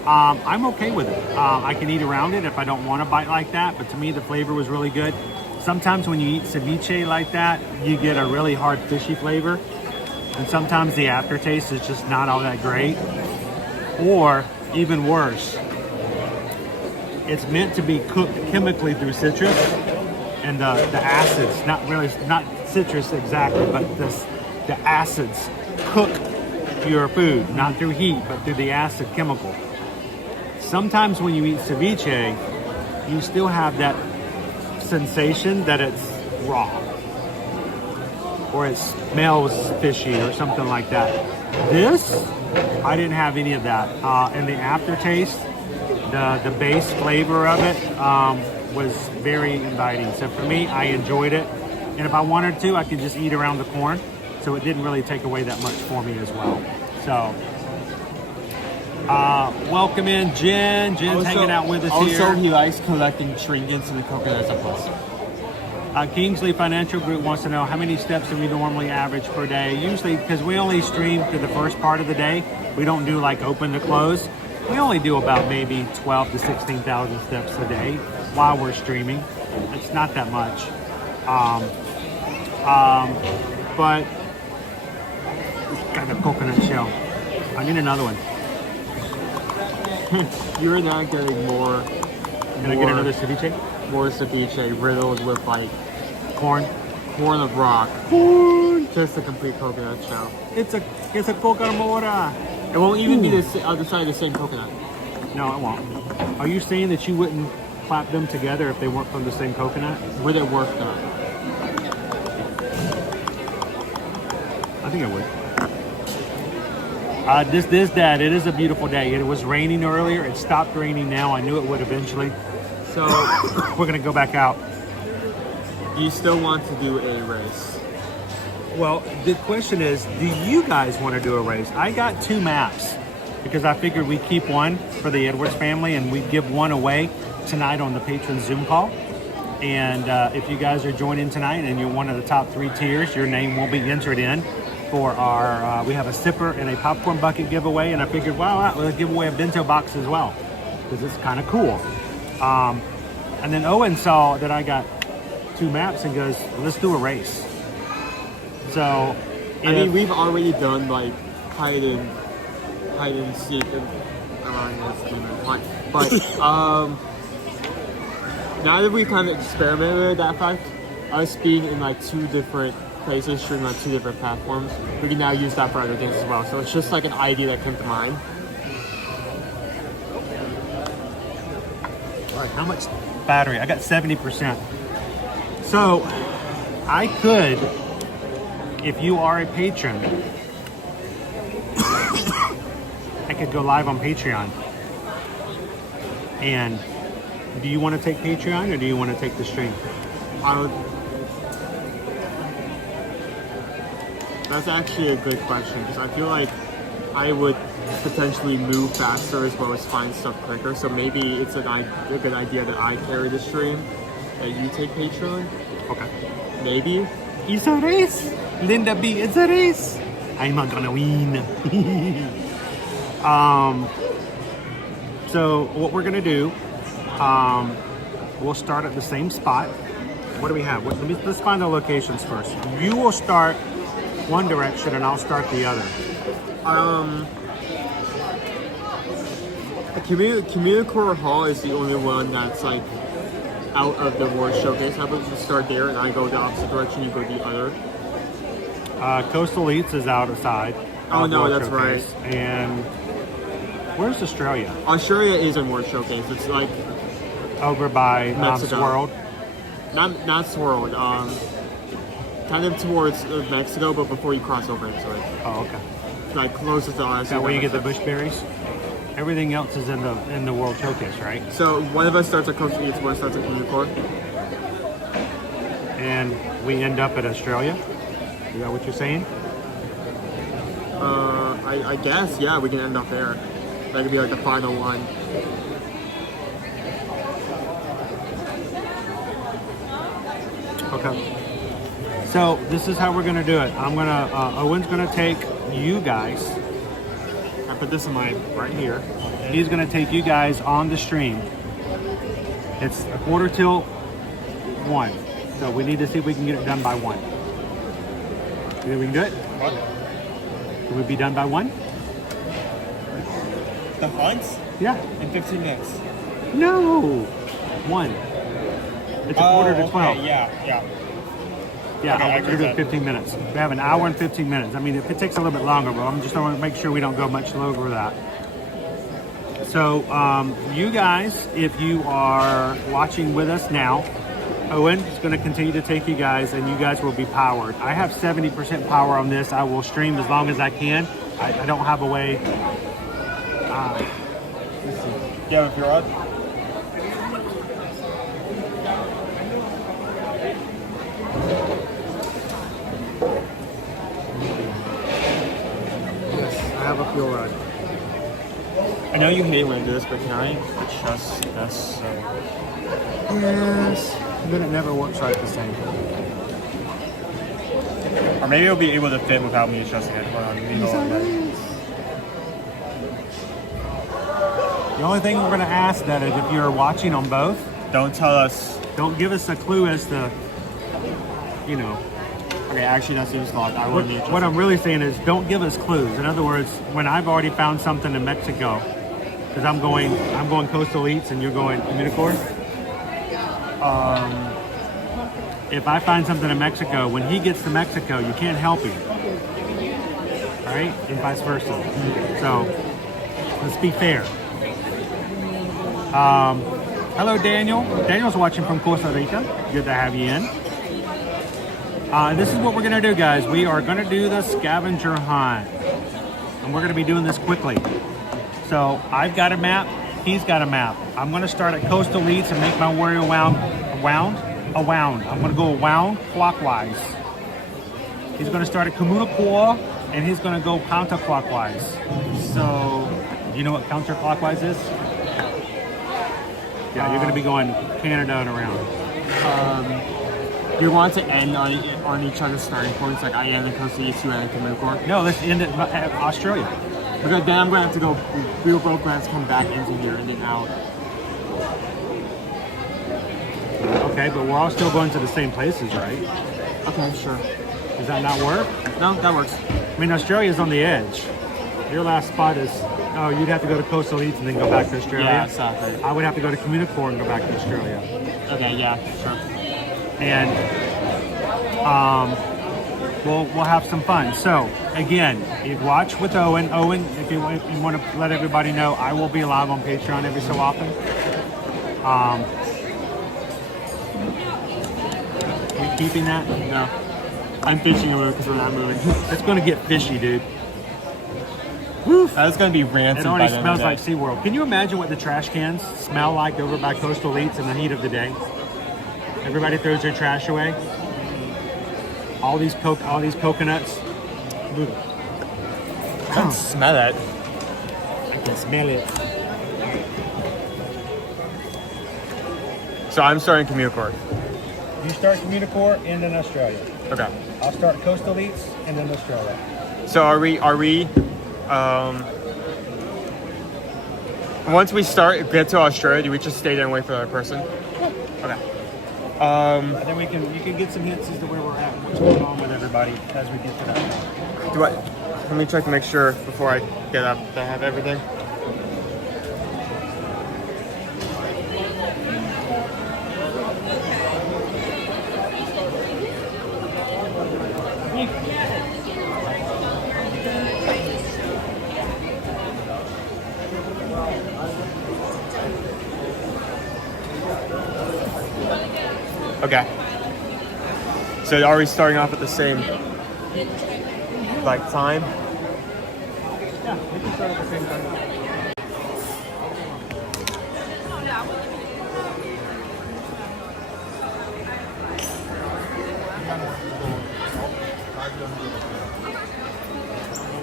I'm okay with it. I can eat around it if I don't want to bite like that, but to me the flavor was really good. Sometimes when you eat ceviche like that, you get a really hard fishy flavor, and sometimes the aftertaste is just not all that great. Or even worse, it's meant to be cooked chemically through citrus, and the acids, not citrus exactly, but the acids cook your food, not through heat, but through the acid chemical. Sometimes when you eat ceviche, you still have that sensation that it's raw, or it smells fishy or something like that. This, I didn't have any of that. And the aftertaste, the base flavor of it was very inviting. So for me, I enjoyed it. And if I wanted to, I could just eat around the corn. So it didn't really take away that much for me as well. So, welcome in Jen. Jen's hanging out with us here. Also, he likes collecting trinkets and coconuts and plus. Kingsley Financial Group wants to know how many steps do we normally average per day? Usually, because we only stream to the first part of the day, we don't do like open to close. We only do about maybe 12 to 16,000 steps a day while we're streaming. It's not that much. But it's got a coconut shell. I need another one. You're not getting more. Can I get another ceviche? More ceviche riddled with like corn of rock. Just a complete coconut shell. It's a coconut mora. It won't even be the other side of the same coconut. No, it won't. Are you saying that you wouldn't clap them together if they weren't from the same coconut? Would it work though? I think it would. Dad, it is a beautiful day. It was raining earlier. It stopped raining now. I knew it would eventually. So we're going to go back out. Do you still want to do a race? Well, the question is, do you guys want to do a race? I got 2 maps because I figured we'd keep one for the Edwards family and we'd give one away tonight on the patron Zoom call. And if you guys are joining tonight and you're one of the top 3 tiers, your name will be entered in for our, we have a sipper and a popcorn bucket giveaway. And I figured, wow, let's give away a bento box as well because it's kind of cool. And then Owen saw that I got 2 maps and goes, let's do a race. So, I mean, we've already done like hide and seek and but now that we kind of experimented with that fact, us being in like 2 different places, streaming on 2 different platforms, we can now use that for other things as well. So it's just like an idea that came to mind. All right, how much battery? I got 70%. So I could, if you are a patron, I could go live on Patreon. And do you want to take Patreon or do you want to take the stream? That's actually a good question because I feel like I would potentially move faster as well as find stuff quicker. So maybe it's a good idea that I carry the stream and you take Patreon. Okay. Maybe. It's a race. Linda B, it's a race. I'm not gonna win. So what we're gonna do, we'll start at the same spot. What do we have? Let's find the locations first. You will start one direction and I'll start the other. The Communicore Hall is the only one that's like out of the World Showcase. How about you start there and I go the opposite direction, you go the other? Coastal Eats is outside. Oh no, World that's Showcase. right. And where's Australia? Australia is in World Showcase. It's like over by Swirled. Not Swirled. Kind of towards Mexico, but before you cross over into it. Oh, okay. It's like closest to us. Is that where you get the bushberries? Everything else is in the World Showcase, right? So one of us starts at Coastal Eats, one starts at Communicore. And we end up at Australia? Is that what you're saying? I guess, yeah, we can end up there. That could be like the final one. Okay. So this is how we're gonna do it. Owen's gonna take you guys. I put this in right here. He's gonna take you guys on the stream. It's 1:45. So we need to see if we can get it done by 1. You think we can do it? What? Can we be done by 1? The hunts? Yeah. In 15 minutes. No. 1. It's 1:45. Okay, yeah. Yeah, Okay, we're doing 15 minutes. We have an hour and 15 minutes. I mean, if it takes a little bit longer, but I'm just want to make sure we don't go much over that. So, you guys, if you are watching with us now, Owen is going to continue to take you guys, and you guys will be powered. I have 70% power on this. I will stream as long as I can. I don't have a way. Let's see. Yeah, if you're on. Yes, I have a fuel rod. I know you hate when I do this, but can I adjust this? Yes. And then it never works right the same. Or maybe it'll be able to fit without me adjusting it. Hold on, let me hold on. The only thing we're going to ask that is if you're watching on both, don't tell us. Don't give us a clue as to, you know. Okay, actually, that's just thought. I wouldn't need What I'm really saying is don't give us clues. In other words, when I've already found something in Mexico, because I'm going Coastal Eats and you're going Communicore. If I find something in Mexico, when he gets to Mexico, you can't help him. All right? And vice versa. So, let's be fair. Hello, Daniel. Daniel's watching from Costa Rica. Good to have you in. This is what we're going to do, guys. We are going to do the scavenger hunt. And we're going to be doing this quickly. So, I've got a map. He's got a map. I'm going to start at Coastal Eats and make my way around. I'm going to go around clockwise. He's going to start at Communicore, and he's going to go counterclockwise. So, do you know what counterclockwise is? Yeah, you're going to be going Canada and around. You want to end on each other's starting points, like I end in Coastal Eats, you end in Communicore? No, let's end at Australia. Because then I'm going to have to go, we both going to have to come back into here and then out. Okay, but we're all still going to the same places, right? Okay, sure. Does that not work? No, that works. I mean, Australia's on the edge. Your last spot is, oh, you'd have to go to Coastal Eats and then go back to Australia? Yeah, exactly. I would have to go to Communicore and go back to Australia. Okay, yeah, sure. And we'll have some fun. So, again, you watch with Owen. Owen, if you want to let everybody know, I will be live on Patreon every so often. We keeping that? No. I'm fishing over because we're not moving. It's going to get fishy, dude. Woof. That's going to be rancid. It already smells like SeaWorld. Can you imagine what the trash cans smell like over by Coastal Eats in the heat of the day? Everybody throws their trash away. All these coconuts. I can smell it. I can smell it. So I'm starting Communicore. You start Communicore and then Australia. Okay. I'll start Coastal Eats and then Australia. So are we once we get to Australia, do we just stay there and wait for the other person? Yeah. Okay. And then you can get some hints as to where we're at and what's going on with everybody as we get to that. Let me check to make sure before I get up that I have everything. Okay. So are we starting off at the same time? Yeah, we can start at the same time.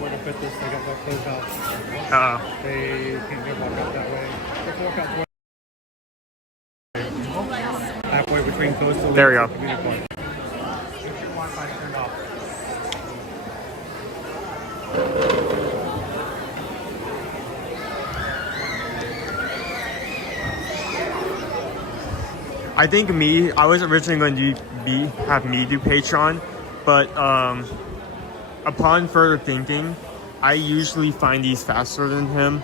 Where to put this? They got that closed off. They can't get walk out that way. Let's walk out halfway between Coastal. There we go. And Communicore. Get your Wi-Fi turned off. I think I was originally going to have me do Patreon, but upon further thinking, I usually find these faster than him,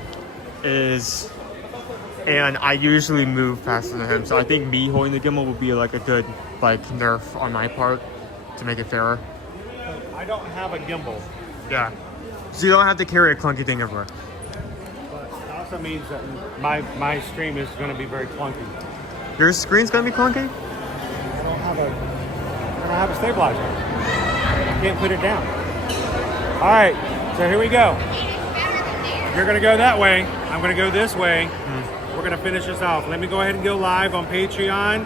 and I usually move faster than him. So I think me holding the gimbal would be like a good nerf on my part. to make it fairer. I don't have a gimbal. Yeah. So you don't have to carry a clunky thing everywhere. But it also means that my stream is going to be very clunky. Your screen's gonna be clunky? I don't have a stabilizer. I can't put it down. All right, so here we go. You're gonna go that way. I'm gonna go this way. We're gonna finish this off. Let me go ahead and go live on Patreon.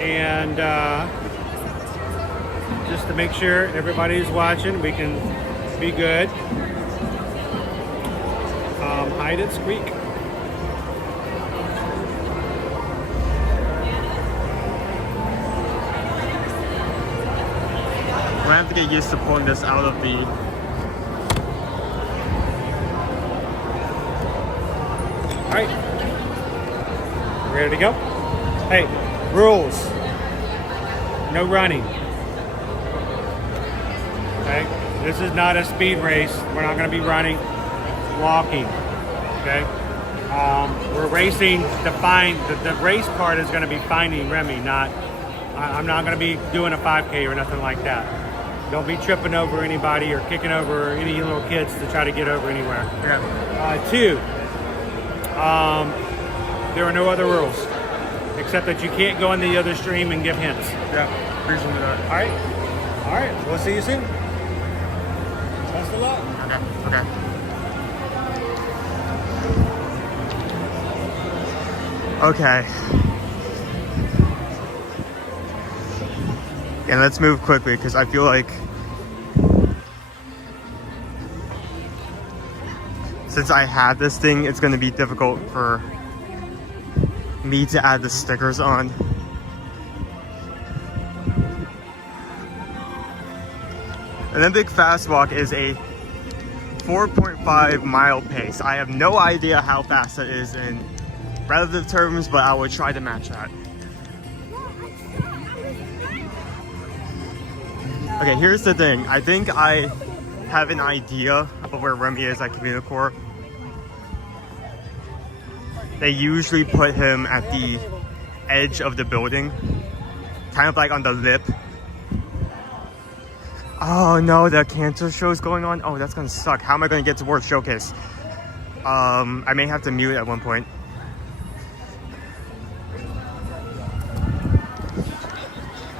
And just to make sure everybody's watching, we can be good. Hide it, squeak. We're gonna have to get used to pulling this out of the... All right, ready to go? Hey, rules. No running. Okay, this is not a speed race. We're not gonna be running, walking, okay? We're racing to find, the race part is gonna be finding Remy, not, I'm not gonna be doing a 5K or nothing like that. Don't be tripping over anybody or kicking over any little kids to try to get over anywhere. Yeah. 2, there are no other rules except that you can't go in the other stream and give hints. Yeah, appreciate that. All right, we'll see you soon. Best of luck. Okay. And let's move quickly because I feel like since I have this thing, it's going to be difficult for me to add the stickers on. An Olympic Fast Walk is a 4.5 mile pace. I have no idea how fast that is in relative terms, but I will try to match that. Okay, here's the thing. I think I have an idea of where Remy is at Communicore. They usually put him at the edge of the building, kind of like on the lip. Oh no, the cancer show's going on. Oh, that's gonna suck. How am I gonna get to World Showcase? I may have to mute at one point.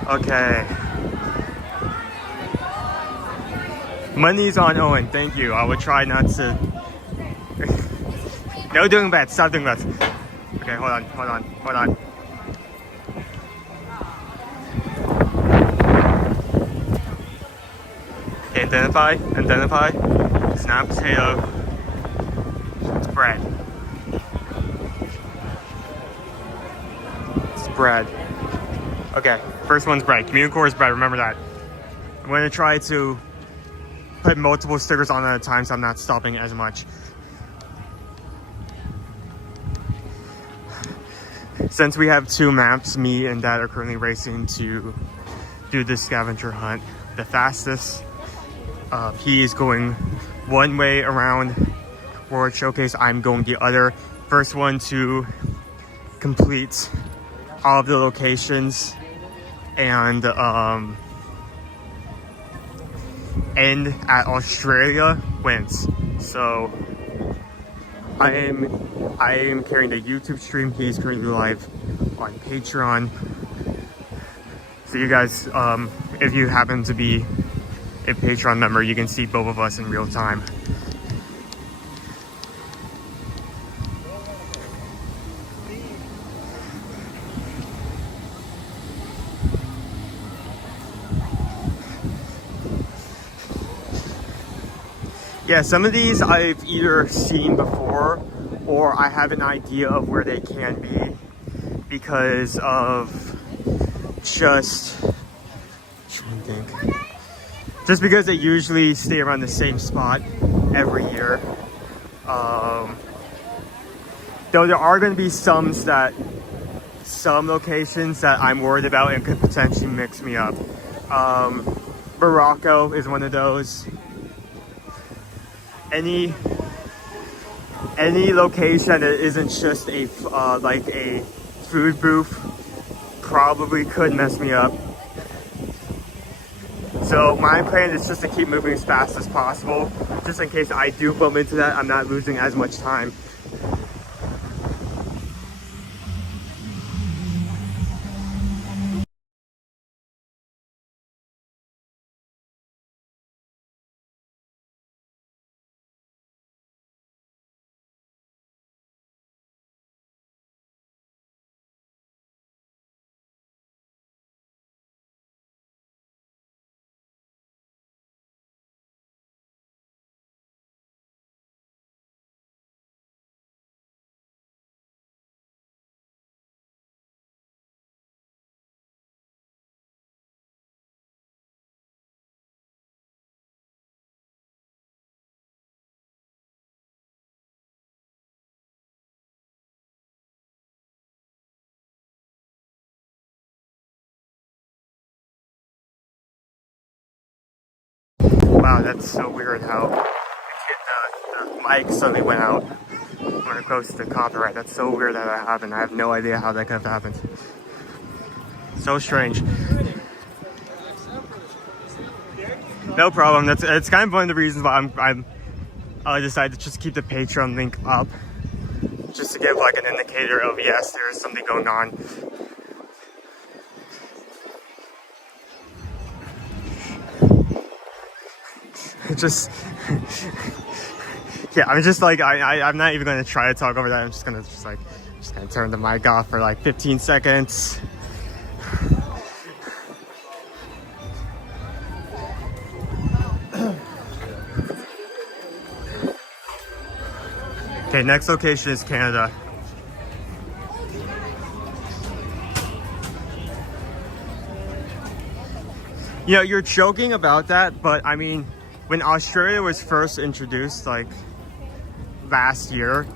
Okay. Money's on Owen, thank you. I will try not to... No doing bets, stop doing bets. Okay, hold on. Okay, identify. Snap potato. It's bread. It's bread. Okay, first one's bread. Communicore is bread, remember that. I'm gonna try to put multiple stickers on at a time so I'm not stopping as much. Since we have 2 maps, me and Dad are currently racing to do the scavenger hunt. The fastest, he is going one way around World Showcase, I'm going the other. First one to complete all of the locations and end at Australia wins. So I am carrying the YouTube stream. He's currently live on Patreon. So you guys, if you happen to be a Patreon member, you can see both of us in real time. Yeah, some of these I've either seen before or I have an idea of where they can be because of just because they usually stay around the same spot every year. Though there are going to be some locations that I'm worried about and could potentially mix me up. Morocco is one of those. Any location that isn't just a like a food booth probably could mess me up. So my plan is just to keep moving as fast as possible, just in case I do bump into that, I'm not losing as much time. Wow, that's so weird how the mic suddenly went out when it goes to copyright. That's so weird that happened. I have no idea how that could have happened. So strange. No problem. It's kind of one of the reasons why I decided to just keep the Patreon link up, just to give like an indicator of yes, there is something going on. Just yeah, I'm just like I'm not even gonna try to talk over that. I'm just gonna turn the mic off for like 15 seconds. Okay, next location is Canada. You know, you're joking about that, but I mean, when Australia was first introduced, like last year,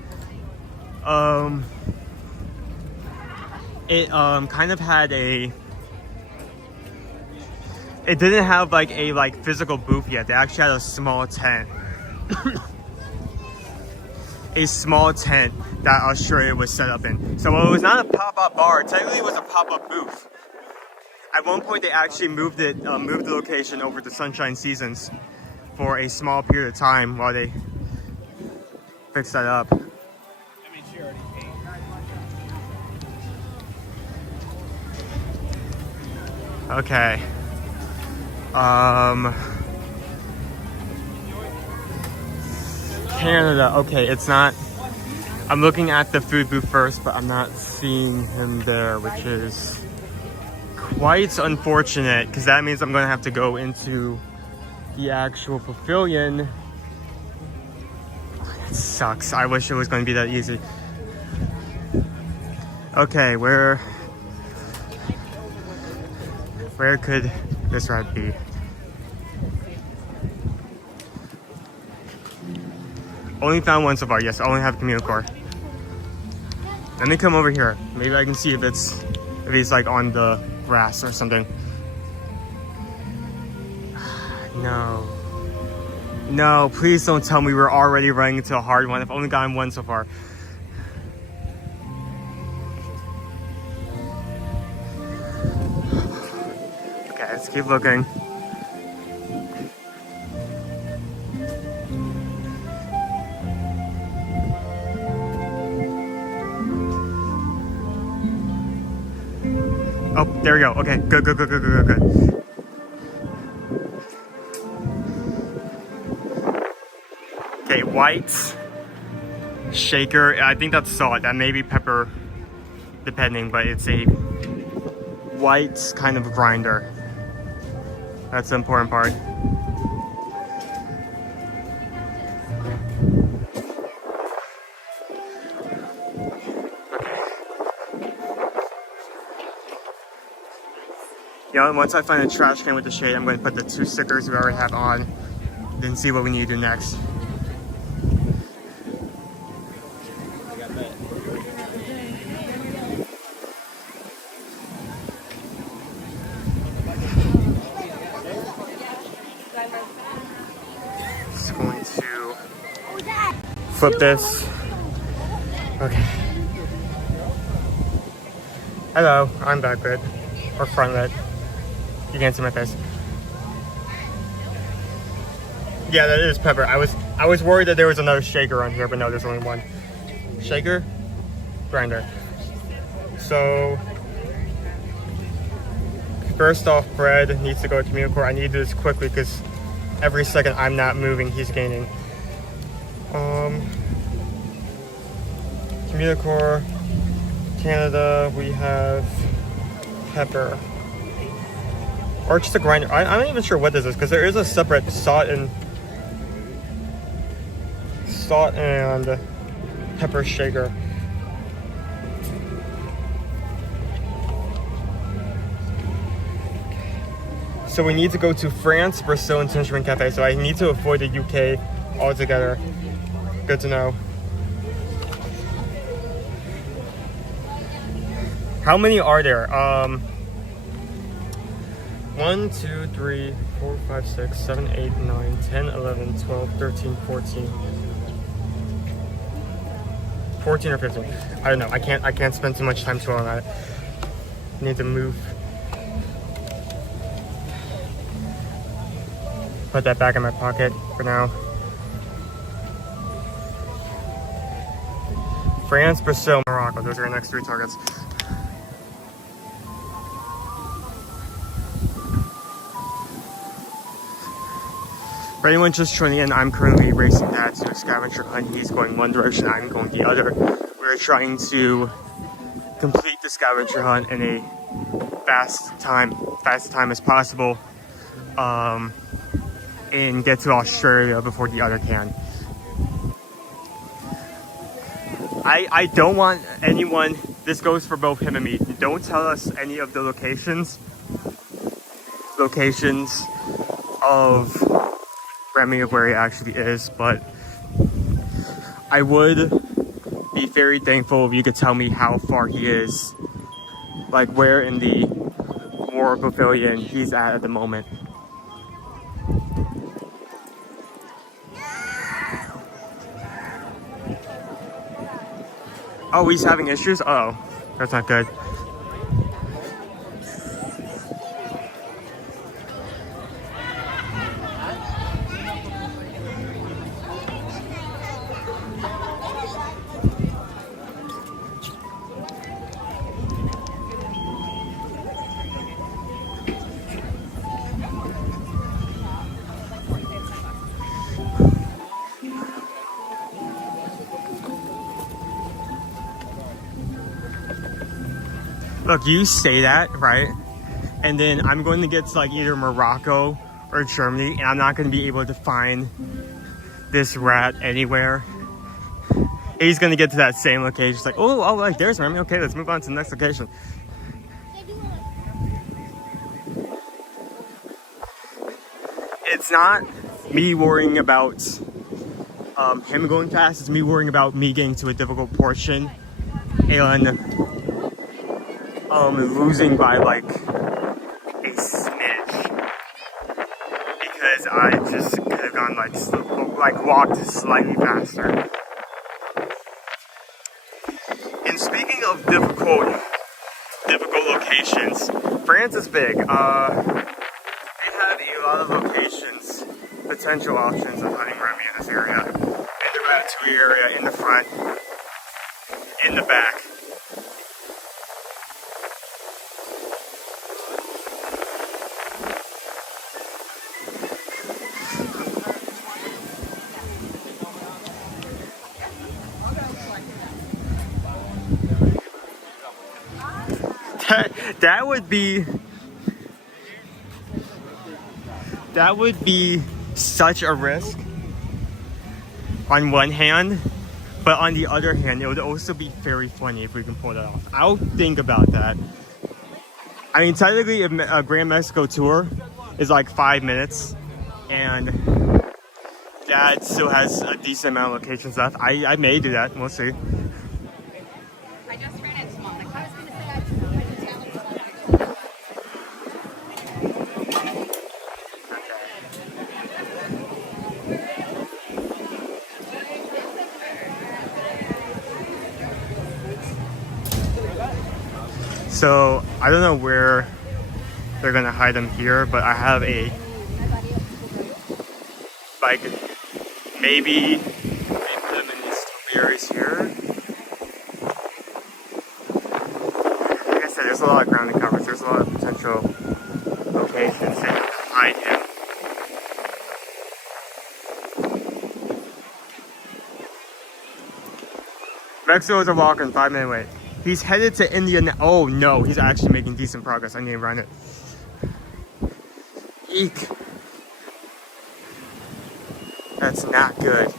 it kind of had it didn't have like a physical booth yet. They actually had a small tent. A small tent that Australia was set up in. So it was not a pop-up bar, technically it was a pop-up booth. At one point they actually moved the location over to Sunshine Seasons for a small period of time while they fixed that up. Okay. Canada. Okay, it's not. I'm looking at the food booth first, but I'm not seeing him there, which is quite unfortunate because that means I'm going to have to go into the actual pavilion. It sucks. I wish it was going to be that easy. Okay, where could this ride be? Only found one so far. Yes, I only have Camino Core. Let me come over here. Maybe I can see if he's like on the grass or something. No. No, please don't tell me we're already running into a hard one. I've only gotten one so far. Okay, let's keep looking. Oh, there we go. Okay, good. Okay, white shaker. I think that's salt. That may be pepper, depending, but it's a white kind of grinder. That's the important part. Yeah, once I find a trash can with the shade, I'm going to put the 2 stickers we already have on, then see what we need to do next. Just going to flip this. Okay. Hello, I'm back red, or front red. You can't see my face. Yeah, that is pepper. I was worried that there was another shaker on here, but no, there's only one. Shaker, grinder. So first off, bread needs to go to communal core. I need to do this quickly because every second I'm not moving, he's gaining. Communal core, Canada, we have pepper. Or just a grinder. I'm not even sure what this is because there is a separate salt and pepper shaker. So we need to go to France, Brazil, and Tinchman Cafe. So I need to avoid the UK altogether. Good to know. How many are there? 1, 2, 3, 4, 5, 6, 7, 8, 9, 10, 11, 12, 13, 14. 14 or 15. I don't know. I can't spend too much time on that. I need to move. Put that back in my pocket for now. France, Brazil, Morocco. Those are our next 3 targets. For anyone just joining in, I'm currently racing Dad to a scavenger hunt. He's going one direction, I'm going the other. We're trying to complete the scavenger hunt in a fast time as possible, and get to Australia before the other can. I don't want anyone, this goes for both him and me, don't tell us any of the locations of Remy, of where he actually is, but I would be very thankful if you could tell me how far he is, like where in the War Pavilion he's at the moment. Oh, he's having issues? Uh-oh, that's not good. Look, you say that, right? And then I'm going to get to like either Morocco or Germany, and I'm not going to be able to find this rat anywhere. He's going to get to that same location. It's like, oh, like there's Remy. Okay, let's move on to the next location. It's not me worrying about him going fast. It's me worrying about me getting to a difficult portion and losing by like a smidge, because I just could have gone like walked slightly faster. And speaking of difficult locations, France is big. They have a lot of locations, potential options of hunting Remy in this area. In the Ratatouille area, in the front, in the back. That would be such a risk on one hand, but on the other hand, it would also be very funny if we can pull that off. I'll think about that. I mean, technically, a Grand Mexico tour is like 5 minutes, and Dad still has a decent amount of locations left. I may do that. We'll see. So I don't know where they're gonna hide them here, but I have a like maybe put them in these areas here. Like I said, there's a lot of ground to cover. There's a lot of potential locations to hide him. Rexo is a walker in 5-minute wait. He's headed to India now. Oh no, he's actually making decent progress. I need to run it. Eek. That's not good.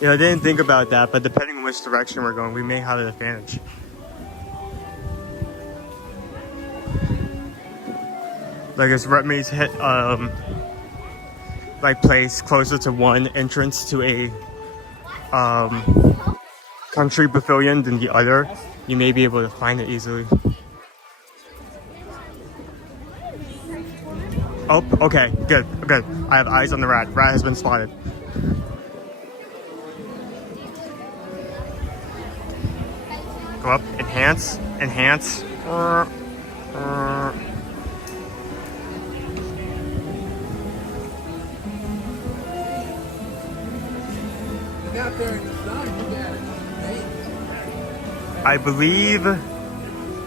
Yeah, I didn't think about that, but depending on which direction we're going, we may have an advantage. Like as Remy's hit, like place closer to one entrance to a country pavilion than the other, you may be able to find it easily. Oh, okay, good, good. I have eyes on the rat. Rat has been spotted. Go up, enhance, enhance. I believe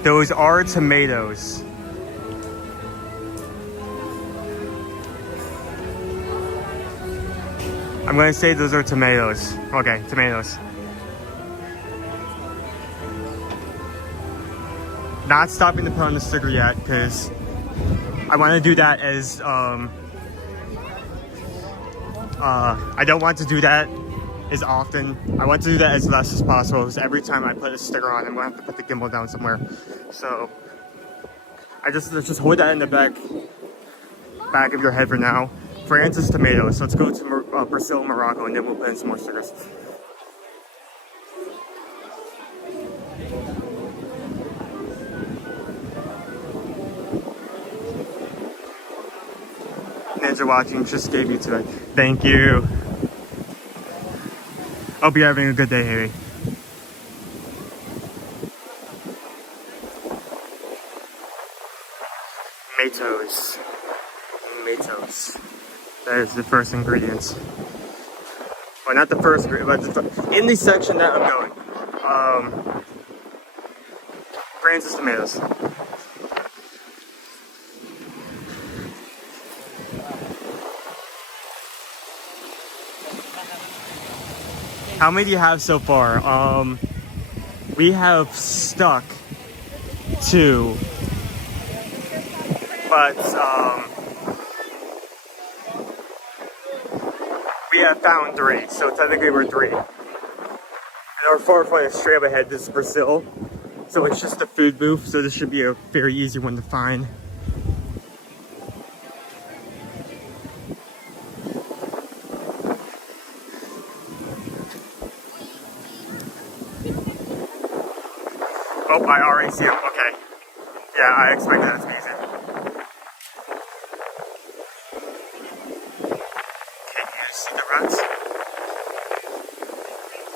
those are tomatoes. I'm gonna say those are tomatoes. Okay, tomatoes. Not stopping to put on the sticker yet because I want to do that as I don't want to do that as often. I want to do that as less as possible because every time I put a sticker on, I'm gonna have to put the gimbal down somewhere. So let's just hold that in the back of your head for now. France is tomatoes. So let's go to Brazil and Morocco, and then we'll put in some more stickers. Ninja watching just gave you to it. Thank you. Hope you're having a good day, Haley. Tomatoes. Tomatoes. That is the first ingredients. Well, not the first ingredient, but in the section that I'm going. France's tomatoes. How many do you have so far? We have stuck 2, but we have found 3, so technically we're 3. And our fourth one is straight up ahead. This is Brazil, so it's just a food booth, so this should be a very easy one to find. Oh, I already see him. Okay. Yeah, I expected that to be easy. Can you see the rats?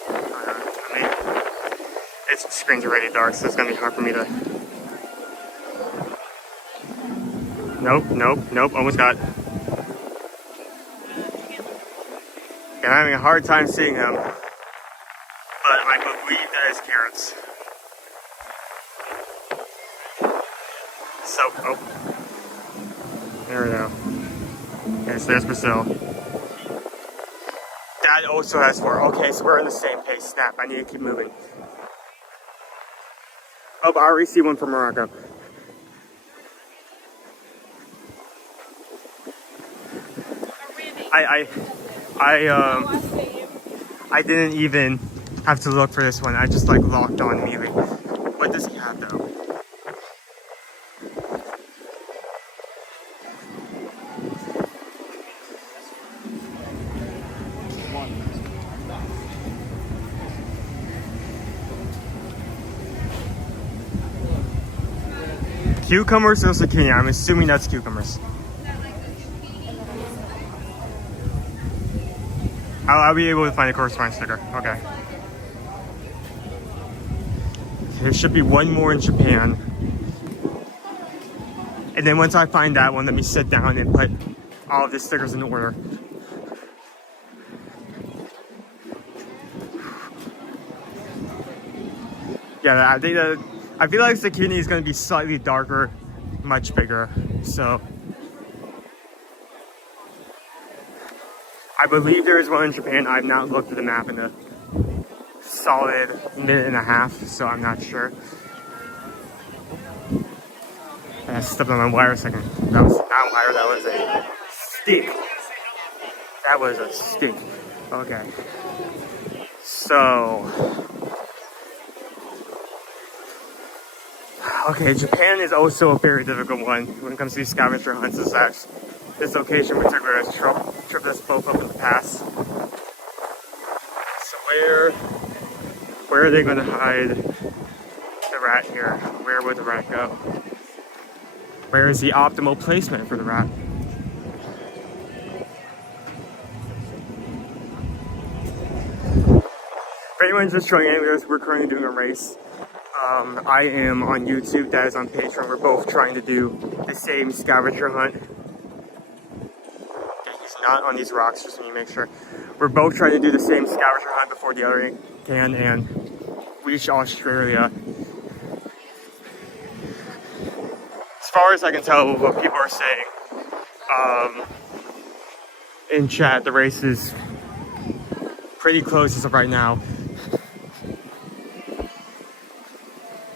I mean, the screen's already dark, so it's gonna be hard for me to. Nope, nope, nope. Almost got it. And I'm having a hard time seeing him, but I believe that is carrots. So, oh, there we go. Okay, so there's Brazil. Dad also has 4. Okay, so we're on the same pace. Snap, I need to keep moving. Oh, but I already see one from Morocco. I didn't even have to look for this one. I just like locked on immediately. What does he have though? Cucumbers or zucchini? I'm assuming that's cucumbers. I'll be able to find a corresponding sticker. Okay. There should be one more in Japan. And then once I find that one, let me sit down and put all of the stickers in order. Yeah, I think that I feel like zucchini is going to be slightly darker, much bigger. So I believe there is one in Japan. I've not looked at the map in a solid minute and a half, so I'm not sure. I stepped on my wire a second. That was not a wire, that was a stick. That was a stick. Okay. So okay, Japan is also a very difficult one when it comes to these scavenger hunts and such. This location in particular has tripped us both up in the past. So where are they going to hide the rat here? Where would the rat go? Where is the optimal placement for the rat? For anyone just joining in with us, we're currently doing a race. I am on YouTube, that is on Patreon. We're both trying to do the same scavenger hunt. Okay, he's not on these rocks, just let me make sure. We're both trying to do the same scavenger hunt before the other can and reach Australia. As far as I can tell what people are saying in chat, the race is pretty close as of right now.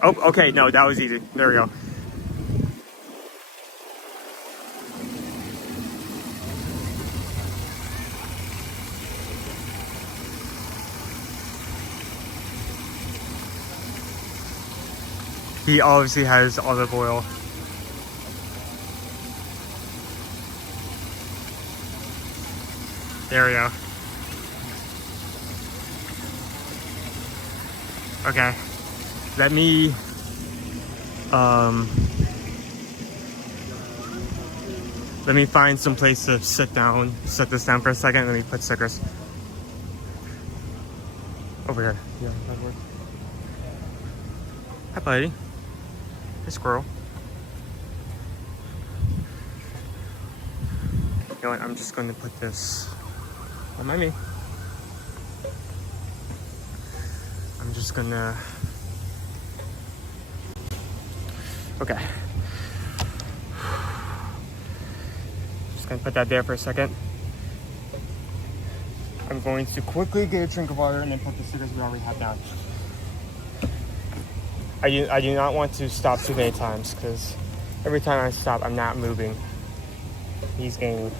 Oh, okay, no, that was easy. There we go. He obviously has olive oil. There we go. Okay. Let me find some place to sit down, set this down for a second. Let me put stickers over here. Yeah, that works. Hi, buddy. Hey, squirrel. You know what? I'm just going to put this. Don't mind me. I'm just gonna. Okay. Just gonna put that there for a second. I'm going to quickly get a drink of water and then put the stickers we already have down. I do not want to stop too many times because every time I stop, I'm not moving. He's getting.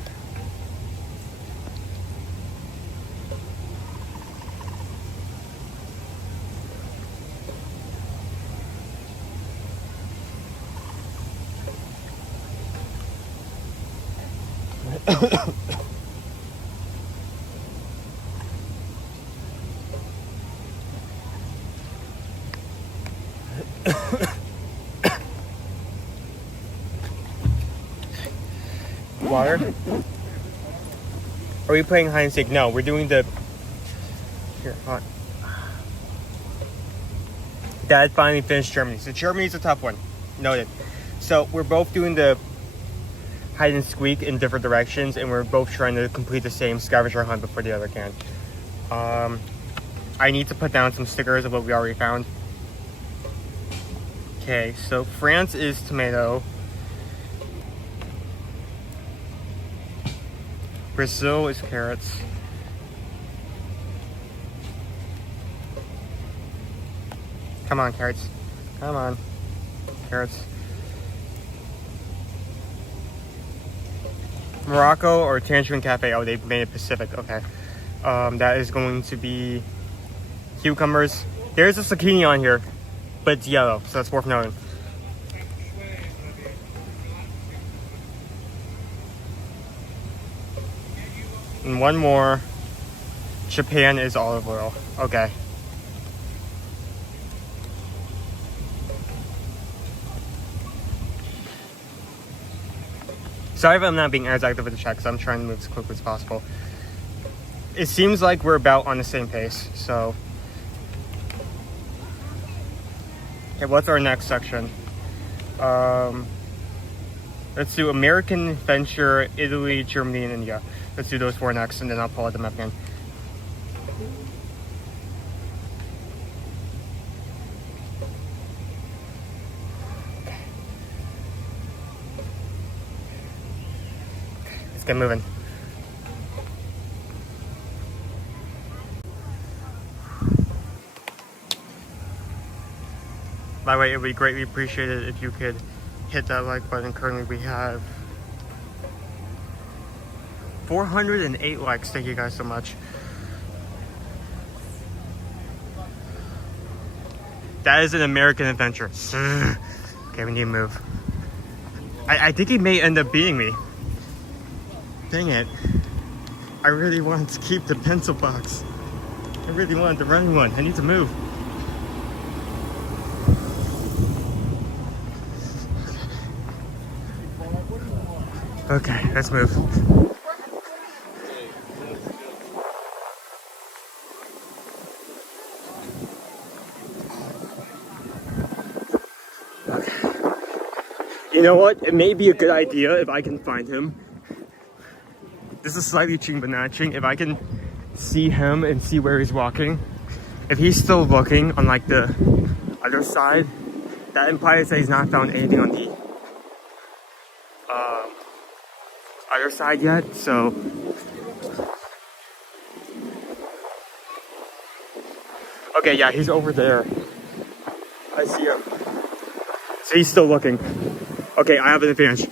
Water? Are we playing hide and seek? No, we're doing the. Here, hold on. Dad finally finished Germany. So Germany's a tough one. Noted. So we're both doing the hide and squeak in different directions, and we're both trying to complete the same scavenger hunt before the other can. I need to put down some stickers of what we already found. Okay, so France is tomato. Brazil is carrots. Come on, carrots. Come on, carrots. Morocco or Tangerine Cafe. Oh, they made it Pacific. Okay. That is going to be cucumbers. There's a zucchini on here, but it's yellow, so that's worth knowing. And one more. Japan is olive oil. Okay. Sorry if I'm not being as active with the chat because I'm trying to move as quickly as possible. It seems like we're about on the same pace, so. Okay, what's our next section? Let's do American Adventure, Italy, Germany, and India. Let's do those 4 next, and then I'll pull out the map again. Let's get moving. By the way, it would be greatly appreciated if you could hit that like button. Currently we have 408 likes. Thank you guys so much. That is an American Adventure. Okay, we need to move. I think he may end up beating me. Dang it. I really wanted to keep the pencil box. I really wanted the running one. I need to move. Okay, let's move. Okay. You know what? It may be a good idea if I can find him. This is slightly cheating but not cheating. If I can see him and see where he's walking. If he's still looking on like the other side, that implies that he's not found anything on the other side yet, so okay, yeah, he's over there. I see him. So he's still looking. Okay, I have an advantage.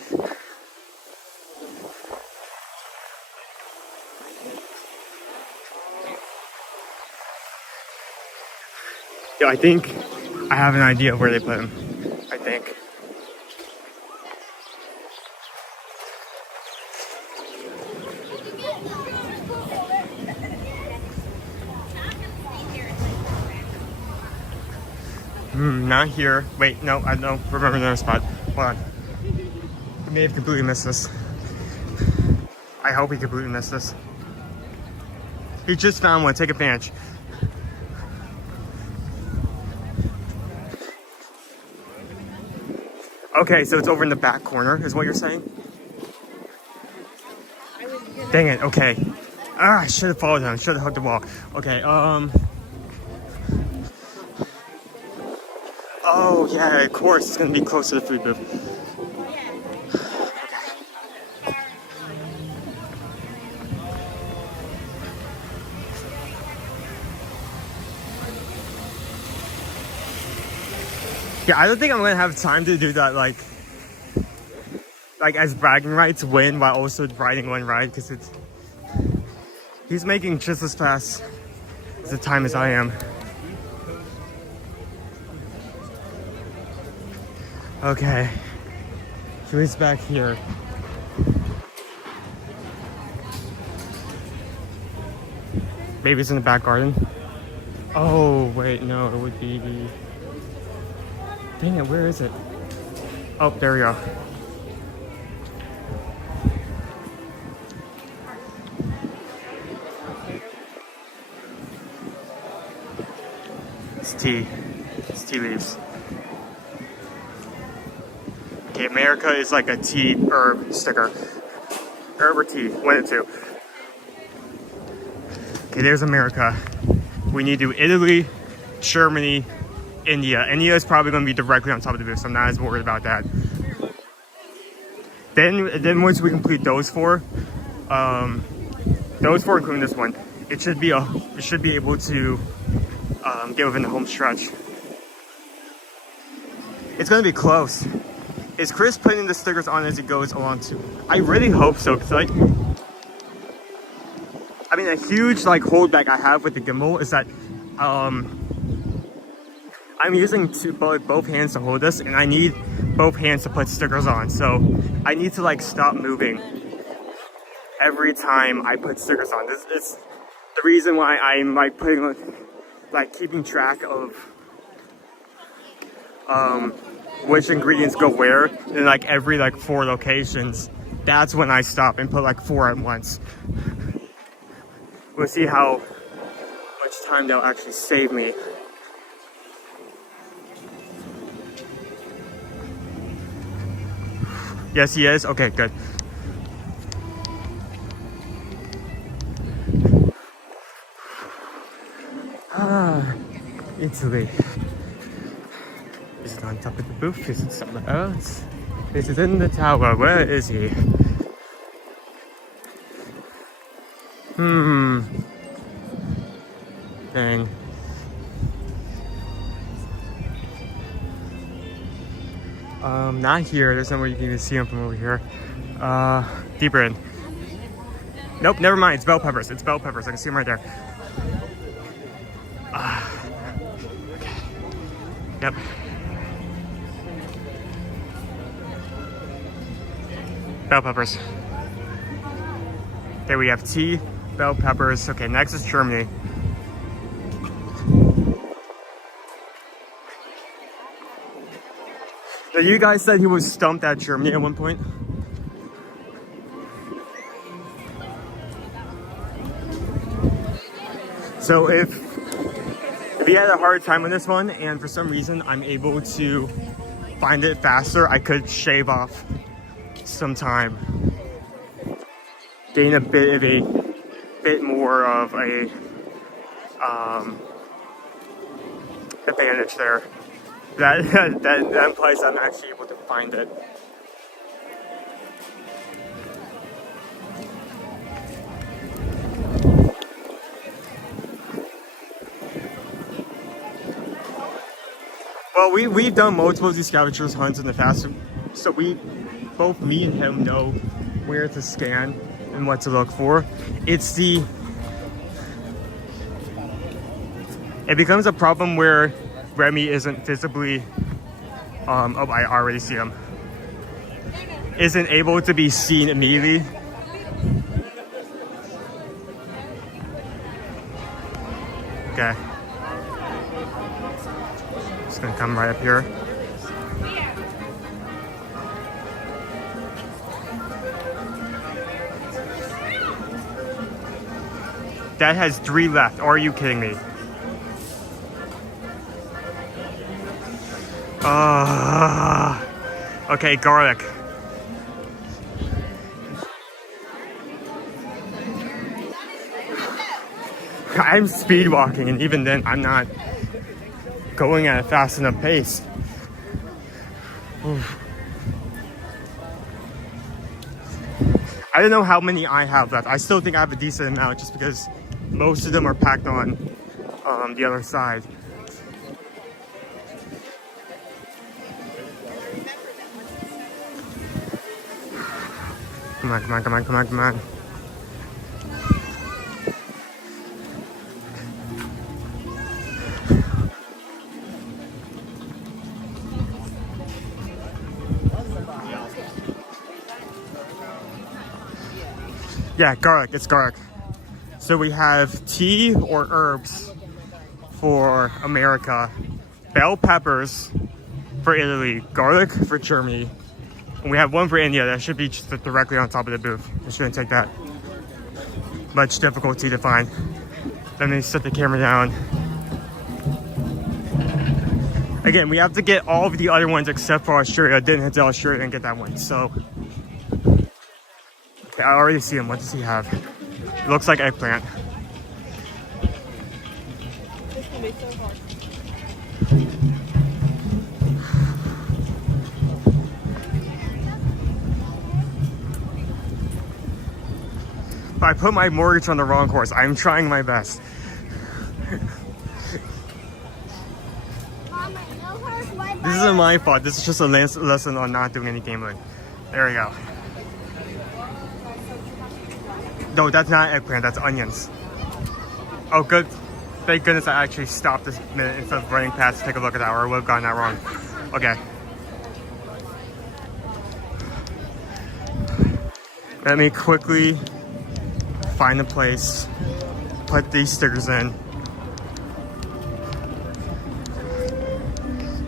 Yeah, I think I have an idea of where they put him. I think. Not here. Wait, no, I don't remember another spot. Hold on. He may have completely missed this. I hope he completely missed this. He just found one. Take advantage. Okay, so it's over in the back corner, is what you're saying? Dang it, okay. Ah, I should have followed him. Should have hugged the wall. Okay, oh, yeah, of course. It's going to be close to the food booth. Yeah, I don't think I'm going to have time to do that, like as bragging rights win while also riding one ride, because he's making just as fast as the time as I am. Okay, so he's back here. Maybe it's in the back garden. Oh, wait, no, it would be the... Dang it, where is it? Oh, there we go. It's tea. It's tea leaves. Okay, America is like a tea herb sticker. Herb or tea, one of the two. Okay, there's America. We need to do Italy, Germany, India. India is probably going to be directly on top of the booth, so I'm not as worried about that. Then once we complete those four, including this one, it should be able to get within the home stretch. It's going to be close. Is Chris putting the stickers on as he goes along too? I really hope so, because like, I mean, a huge like holdback I have with the gimbal is that I'm using both hands to hold this, and I need both hands to put stickers on. So I need to like stop moving every time I put stickers on. This is the reason why I'm like putting like keeping track of which ingredients go where in like every like 4 locations that's when I stop and put like 4 at once. We'll see how much time they'll actually save me. Yes, he is? Okay, good. Italy. Is it on top of the booth? Is it somewhere else? Is it in the tower? Where is he? Dang. Not here. There's nowhere you can even see him from over here. Deeper in. Nope, never mind. It's bell peppers. It's bell peppers. I can see him right there. Okay. Yep. Bell peppers. Okay, we have tea, bell peppers. Okay, next is Germany. Now, you guys said he was stumped at Germany at one point. So if he had a hard time with this one and for some reason I'm able to find it faster, I could shave off some time. Gain a bit more of a advantage there. That implies I'm actually able to find it. Well, we've done multiple of these scavenger hunts in the past, so both me and him know where to scan and what to look for. It becomes a problem where Remy isn't visibly, oh, I already see him, isn't able to be seen immediately. Okay. Just gonna come right up here. That has 3 left. Are you kidding me? Okay, garlic. I'm speed walking, and even then, I'm not going at a fast enough pace. Oof. I don't know how many I have left. I still think I have a decent amount just because most of them are packed on the other side. Come on, come on, come on, come on, come on. Yeah, garlic, it's garlic. So we have tea or herbs for America, bell peppers for Italy, garlic for Germany, and we have one for India that should be just directly on top of the booth. It shouldn't take that much difficulty to find. Let me set the camera down. Again, we have to get all of the other ones except for Australia. Didn't hit to Australia and get that one, so. Okay, I already see him. What does he have? It looks like eggplant. This can be so hard. I put my mortgage on the wrong horse. I'm trying my best. This isn't my fault. This is just a lesson on not doing any gambling. There we go. No, that's not eggplant. That's onions. Oh, good. Thank goodness I actually stopped this minute instead of running past to take a look at that, or I would have gotten that wrong. Okay. Let me quickly find a place, put these stickers in.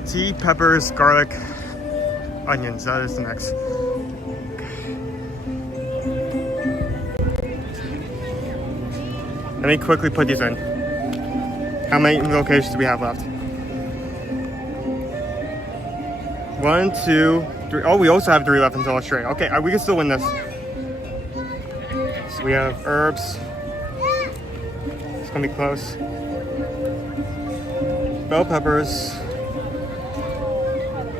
Tea, peppers, garlic, onions. That is the next. Let me quickly put these in. How many locations do we have left? 1, 2, 3. Oh, we also have 3 left until Australia. Okay, we can still win this. So we have herbs. It's gonna be close. Bell peppers.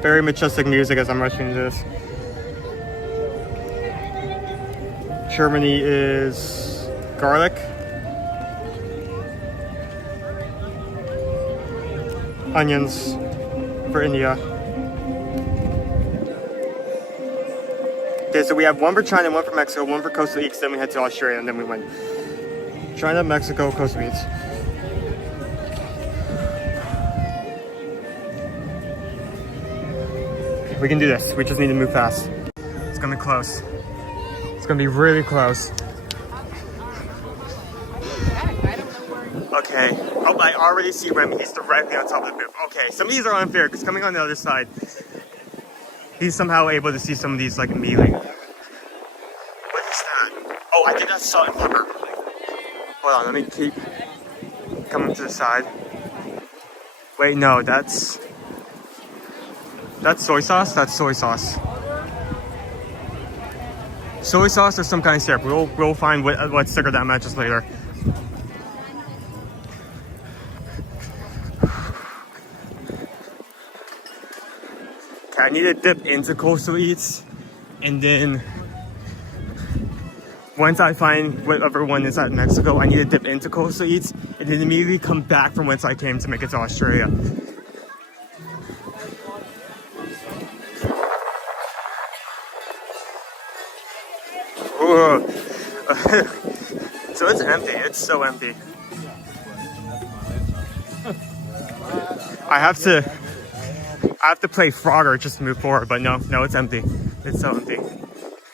Very majestic music as I'm rushing into this. Germany is garlic. Onions for India. Okay, so we have 1 for China, 1 for Mexico, 1 for Costa Rica, then we head to Australia, and then we win. China, Mexico, Costa Rica. We can do this. We just need to move fast. It's gonna be close. It's gonna be really close. Okay. Oh, I already see Remy. He's directly on top of the booth. Okay, some of these are unfair because coming on the other side, he's somehow able to see some of these like immediately. What is that? Oh, I think that's salt and pepper. Hold on, let me keep coming to the side. Wait, no, that's soy sauce. That's soy sauce. Soy sauce or some kind of syrup. We'll find what sticker that matches later. Okay, I need to dip into Coastal Eats, and then once I find whatever one is at Mexico, I need to dip into Coastal Eats, and then immediately come back from whence I came to make it to Australia. So it's empty. It's so empty. I have to play Frogger just to move forward, but no, it's empty. It's so empty.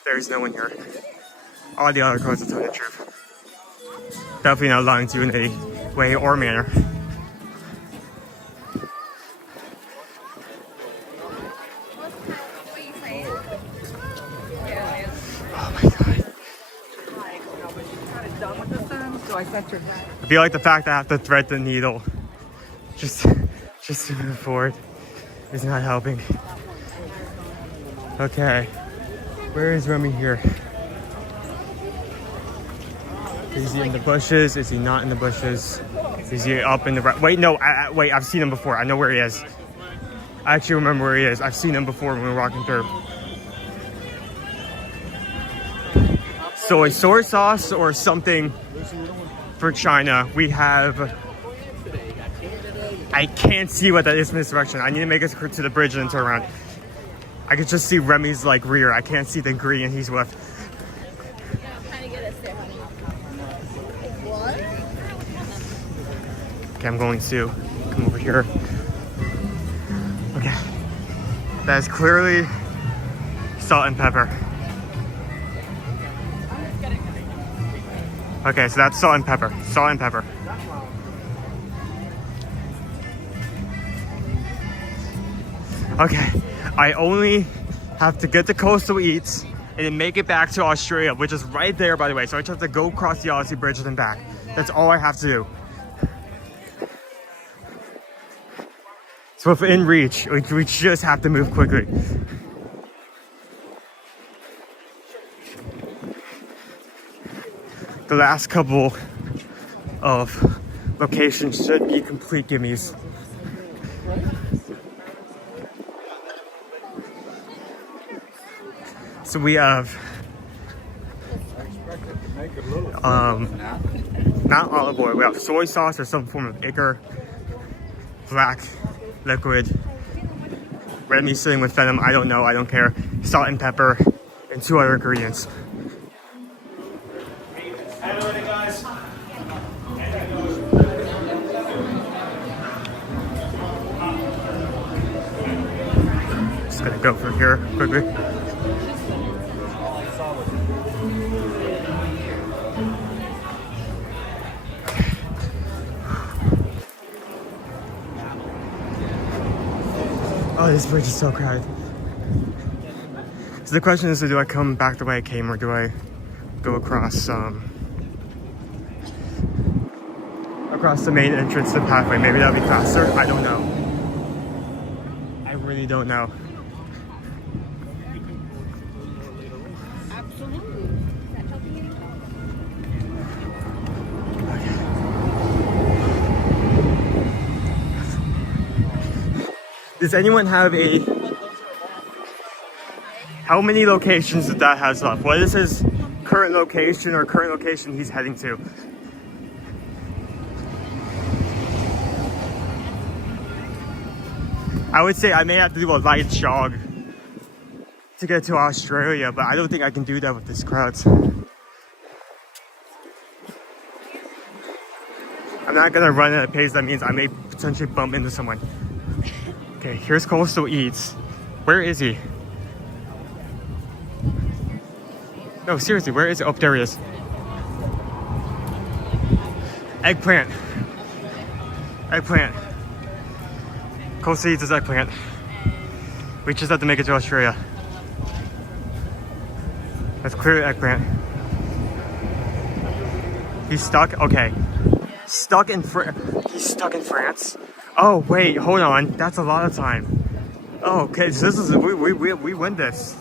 There's no one here. All the other cards are telling the truth. Definitely not lying to you in any way or manner. I feel like the fact that I have to thread the needle just to move forward is not helping. Okay, where is Remy here? Is he in the bushes? Is he not in the bushes? Is he up in the right? Wait, no, wait, I've seen him before. I know where he is. I actually remember where he is. I've seen him before when we were walking through. So a soy sauce or something for China. We have, I can't see what that is in this direction. I need to make it to the bridge and turn around. I could just see Remy's like rear. I can't see the ingredient he's with. Okay, I'm going to come over here. Okay, that is clearly salt and pepper. Okay, so that's salt and pepper. Salt and pepper. Okay, I only have to get to Coastal Eats and then make it back to Australia, which is right there, by the way. So I just have to go across the Odyssey Bridge and then back. That's all I have to do. So if in reach, we just have to move quickly. The last couple of locations should be complete gimmies. So we have not olive oil, we have soy sauce or some form of ichor, black liquid, Remy sitting with venom, I don't know, I don't care, salt and pepper, and 2 other ingredients. Just gonna go through here quickly. Oh, this bridge is so crowded. So the question is, do I come back the way I came or do I go across across the main entrance to the pathway. Maybe that'll be faster. I don't know. I really don't know. Does anyone have how many locations that that has left? What is his current location or current location he's heading to? I would say I may have to do a light jog to get to Australia, but I don't think I can do that with this crowd. I'm not gonna run at a pace that means I may potentially bump into someone. Okay, here's Coastal Eats. Where is he? No, seriously, where is he? Oh, there he is. Eggplant. Eggplant. Coastal Eats is eggplant. We just have to make it to Australia. That's clearly eggplant. He's stuck? Okay. Stuck in He's stuck in France? Oh, wait, hold on. That's a lot of time. Oh, okay, so this is, we win this.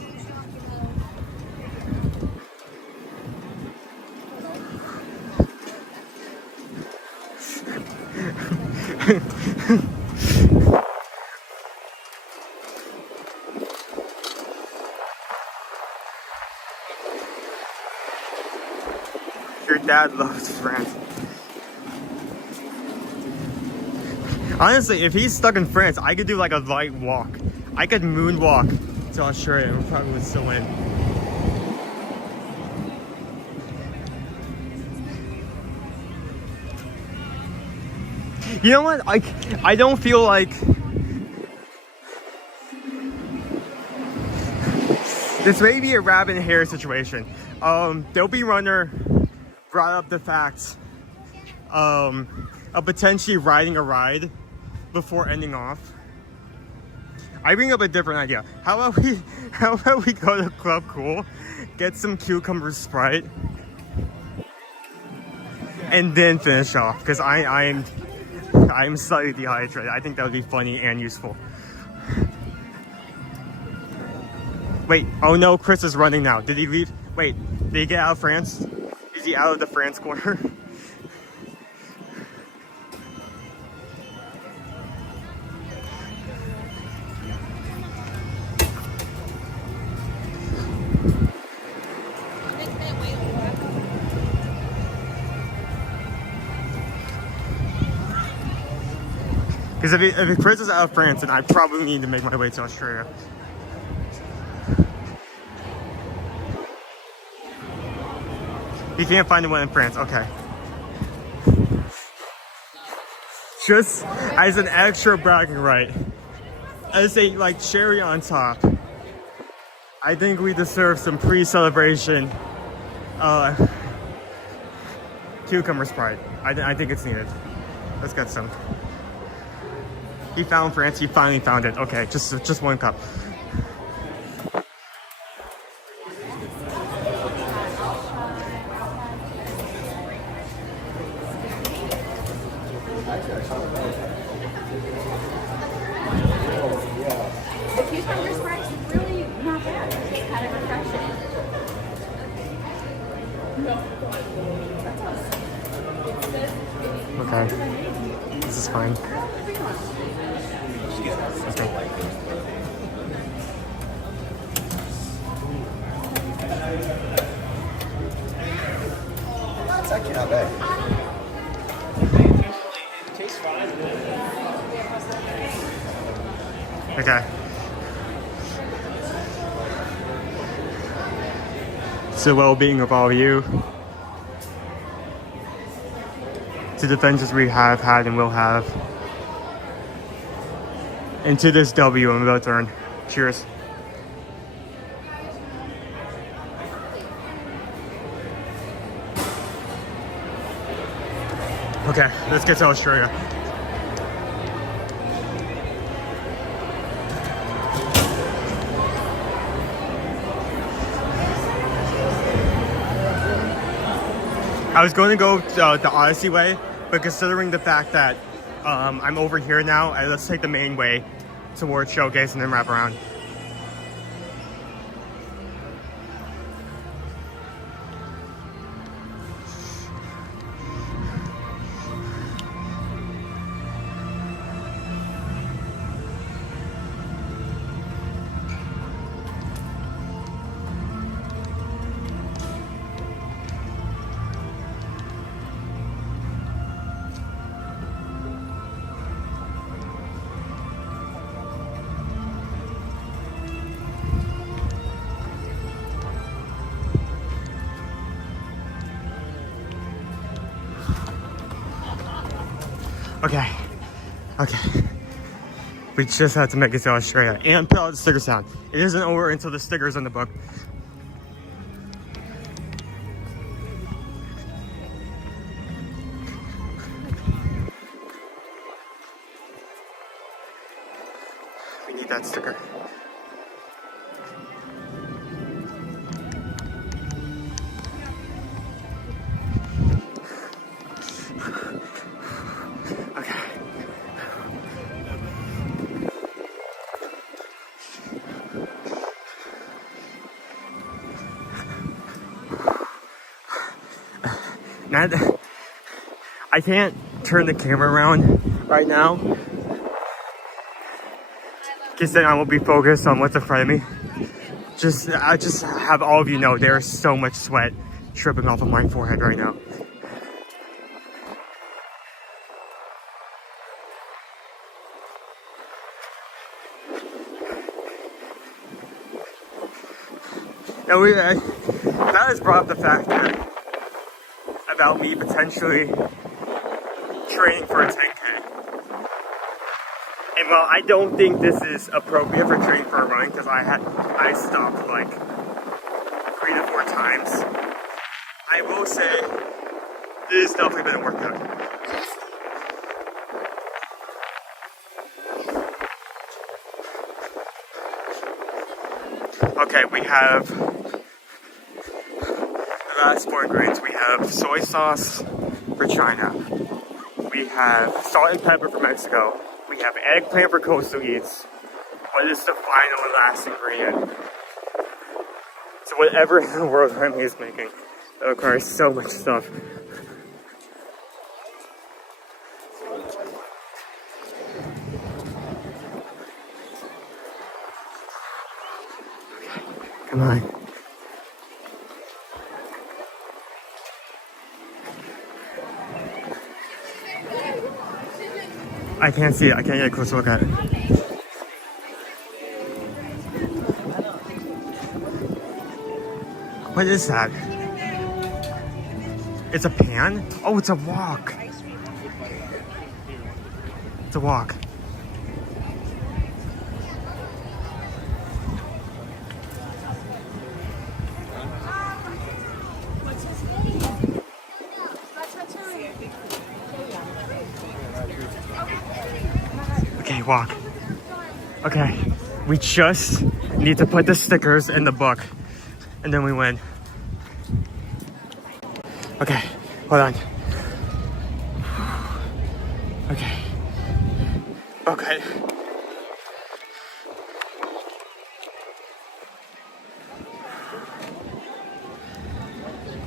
Your dad loves France. Honestly, if he's stuck in France, I could do like a light walk. I could moonwalk to Australia and we probably would still win. You know what? I don't feel like this may be a rabbit and hare situation. Dopey Runner brought up the fact of potentially riding a ride before ending off. I bring up a different idea. How about we go to Club Cool, get some cucumber Sprite, and then finish off? Because I'm slightly dehydrated. I think that would be funny and useful. Wait, oh no, Chris is running now. Did he leave? Wait, did he get out of France? Is he out of the France corner? Because if Chris is out of France, then I probably need to make my way to Australia. You can't find anyone in France, okay. Just as an extra bragging right, as a like cherry on top, I think we deserve some pre-celebration cucumber Sprite. I think it's needed. Let's get some. He found France, he finally found it. Okay, just one cup. The cucumber Sprite's really not bad. It's kind of refreshing. Okay, this is fine. Okay. That's actually not bad. Okay. To the well-being of all of you. To the adventures we have had and will have. And to this W I'm about to earn. Cheers. Okay, let's get to Australia. I was going to go the Odyssey way, but but considering the fact that I'm over here now, let's take the main way towards Showcase and then wrap around. Okay. We just had to make it to Australia and put all the stickers down. It isn't over until the stickers in the book. We need that sticker. I can't turn the camera around right now because then I will be focused on what's in front of me. I just have all of you know there is so much sweat dripping off of my forehead right now. Now that has brought up the fact that about me potentially training for a 10K. And while I don't think this is appropriate for training for a run, because I stopped like 3 to 4 times, I will say this has definitely been a workout. Okay, we have the last 4 ingredients. We have soy sauce for China. We have salt and pepper for Mexico. We have eggplant for coastal eats. What is the final and last ingredient? So whatever in the world Remy is making, it requires so much stuff. Come on. I can't see it. I can't get a close look at it. What is that? It's a pan? Oh, it's a wok. It's a wok. Okay, walk. Okay, we just need to put the stickers in the book, and then we win. Okay, hold on. Okay. Okay.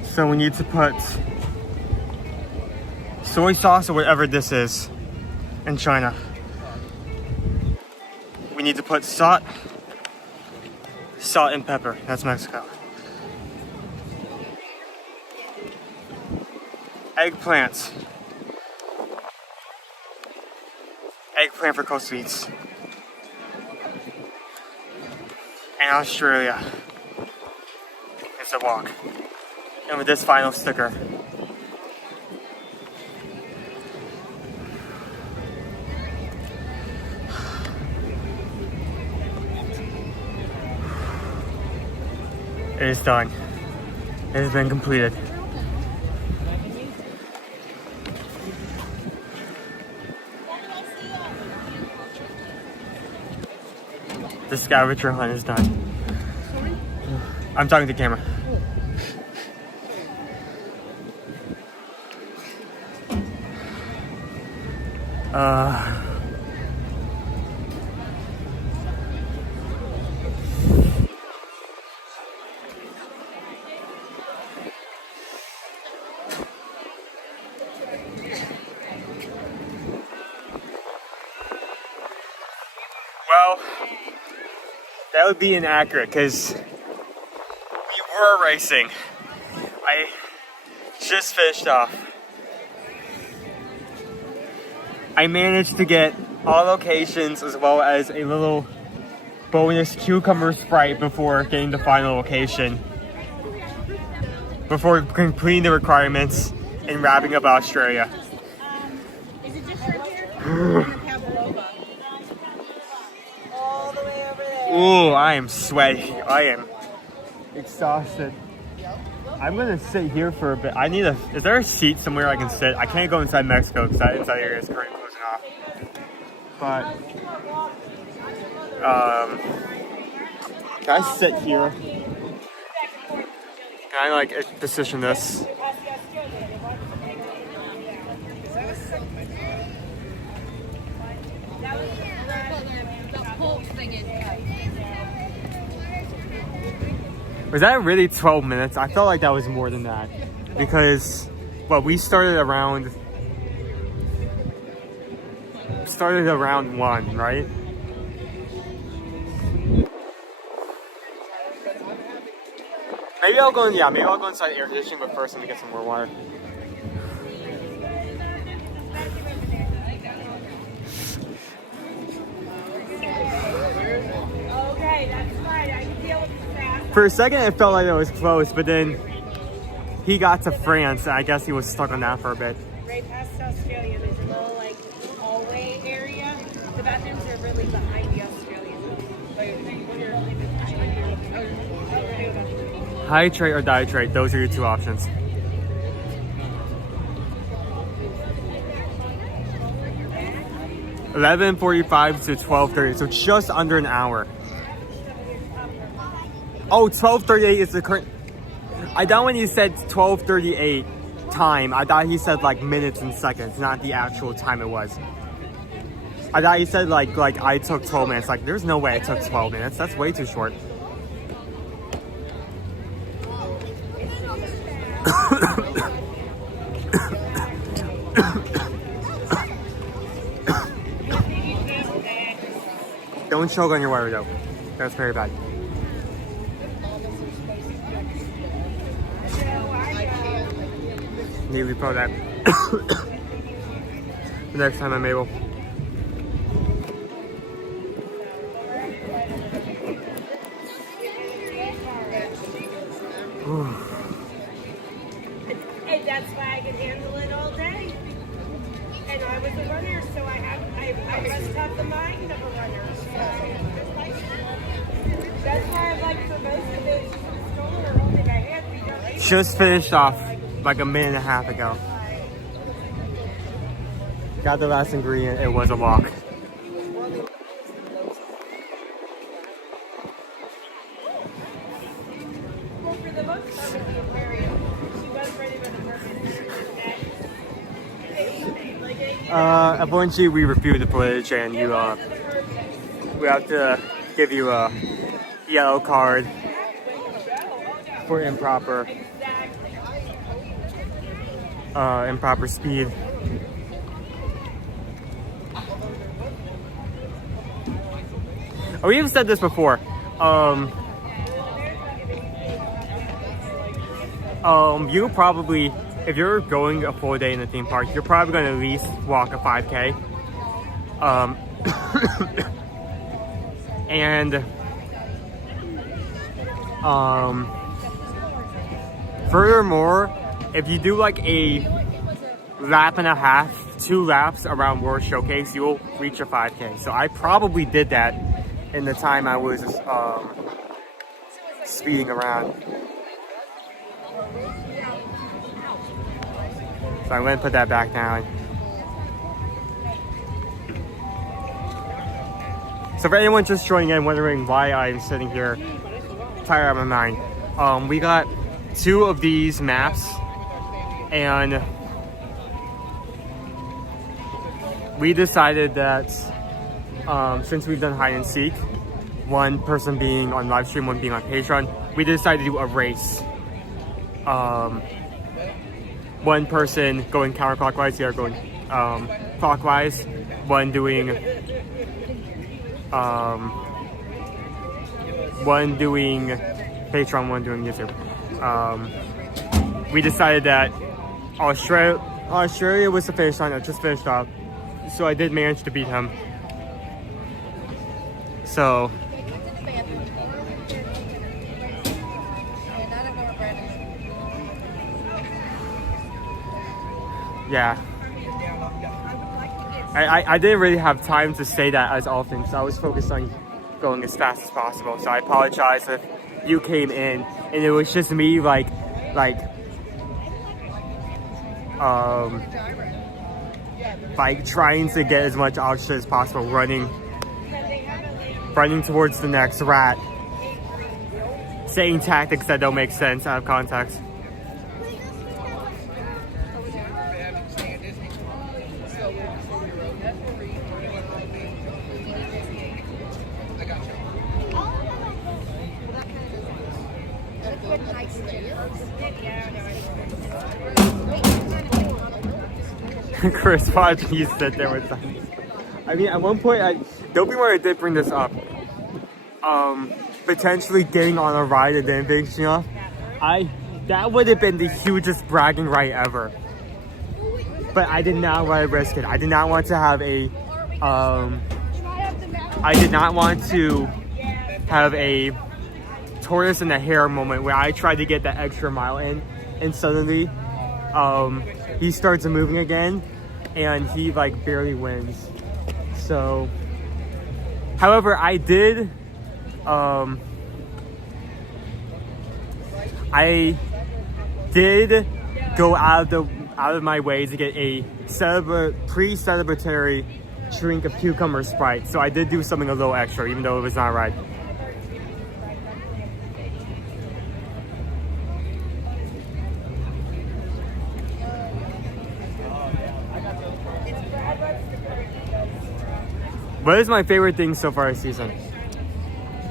So we need to put soy sauce or whatever this is in China. We need to put salt and pepper. That's Mexico. Eggplants. Eggplant for coastal eats. And Australia. It's a walk. And with this final sticker. It is done. It has been completed. The scavenger hunt is done. Sorry? I'm talking to the camera. Well, that would be inaccurate because we were racing. I just finished off. I managed to get all locations as well as a little bonus cucumber Sprite before getting the final location. Before completing the requirements and wrapping up Australia. Is it just right here? All the way over there. Ooh, I am sweaty. I am exhausted. I'm gonna sit here for a bit. I need a. Is there a seat somewhere I can sit? I can't go inside Mexico because that inside area is currently closing off. But can I sit here? Can I like position this? Was that really 12 minutes? I felt like that was more than that. Because, well, we started around 1, right? Maybe I'll go inside the air conditioning, but first let me get some more water. Okay, that's fine. I can deal with that. For a second, it felt like it was close, but then he got to France, and I guess he was stuck on that for a bit. Right past Australia, there's a little like hallway area. The bathrooms are really behind the Australian. Hydrate or dihydrate, those are your two options. (11:45 to 12:30), so just under an hour. Oh, 12:38 is the current. I thought when he said 12:38 time, I thought he said like minutes and seconds, not the actual time it was. I thought he said like I took 12 minutes. Like, there's no way I took 12 minutes. That's way too short. Don't choke on your water though. That's very bad. Need to repo that the next time I'm able. And that's why I can handle it all day. And I was a runner, so I must have the mind of a runner. So that's why I like for most of it, stroller, only I had to. Just finished off like a minute and a half ago. Got the last ingredient. It was a walk. Well, for the most part, with the aquarium, she was ready with the purpose. Eventually we reviewed the footage and we have to give you a yellow card for improper speed. Oh, we have said this before. You probably, if you're going a full day in the theme park, you're probably going to at least walk a 5K. And furthermore, if you do like a lap and a half, 2 laps around World Showcase, you will reach a 5K. So I probably did that in the time I was speeding around. So I'm going to put that back down. So for anyone just joining in, wondering why I'm sitting here tired out of my mind, we got 2 of these maps, and we decided that since we've done hide and seek, one person being on live stream, one being on Patreon, we decided to do a race. One person going counterclockwise, the other going clockwise. One doing Patreon, one doing YouTube. We decided that Australia was the finish line. I just finished off, so I did manage to beat him. So yeah, I didn't really have time to say that as often, so I was focused on going as fast as possible. So I apologize if you came in and it was just me like trying to get as much oxygen as possible, running towards the next rat, saying tactics that don't make sense out of context. Chris, why did you sit there with them? I mean, at one point, don't be worried, I did bring this up. Potentially getting on a ride and then finishing off. That would have been the hugest bragging right ever. But I did not want to risk it. I did not want to have a, tortoise and the hare moment where I tried to get that extra mile in, and suddenly, he starts moving again, and he like barely wins. So, however, I did go out of my way to get a pre-celebratory drink of cucumber Sprite. So I did do something a little extra, even though it was not right. What is my favorite thing so far this season?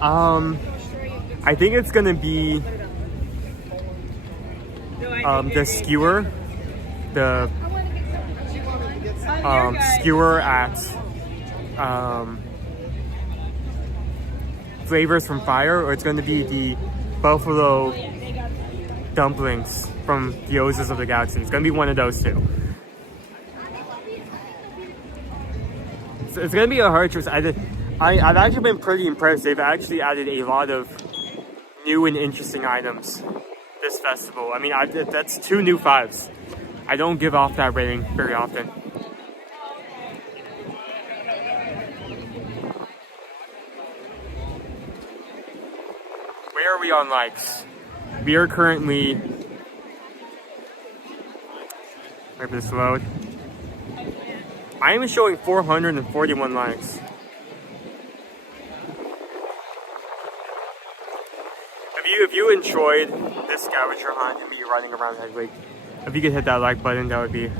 I think it's gonna be the skewer, skewer at Flavors from Fire, or it's gonna be the buffalo dumplings from the Oasis of the Galaxy. It's gonna be one of those two. It's gonna be a hard choice. I've actually been pretty impressed. They've actually added a lot of new and interesting items this festival. I mean, that's 2 new 5s. I don't give off that rating very often. Where are we on likes? We are currently... Wait for this to load. I am showing 441 likes. If you enjoyed this scavenger hunt and me running around Headley, if you could hit that like button, that would be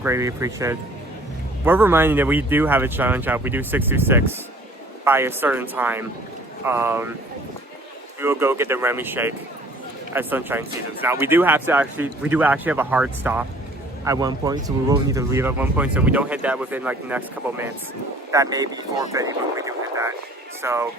greatly appreciated. We're reminding that we do have a challenge up. We do 626 by a certain time. We will go get the Remy shake at Sunshine Seasons. Now we do actually have a hard stop at one point, so we will need to leave at one point, so we don't hit that within like the next couple minutes. That may be forfeiting, but we do hit that. So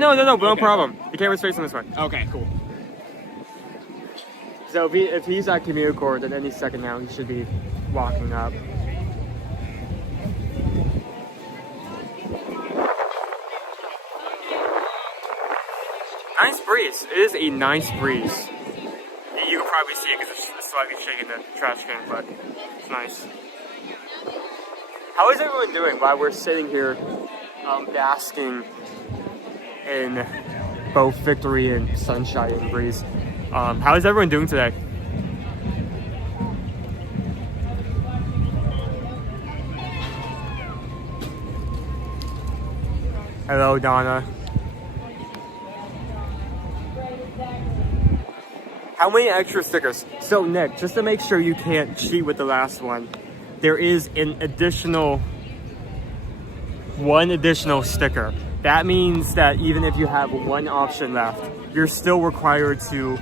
no problem. The camera's facing this way. Okay, cool. So if he's at Community Court, then any second now he should be walking up. Nice breeze. It is a nice breeze. You can probably see it because it's slightly shaking the trash can, but it's nice. How is everyone doing while we're sitting here basking in both victory and sunshine and breeze? How is everyone doing today? Hello, Donna. How many extra stickers? So Nick, just to make sure you can't cheat with the last one, there is one additional sticker. That means that even if you have one option left, you're still required to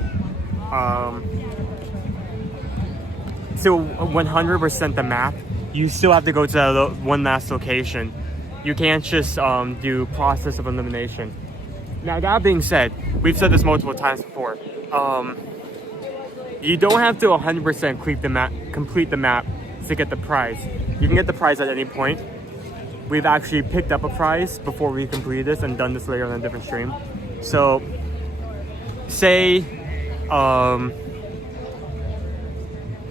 100% the map. You still have to go to the one last location. You can't just do process of elimination. Now that being said, we've said this multiple times before. You don't have to 100% complete the map to get the prize. You can get the prize at any point. We've actually picked up a prize before we completed this and done this later on a different stream. So, say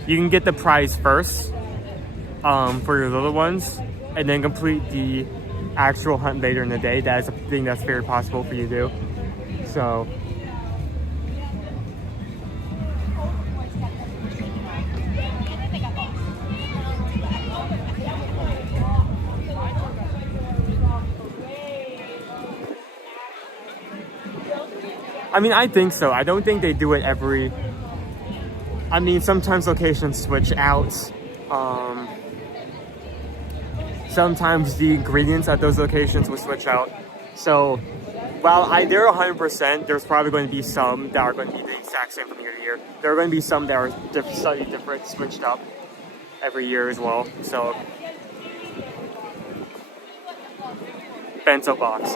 you can get the prize first for your little ones, and then complete the actual hunt later in the day. That is a thing that's very possible for you to do. So. I mean, I think so. I don't think they do it every... I mean, sometimes locations switch out. Sometimes the ingredients at those locations will switch out. So, while they're 100%, there's probably going to be some that are going to be the exact same from year to year. There are going to be some that are slightly different, switched up every year as well. So, Bento Box.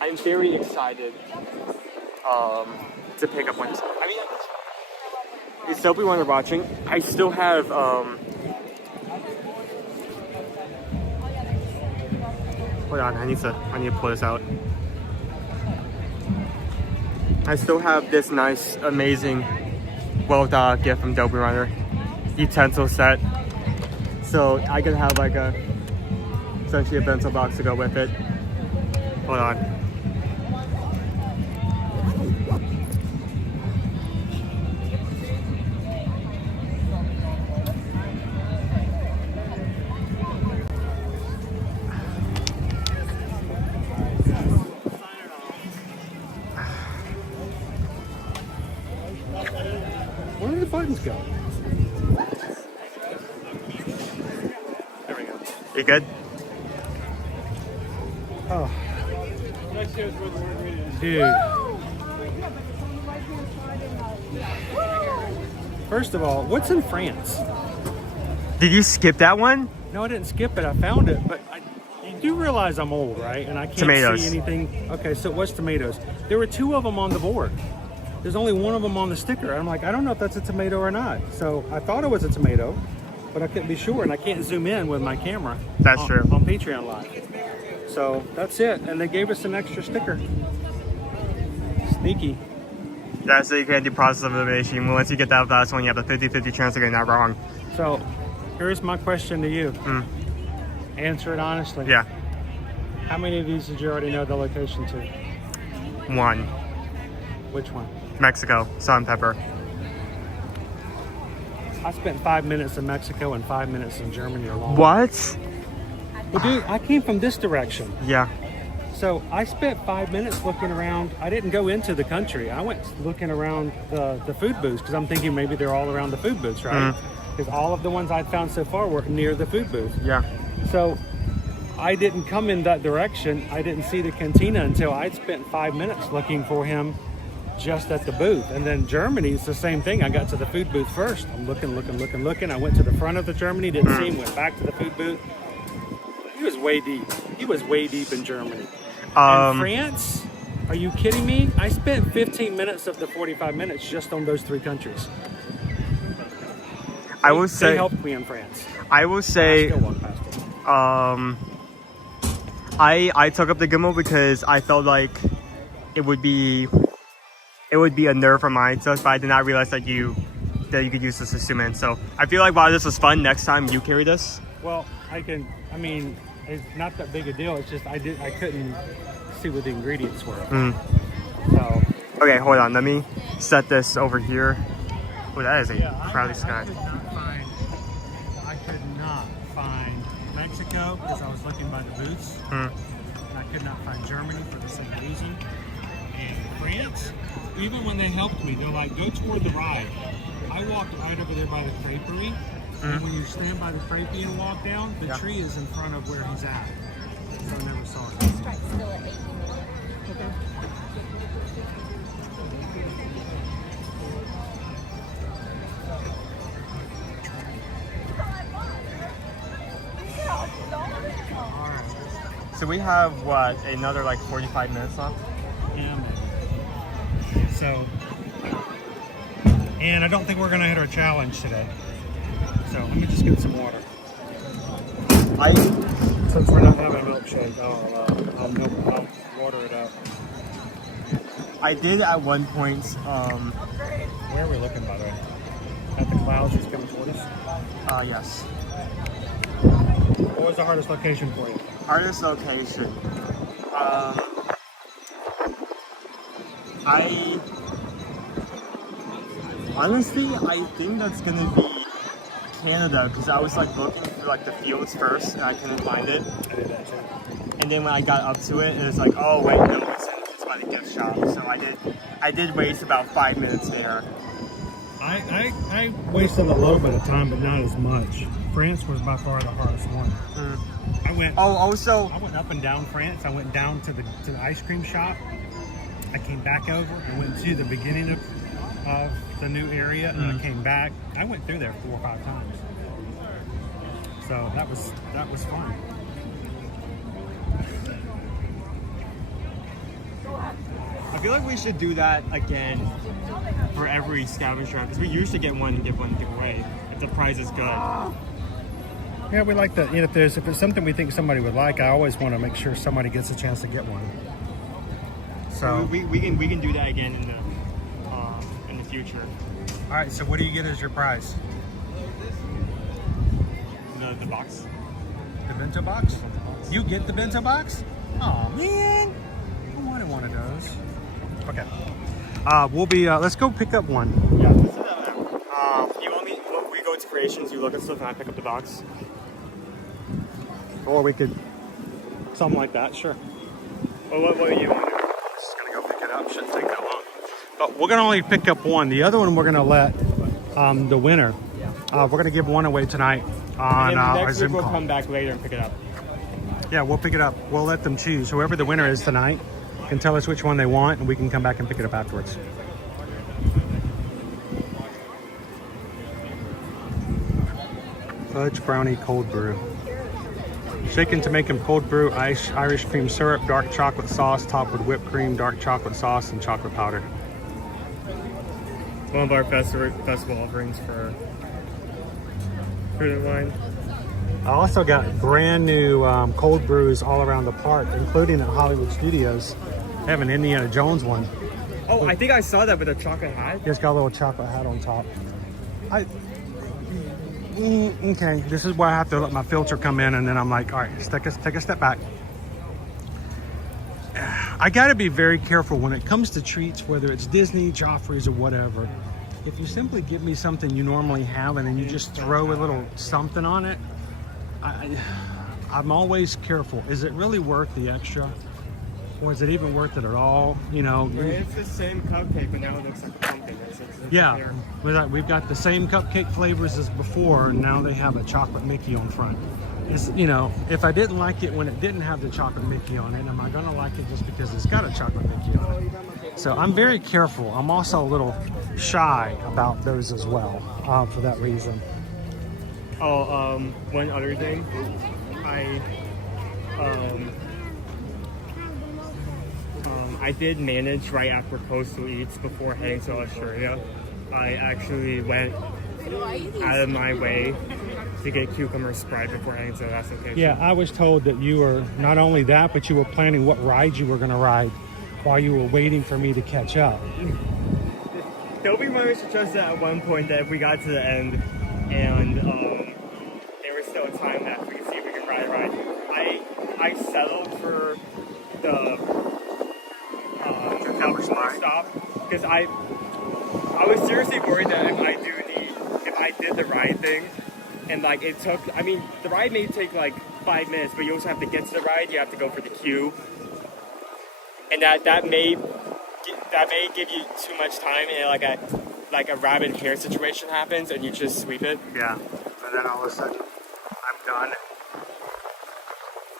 I'm very excited to pick up one. I mean, it's dope we are watching. I still have hold on, I need to pull this out. I still have this nice, amazing, well thought out gift from Dopey Runner utensil set. So I can have like essentially a bento box to go with it. Hold on. Where did the buttons go? There we go. You good? Oh. Dude. First of all, what's in France? Did you skip that one? No, I didn't skip it. I found it, but you do realize I'm old, right? And I can't Tomatoes. see anything. Okay, so it was tomatoes. There were 2 of them on the board. There's only 1 of them on the sticker. I'm like, I don't know if that's a tomato or not. So I thought it was a tomato, but I couldn't be sure, and I can't zoom in with my camera. That's true. On Patreon Live. So that's it, and they gave us an extra sticker. Sneaky. That's so you can do process of elimination. Once you get that last one, you have a 50-50 chance of getting that wrong. So here's my question to you. Answer it honestly. Yeah. How many of these did you already know the location to? 1. Which one? Mexico, salt and pepper. I spent 5 minutes in Mexico and 5 minutes in Germany alone. What? Well, dude, I came from this direction. Yeah. So I spent 5 minutes looking around. I didn't go into the country. I went looking around the food booths because I'm thinking maybe they're all around the food booths, right? Because all of the ones I'd found so far were near the food booth. Yeah. So I didn't come in that direction. I didn't see the cantina until I'd spent 5 minutes looking for him just at the booth. And then Germany, it's the same thing. I got to the food booth first. I'm looking. I went to the front of the Germany, didn't see him, went back to the food booth. He was way deep. He was way deep in Germany. And France? Are you kidding me? I spent 15 minutes of the 45 minutes just on those 3 countries. I will say they helped me in France. I will say I still walk past them. I took up the gimbal because I felt like it would be a nerve for mine, so but I did not realize that you could use this as zoom in. So I feel like while this was fun, next time you carry this. Well, I mean, it's not that big a deal. It's just I couldn't see what the ingredients were. So okay, hold on. Let me set this over here. Oh, that is a crowded sky. I could not find Mexico because I was looking by the booths. could not find Germany for the same reason. And France, even when they helped me, they're like, go toward the ride. I walked right over there by the creperie. And when you stand by the crepe and walk down, the tree is in front of where he's at. So I never saw it. Sprite's still at 18. Okay. So we have what, another like 45 minutes left? Yeah, maybe. So, and I don't think we're gonna hit our challenge today. So let me just get some water. Since we're not having a milkshake, I'll water it up. I did at one point. Where are we looking, by the way? At the clouds that's coming toward us? Yes. What was the hardest location for you? Hardest location. I think that's gonna be Canada, because I was like looking through like the fields first and I couldn't find it. I did that too. And then when I got up to it, it was like, oh wait, no, it's by the gift shop. So I did waste about 5 minutes there. I wasted a little bit of time, but not as much. France was by far the hardest one. I went. Oh, also I went up and down France. I went down to the ice cream shop. I came back over and went to the beginning of the new area, and I came back. I went through there 4 or 5 times. So that was fun. I feel like we should do that again for every scavenger hunt, because we used to get one and give one to give away if the prize is good. Yeah, we like that. You know, if it's something we think somebody would like, I always want to make sure somebody gets a chance to get one. So we can do that again in the future. All right. So what do you get as your prize? The box. The bento box? You get the bento box? Oh man, I wanted one of those. Okay. We'll be. Let's go pick up one. Yeah. You want me? When we go to creations, you look at stuff and I pick up the box. Or we could something like that. Sure. Well, what do you want to do? Just gonna go pick it up. Shouldn't take that long. But we're gonna only pick up one. The other one we're gonna let the winner. We're gonna give one away tonight on our next Zoom week we'll call. come back later and pick it up. Yeah, we'll pick it up. We'll let them choose. Whoever the winner is tonight can tell us which one they want, and we can come back and pick it up afterwards. Fudge brownie cold brew. Shaken to make them cold brew, Irish cream syrup, dark chocolate sauce, topped with whipped cream, dark chocolate sauce, and chocolate powder. One of our festival offerings for food and wine. I also got brand new cold brews all around the park, including at Hollywood Studios. They have an Indiana Jones one. Oh, I think I saw that with a chocolate hat. It's got a little chocolate hat on top. Okay, this is where I have to let my filter come in, and then I'm like, all right, let's take a step back. I got to be very careful when it comes to treats, whether it's Disney, Joffrey's, or whatever. If you simply give me something you normally have and then you just throw a little something on it, I'm always careful. Is it really worth the extra? Or is it even worth it at all? You know, It's the same cupcake, but now it looks like a pumpkin. yeah, we've got the same cupcake flavors as before, and now they have a chocolate Mickey on front. It's, you know, if I didn't like it when it didn't have the chocolate Mickey on it, am I gonna like it just because it's got a chocolate Mickey on it? So I'm very careful. I'm also a little shy about those as well, for that reason. Oh, one other thing, I did manage right after Coastal Eats before heading to Australia. I actually went out of my way to get cucumber Sprite before heading to the last location. Yeah, I was told that you were not only that, but you were planning what ride you were going to ride while you were waiting for me to catch up. There'll be moments to trust that at one point that if we got to the end and there was still time left, we could see if we could ride. I settled for the stop because I was seriously worried that if I did the ride thing and like it took, I mean the ride may take like 5 minutes, but you also have to get to the ride. You have to go for the queue, and that may give you too much time, and like a rabbit hare situation happens, and you just sweep it. Yeah, and then all of a sudden, I'm done.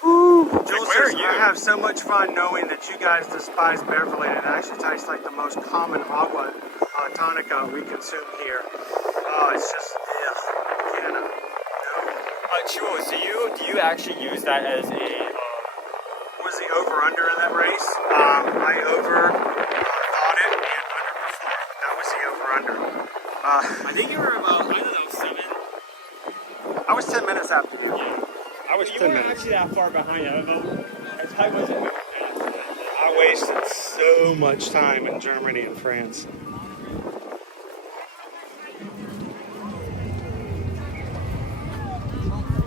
Woo! Jules says, I have so much fun knowing that you guys despise Beverly, and it actually tastes like the most common agua tonica we consume here. Oh, it's just, can't. No. Jules, do you actually use that as a Was the over-under in that race? I thought it and underperformed. That was the over-under. I think you were about, I don't know, 7. I was 10 minutes after you. I was 10 You weren't minutes. actually that far behind. I don't know. As high was it? I wasted so much time in Germany and France.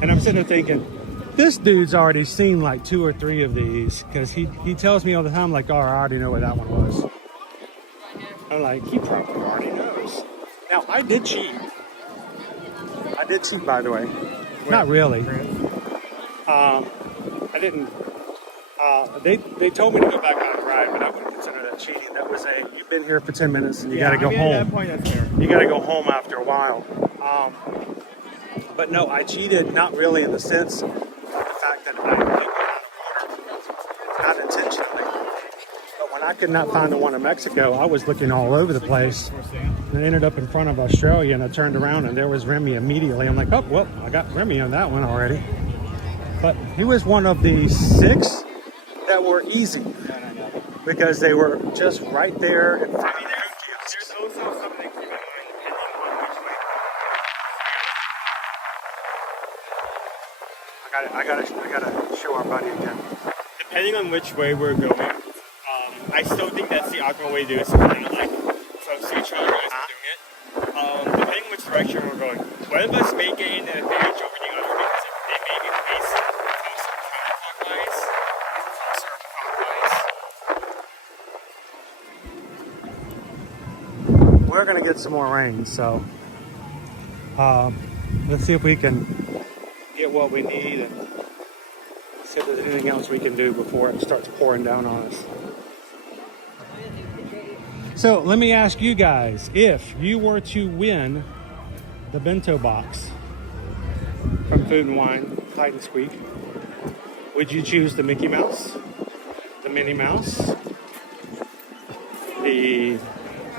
And I'm sitting there thinking, this dude's already seen like 2 or 3 of these, because he tells me all the time, like, oh, I already know what that one was. I'm like, he probably already knows. Now, I did cheat. By the way. Not really. I didn't. They told me to go back on the ride, but I wouldn't consider that cheating. That was you've been here for 10 minutes and you got to go home. At that point, that's fair. You got to go home after a while. But no, I cheated, not really in the sense of the fact that I picked it out of water, not intentionally. But when I could not find the one in Mexico, I was looking all over the place. And I ended up in front of Australia, and I turned around, and there was Remy immediately. I'm like, oh, well, I got Remy on that one already. But he was one of the 6 that were easy because they were just right there in front of you. There's also something to keep in mind depending on which way. I gotta show our buddy again. Depending on which way we're going, I still think that's the optimal way to do it. So we're not like close to each other as we're doing it. Depending on which direction we're going, one of us may gain an advantage over the other because they may be faced closer counterclockwise, closer clockwise. We're gonna get some more rain, so let's see if we can get what we need and see if there's anything else we can do before it starts pouring down on us. So let me ask you guys, if you were to win the Bento Box from Food and Wine, Hide and Squeak, would you choose the Mickey Mouse, the Minnie Mouse, the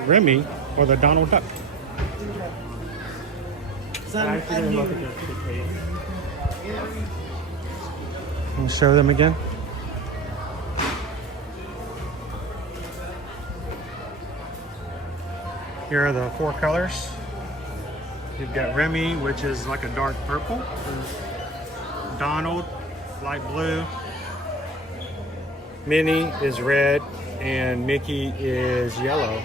Remy, or the Donald Duck? I'll show them again. Here are the 4 colors. You've got Remy, which is like a dark purple. Donald, light blue. Minnie is red, and Mickey is yellow.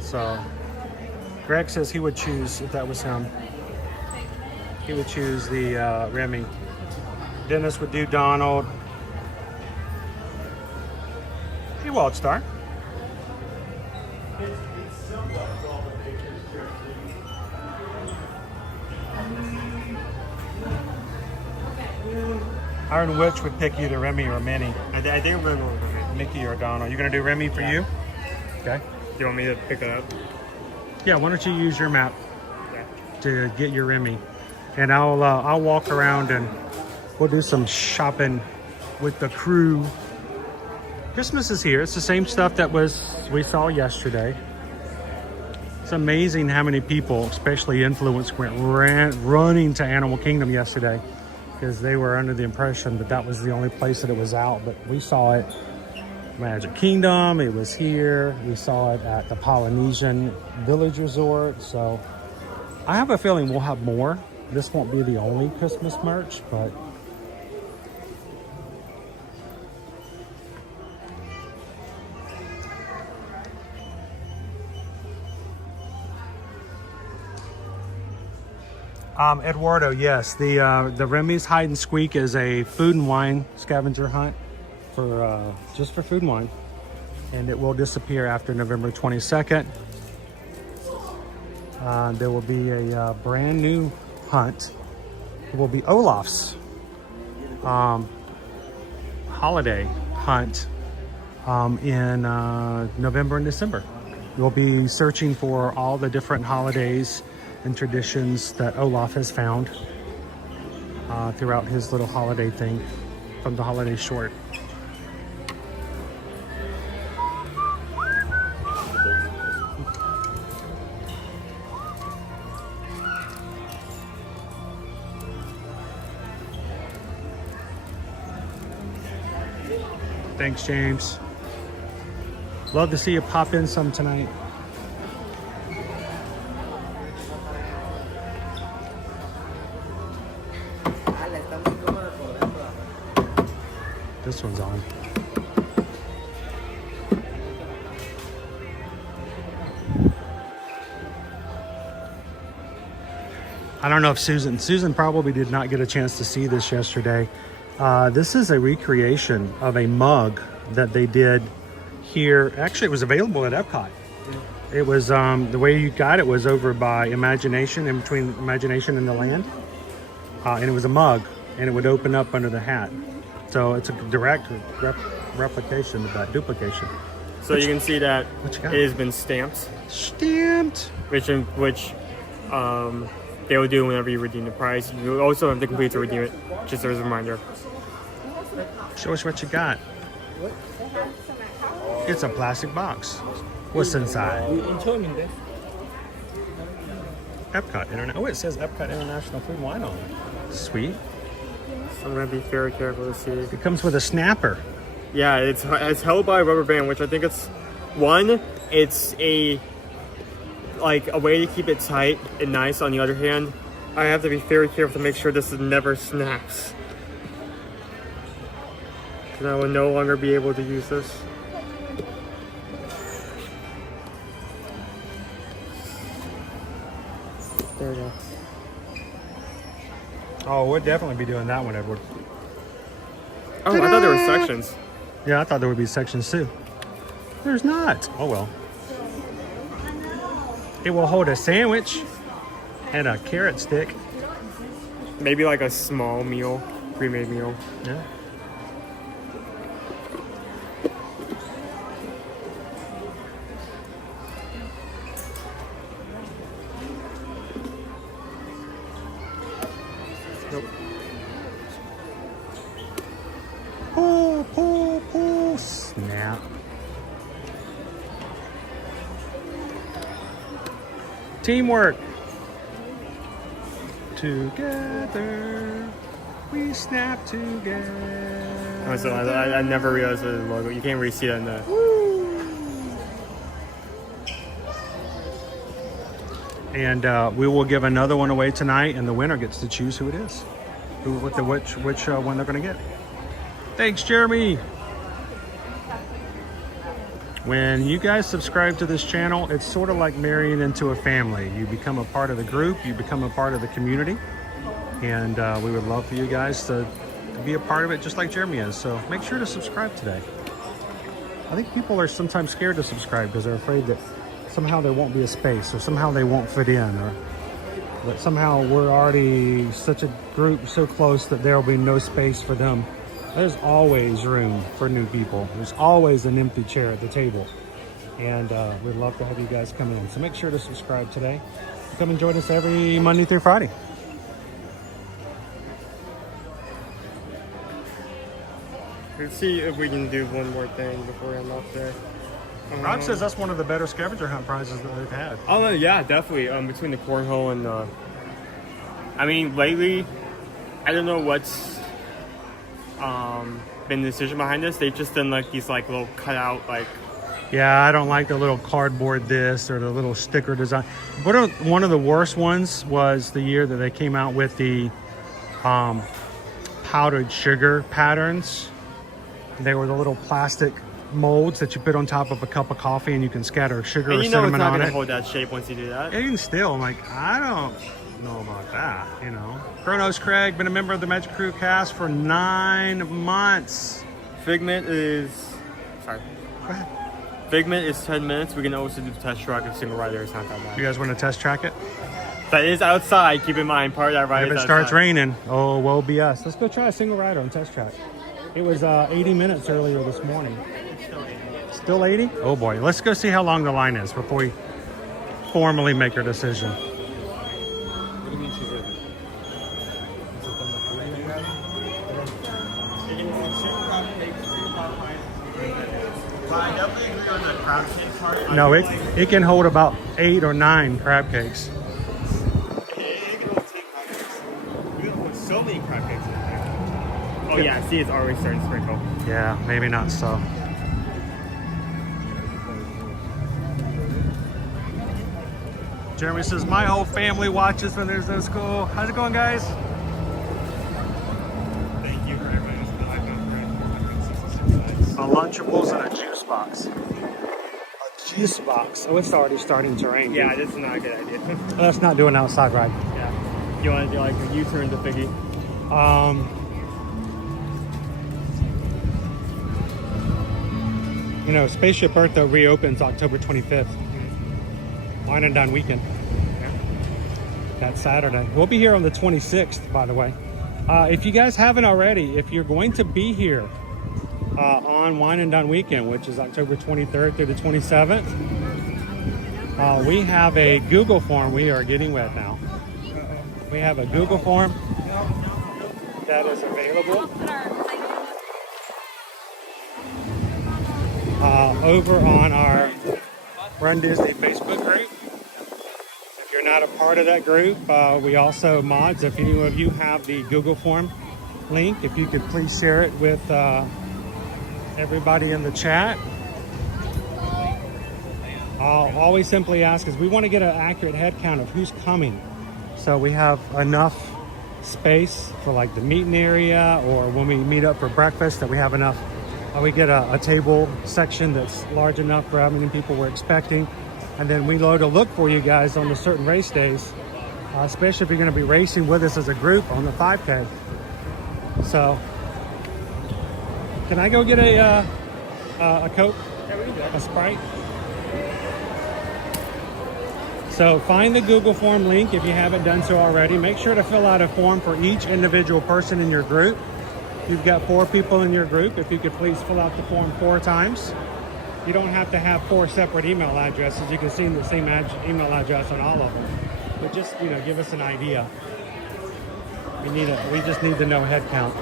So, Greg says he would choose, if that was him, he would choose the Remy. Dennis would do Donald. Hey, Wildstar. Iron Witch would pick either Remy or Minnie. I think I'm going to go with Remy. Mickey or Donald. You're going to do Remy for you? Okay. Do you want me to pick it up? Yeah, why don't you use your map to get your Remy? And I'll walk around and we'll do some shopping with the crew. Christmas is here. It's the same stuff that we saw yesterday. It's amazing how many people, especially influenced, went running to Animal Kingdom yesterday because they were under the impression that that was the only place that it was out. But we saw it Magic Kingdom, it was here. We saw it at the Polynesian Village Resort. So I have a feeling we'll have more. This won't be the only Christmas merch, but Eduardo, yes, the Remy's Hide and Squeak is a food and wine scavenger hunt for just for food and wine, and it will disappear after November 22nd. There will be a brand new hunt. It will be Olaf's holiday hunt in November and December. We'll be searching for all the different holidays and traditions that Olaf has found throughout his little holiday thing from the holiday short. Thanks, James. Love to see you pop in some tonight. This one's on. I don't know if Susan probably did not get a chance to see this yesterday. This is a recreation of a mug that they did here. Actually, it was available at Epcot. It was, the way you got it was over by Imagination, in between Imagination and the Land. And it was a mug, and it would open up under the hat. So it's a direct replication of that, duplication. So you can see that it has been stamped. Stamped. Which they will do whenever you redeem the prize. You also have to complete to redeem it, just as a reminder. Show us what you got. It's a plastic box. What's inside? Epcot Internet. Oh, it says Epcot International Food and Wine on it. Sweet. I'm gonna be very careful to see. It comes with a snapper. Yeah, it's held by a rubber band, which I think it's a way to keep it tight and nice. On the other hand, I have to be very careful to make sure this never snaps. And I will no longer be able to use this. There we go. Oh, we'll definitely be doing that one, Edward. Oh, I thought there were sections. Yeah, I thought there would be sections too. There's not. Oh well. It will hold a sandwich and a carrot stick. Maybe like a small meal, pre-made meal. Yeah. Nope. Pull, snap. Teamwork. Together, we snap together. Oh, so I never realized the logo. You can't really see that in the... And we will give another one away tonight, and the winner gets to choose who it is, which one they're going to get. Thanks, Jeremy. When you guys subscribe to this channel, it's sort of like marrying into a family. You become a part of the group, you become a part of the community, and we would love for you guys to be a part of it just like Jeremy is. So make sure to subscribe today. I think people are sometimes scared to subscribe because they're afraid that somehow there won't be a space, or somehow they won't fit in, or that somehow we're already such a group so close that there will be no space for them. There's always room for new people. There's always an empty chair at the table. And we'd love to have you guys come in. So make sure to subscribe today. Come and join us every Monday through Friday. Let's see if we can do one more thing before I'm off there. Rob says that's one of the better scavenger hunt prizes that they've had. Oh, yeah, definitely. Between the cornhole and... I mean, lately, I don't know what's... been the decision behind this. They've just done like these little cutout Yeah, I don't like the little cardboard this or the little sticker design. But one of the worst ones was the year that they came out with the powdered sugar patterns. They were the little plastic molds that you put on top of a cup of coffee, and you can scatter sugar or cinnamon on it. You know it's not going to hold that shape once you do that. Even still, I'm like, I don't know about that, you know. Chronos Craig, been a member of the Magic Crew cast for 9 months. Figment is... Sorry. Go ahead. Figment is 10 minutes. We can also do the test track if single rider is not that bad. You guys want to test track it? That is outside. Keep in mind, part of that ride If is it starts outside. raining, oh, woe be us. Let's go try a single rider on test track. It was 80 minutes earlier this morning. Still 80? Oh boy, let's go see how long the line is before we formally make our decision. What do you mean she's ready? I definitely agree on the crab cake part. No, it can hold about 8 or 9 crab cakes. We put so many crab cakes in there. Oh yeah, see, it's already starting to sprinkle. Yeah, maybe not so. Jeremy says, my whole family watches when there's no school. How's it going, guys? Thank you very much. A Lunchables and a juice box. A juice box. Oh, it's already starting to rain. Yeah, this is not a good idea. Let's not do an outside ride. Yeah. You want to do like a U-turn to Figgy? You know, Spaceship Earth though reopens October 25th. Wine and Dine weekend. Yeah. That's Saturday. We'll be here on the 26th, by the way. If you guys haven't already, if you're going to be here on Wine and Dine weekend, which is October 23rd through the 27th, we have a Google form. We are getting wet now. We have a Google form that is available over on our Run Disney Facebook group. If you're not a part of that group, we also, mods, if any of you have the Google form link, if you could please share it with everybody in the chat. I'll always simply ask is we want to get an accurate head count of who's coming. So we have enough space for like the meeting area, or when we meet up for breakfast, that we have enough. We get a table section that's large enough for how many people we're expecting. And then we load a look for you guys on the certain race days, especially if you're going to be racing with us as a group on the 5K. So, can I go get a Coke? A Sprite? So find the Google form link if you haven't done so already. Make sure to fill out a form for each individual person in your group. You've got 4 people in your group. If you could please fill out the form 4 times. You don't have to have 4 separate email addresses. You can see the same email address on all of them. But just, you know, give us an idea. We just need to know head count.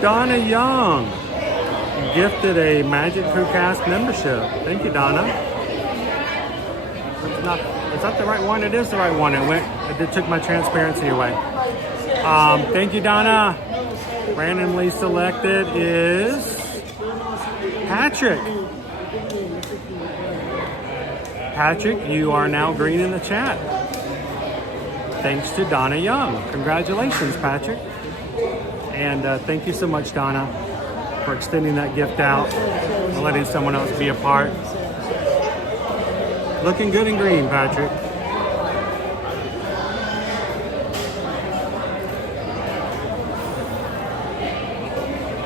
Donna Young gifted a Magic Crew Cast membership. Thank you, Donna. Is that the right one? It is the right one. It took my transparency away. Thank you, Donna. Randomly selected is Patrick. Patrick, you are now green in the chat. Thanks to Donna Young. Congratulations, Patrick. And thank you so much, Donna, for extending that gift out and letting someone else be a part. Looking good in green, Patrick.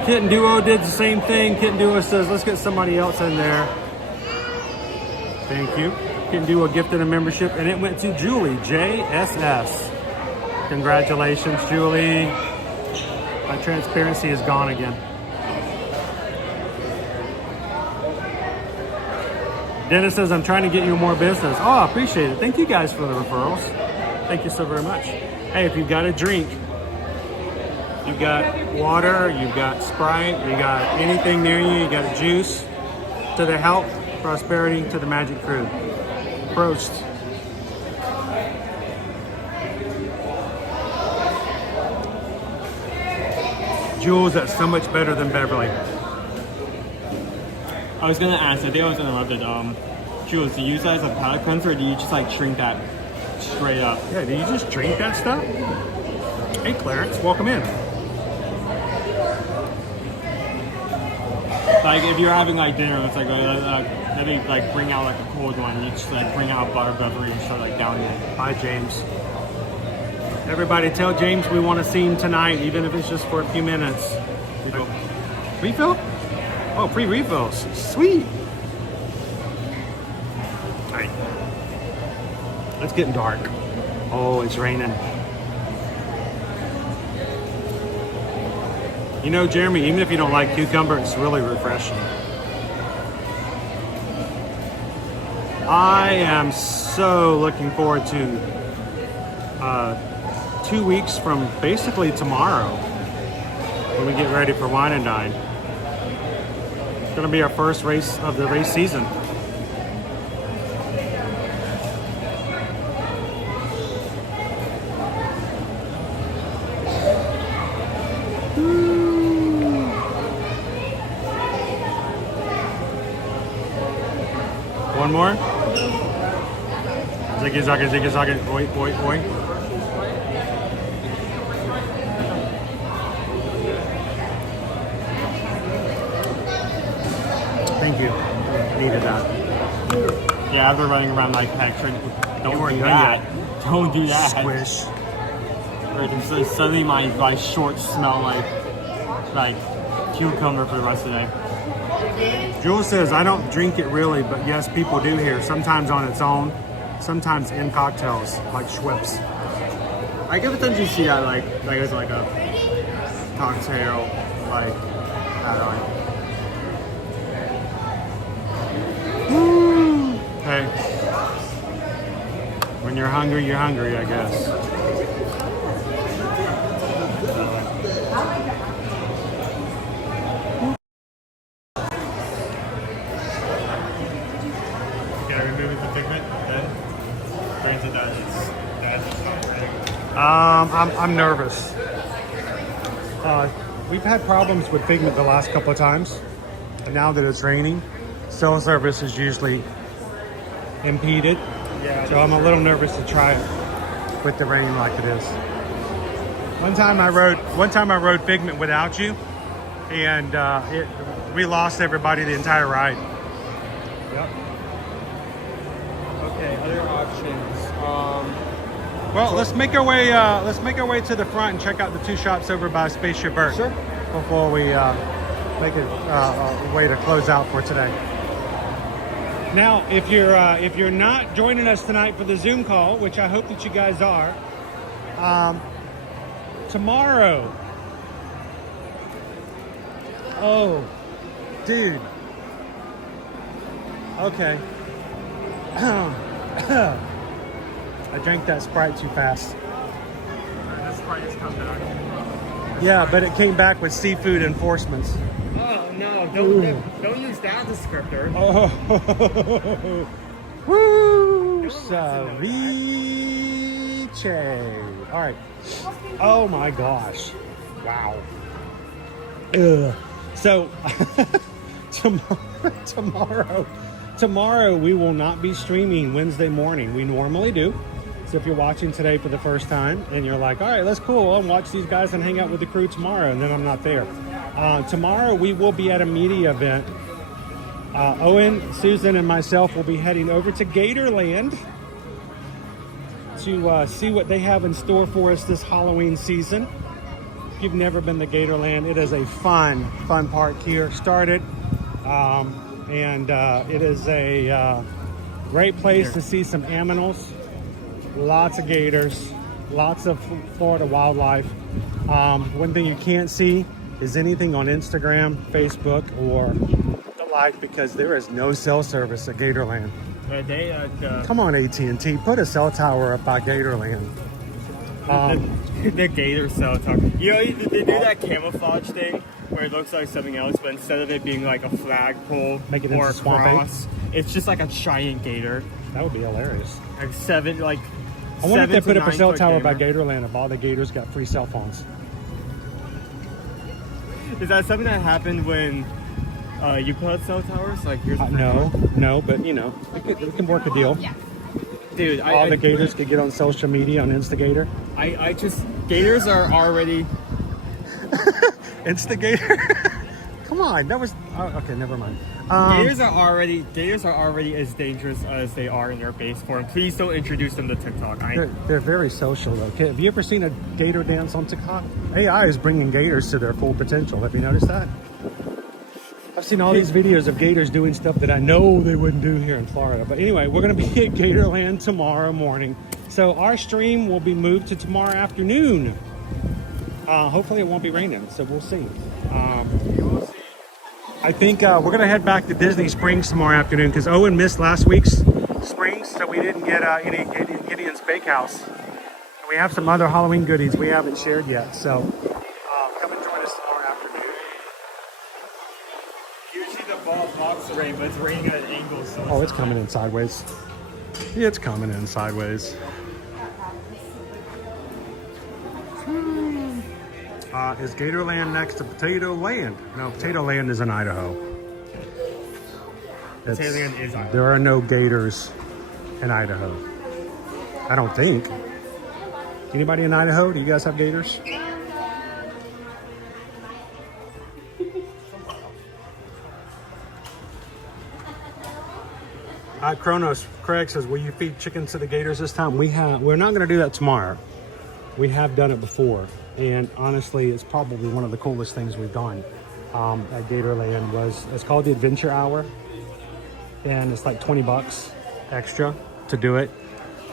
Kitten Duo did the same thing. Kitten Duo says, let's get somebody else in there. Thank you. Kitten Duo gifted a membership, and it went to Julie, JSS. Congratulations, Julie. My transparency is gone again. Dennis says, I'm trying to get you more business. Oh, I appreciate it. Thank you guys for the referrals. Thank you so very much. Hey, if you've got a drink, you've got water, you've got Sprite, you got anything near you, you got a juice, to the health, prosperity, to the Magic Crew. Prost. Jules, that's so much better than Beverly. I was gonna ask. I think I was gonna love the Jules, do you use that as a palate cleanser, or do you just like drink that straight up? Yeah, do you just drink that stuff? Hey, Clarence, welcome in. Like if you're having like dinner, it's like maybe like bring out like a cold one. You just like bring out a butter beverage and start like downing it. Bye, James. Everybody tell James we want to see him tonight, even if it's just for a few minutes. Refill. Refill? Oh, free refills. Sweet. All right. It's getting dark. Oh, it's raining. You know, Jeremy, even if you don't like cucumber, it's really refreshing. I am so looking forward to 2 weeks from basically tomorrow when we get ready for Wine and Dine. It's going to be our first race of the race season. One more. Ziggy zaggy, ziggy zaggy. Oi, oi, oi. Thank you. Needed that. Yeah, after running around like Patrick, don't weren't do done that. yet. Don't do that. Squish. Or suddenly my shorts smell like cucumber for the rest of the day. Jules says, I don't drink it really, but yes, people do here. Sometimes on its own, sometimes in cocktails, like Schweppes. I give sometimes you see that like it's like a cocktail like add-on. Hey, when you're hungry, I guess. I'm nervous. We've had problems with Figment the last couple of times, and now that it's raining, cell service is usually impeded. Yeah. So I'm a little nervous to try it with the rain like it is. One time I rode Figment without you, and we lost everybody the entire ride. Yep. Okay, other options. Well, let's make our way to the front and check out the two shops over by Spaceship Earth. Sure. Before we make it a way to close out for today. Now, if you're not joining us tonight for the Zoom call, which I hope that you guys are, tomorrow. Oh, dude. Okay. I drank that Sprite too fast. That Sprite has come back. Yeah, but it came back with seafood enforcements. Oh no! Don't use that descriptor. Oh, woo! Ceviche. All right. Oh my gosh! Wow. Ugh. So tomorrow we will not be streaming Wednesday morning. We normally do. So if you're watching today for the first time and you're like, all right, that's cool, I'll watch these guys and hang out with the crew tomorrow, and then I'm not there. Tomorrow we will be at a media event. Owen, Susan, and myself will be heading over to Gatorland to see what they have in store for us this Halloween season. If you've never been to Gatorland, it is a fun park here. Started, and it is a great place to see some aminals. Lots of gators, lots of Florida wildlife. One thing you can't see is anything on Instagram, Facebook, or the like, because there is no cell service at Gatorland. Come on, AT&T, put a cell tower up by Gatorland. The gator cell tower. You know, they do that camouflage thing where it looks like something else, but instead of it being like a flagpole Make it or a into swamp ape? cross, it's just like a giant gator. That would be hilarious. Like seven, like. I wonder if they 7 put to up a 9 cell foot tower by gator. Gatorland if all the gators got free cell phones. Is that something that happened when You put up cell towers? Like here's No, but you know, we can work a deal. Dude, All the gators could get on social media on Instagator. I just gators are already Instigator. Come on, that was okay. Never mind. gators are already as dangerous as they are in their base form. Please don't introduce them to TikTok. They're very social though. Okay, have you ever seen a gator dance on TikTok? AI is bringing gators to their full potential. Have you noticed that? I've seen all these videos of gators doing stuff that I know they wouldn't do here in Florida. But anyway, we're going to be at Gatorland tomorrow morning. So our stream will be moved to tomorrow afternoon. Hopefully it won't be raining, so we'll see. I think we're going to head back to Disney Springs tomorrow afternoon because Owen missed last week's Springs, so we didn't get any Gideon's Bakehouse. And we have some other Halloween goodies we haven't shared yet, so come and join us tomorrow afternoon. Usually the ball blocks the rain, but it's raining at an angle. So Oh, it's coming in sideways. Yeah, it's coming in sideways. Is Gatorland next to Potato Land? No, Potato Land is in Idaho. Potato Land is Idaho. There are no gators in Idaho. I don't think. Anybody in Idaho? Do you guys have gators? Kronos, Craig says, will you feed chickens to the gators this time? We're not going to do that tomorrow. We have done it before. And honestly, it's probably one of the coolest things we've done at Gatorland. It's called the Adventure Hour. And it's like 20 bucks extra to do it.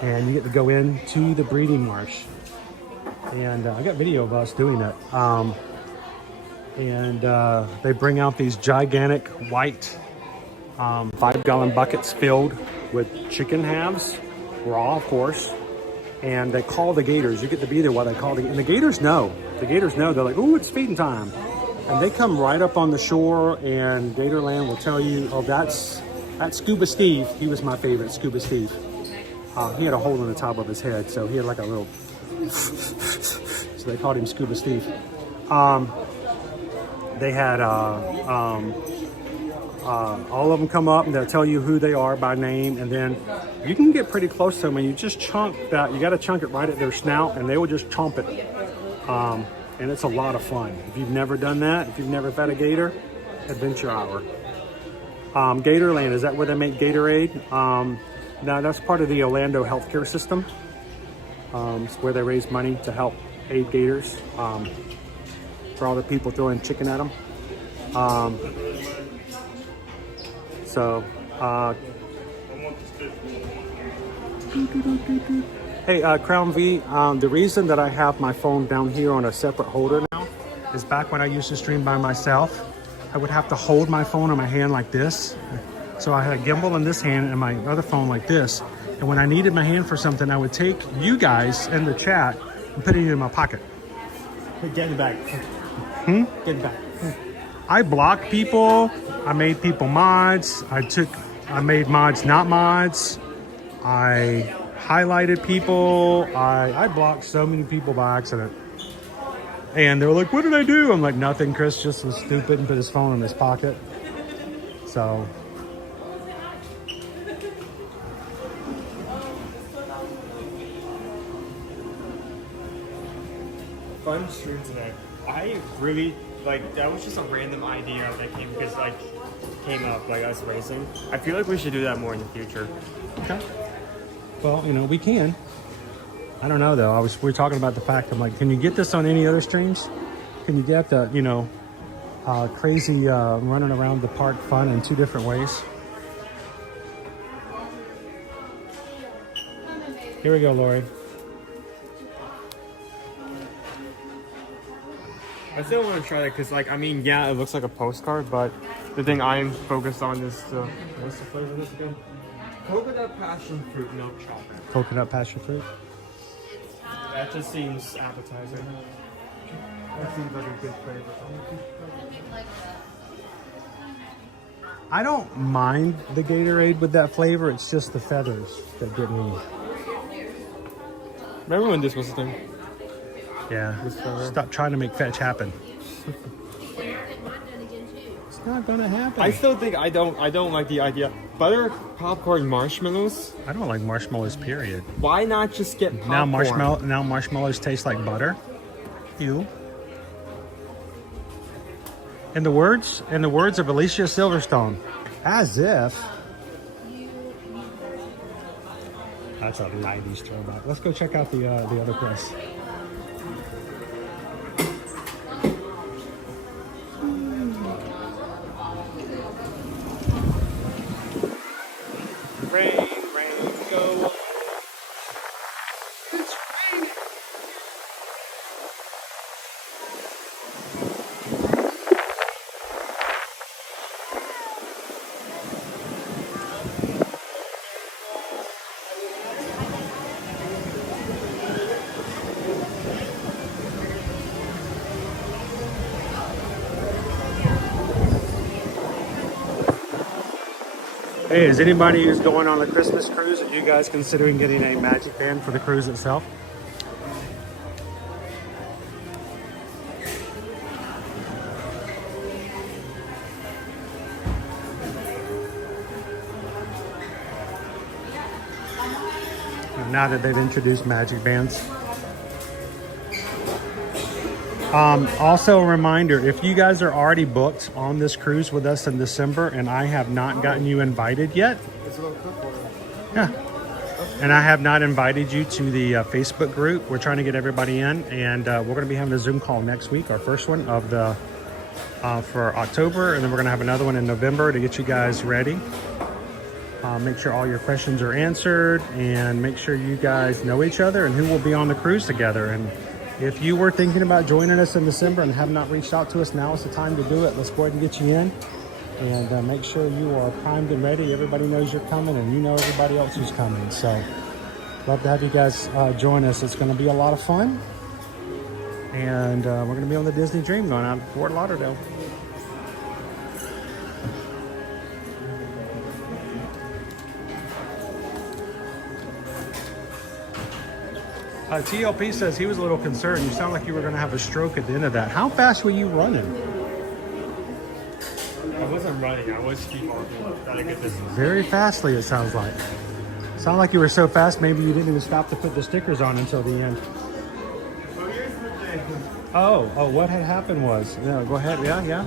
And you get to go into the breeding marsh. And I got video of us doing it. They bring out these gigantic white 5-gallon buckets filled with chicken halves, raw of course, and they call the gators. You get to be there while they call and the gators know. The gators know. They're like, "Ooh, it's feeding time," and they come right up on the shore. And Gatorland will tell you, "Oh, that's Scuba Steve. He was my favorite, Scuba Steve. He had a hole in the top of his head, so he had like a little." So they called him Scuba Steve. They had all of them come up and they'll tell you who they are by name, and then you can get pretty close to them and you just chunk that. You got to chunk it right at their snout and they will just chomp it. And it's a lot of fun. If you've never done that, if you've never fed a gator, Adventure Hour. Gatorland, is that where they make Gatorade? No, that's part of the Orlando healthcare system. It's where they raise money to help aid gators for all the people throwing chicken at them. Hey, Crown V, the reason that I have my phone down here on a separate holder now is back when I used to stream by myself, I would have to hold my phone in my hand like this. So I had a gimbal in this hand and my other phone like this. And when I needed my hand for something, I would take you guys in the chat and put it in my pocket. Get it back. Get it back. I blocked people. I made people mods. I made mods not mods. I highlighted people. I blocked so many people by accident. And they were like, "What did I do?" I'm like, "Nothing." Chris just was stupid and put his phone in his pocket. So. Fun stream today. I really that was just a random idea that came up like us racing. I feel like we should do that more in the future. Okay. Well, we can. I don't know though. We were talking about the fact I'm like, can you get this on any other streams? Can you get the crazy running around the park fun in two different ways? Here we go, Lori. I still want to try that because, yeah, it looks like a postcard, but the thing I'm focused on is what's the flavor of this again? Coconut passion fruit milk chocolate. Coconut passion fruit? That just seems appetizing. That seems like a good flavor. I don't mind the Gatorade with that flavor. It's just the feathers that get me. Remember when this was a thing? Yeah. Stop trying to make fetch happen. It's not gonna happen. I still think I don't like the idea. Butter, popcorn, marshmallows. I don't like marshmallows, period. Why not just get popcorn? Now marshmallows taste like butter. Ew. In the words of Alicia Silverstone, as if. That's a 90s throwback. Let's go check out the other place. Rain, go. It's raining. Hey, is anybody who's going on the Christmas cruise, are you guys considering getting a magic band for the cruise itself? Now that they've introduced magic bands. Also a reminder, if you guys are already booked on this cruise with us in December and I have not gotten you invited yet, yeah, and I have not invited you to the Facebook group, we're trying to get everybody in, and we're going to be having a Zoom call next week, our first one of the for October, and then we're going to have another one in November to get you guys ready. Make sure all your questions are answered and make sure you guys know each other and who will be on the cruise together. And if you were thinking about joining us in December and have not reached out to us, now is the time to do it. Let's go ahead and get you in and make sure you are primed and ready. Everybody knows you're coming and you know everybody else who's coming. So love to have you guys join us. It's going to be a lot of fun. And we're going to be on the Disney Dream going out to Fort Lauderdale. TLP says he was a little concerned. You sound like you were going to have a stroke at the end of that. How fast were you running? I wasn't running. I was speed walking at a good distance. Very fastly, it sounds like. Sound like you were so fast, maybe you didn't even stop to put the stickers on until the end. Oh, what had happened was, yeah, go ahead. Yeah.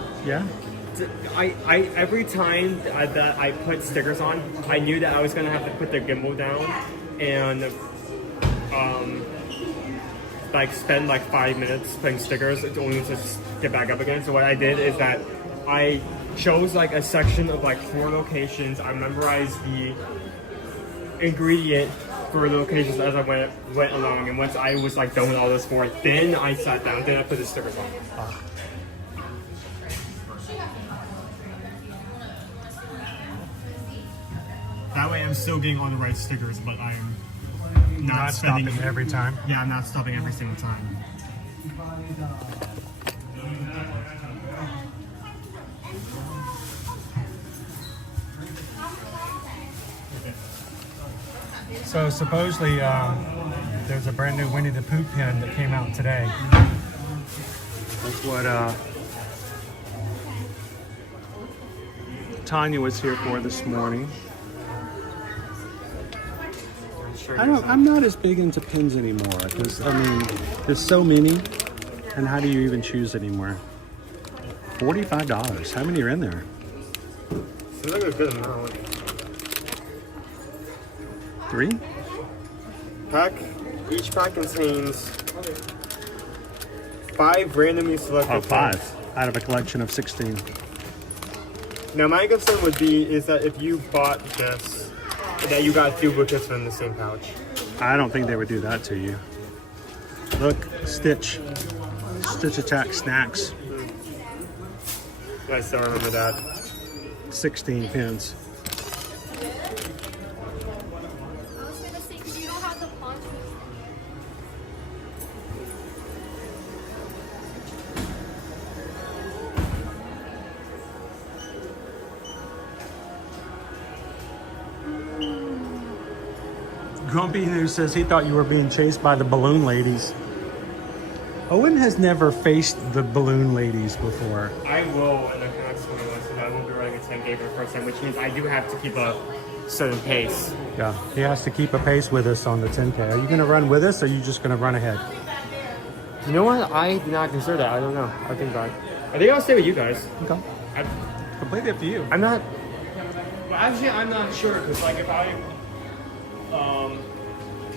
I every time that I put stickers on, I knew that I was going to have to put the gimbal down and like spend like 5 minutes putting stickers only to get back up again. So what I did is that I chose like a section of like 4 locations. I memorized the ingredient for the locations as I went along, and once I was like done with all those 4, then I sat down, then I put the stickers on. That way I'm still getting all the right stickers, but I'm not stopping every time. Yeah, I'm not stopping every single time. So supposedly there's a brand new Winnie the Pooh pen that came out today. That's what Tanya was here for this morning. I'm not as big into pins anymore because, I mean, there's so many, and how do you even choose anymore? $45. How many are in there? Seems like a good amount. 3? Each pack contains 5 randomly selected. Oh, 5 out of a collection of 16. Now my concern would be is that if you bought this, that you got duplicates from the same pouch. I don't think they would do that to you. Look, Stitch Attack snacks. I still remember that. 16 pins. Grumpy News says he thought you were being chased by the balloon ladies. Owen has never faced the balloon ladies before. I will in the next one, so I won't be running a 10K for the first time, which means I do have to keep a certain pace. Yeah, he has to keep a pace with us on the 10K. Are you going to run with us, or are you just going to run ahead? You know what? I did not consider that. I don't know. I think about it. I think I'll stay with you guys. Okay. Completely up to you. I'm not. Well, actually, I'm not sure because, like, if I.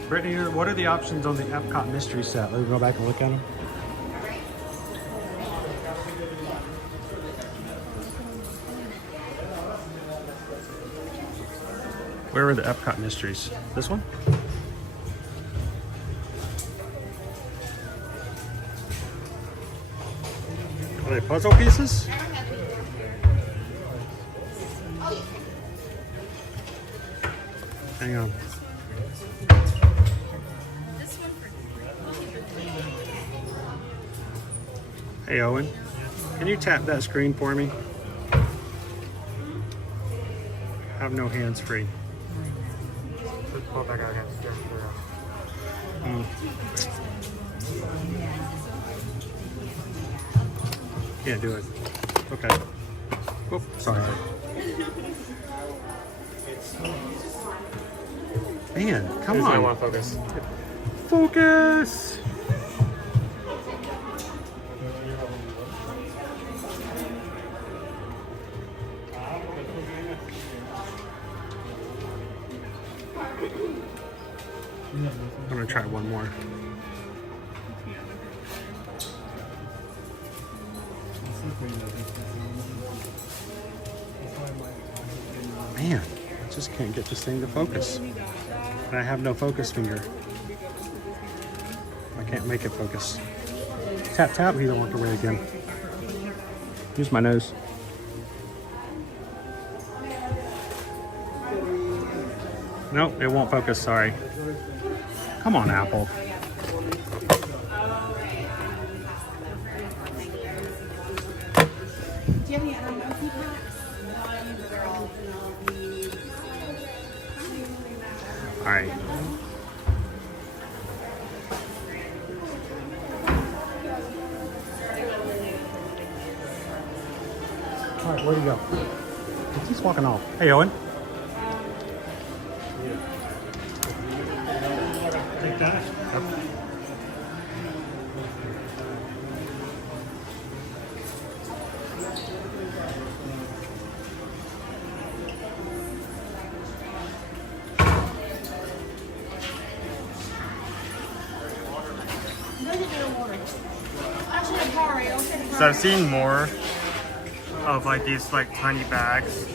Brittany, what are the options on the Epcot mystery set? Let me go back and look at them. Where are the Epcot mysteries? This one? Are they puzzle pieces? Hang on. Hey Owen, can you tap that screen for me? I have no hands free. Can't do it. Okay. Oh, sorry. Man, come on. I want to focus. Focus! I'm gonna try one more. Man, I just can't get this thing to focus. And I have no focus finger. I can't make it focus. Tap, tap, he don't walk away again. Use my nose. Nope, it won't focus, sorry. Come on, Apple. All right. All right, where'd he go? He's walking off. Hey, Owen. Take that. So I've seen more of like these like tiny bags.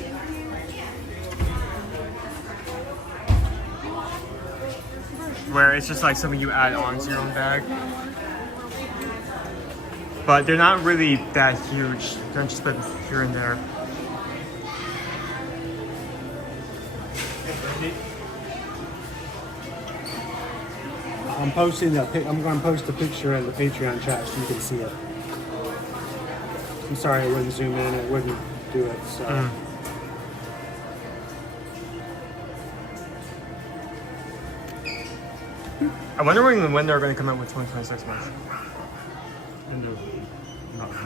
Where it's just like something you add on to your own bag. But they're not really that huge. They're just like here and there. I'm going to post a picture in the Patreon chat so you can see it. I'm sorry I wouldn't zoom in, it wouldn't do it, so. I'm wondering when they're going to come out with 2026 merch.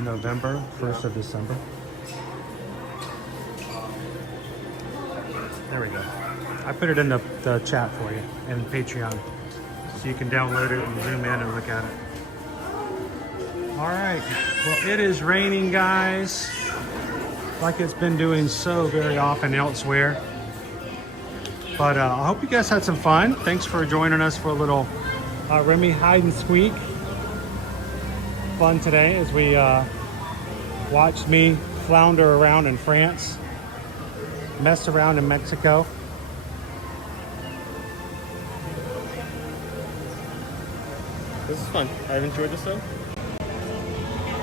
November, 1st of December. There we go. I put it in the chat for you, in Patreon. So you can download it and zoom in and look at it. All right, well, it is raining, guys, like it's been doing so very often elsewhere. But I hope you guys had some fun. Thanks for joining us for a little Remy hide and squeak fun today as we watched me flounder around in France, mess around in Mexico. This is fun. I've enjoyed this though.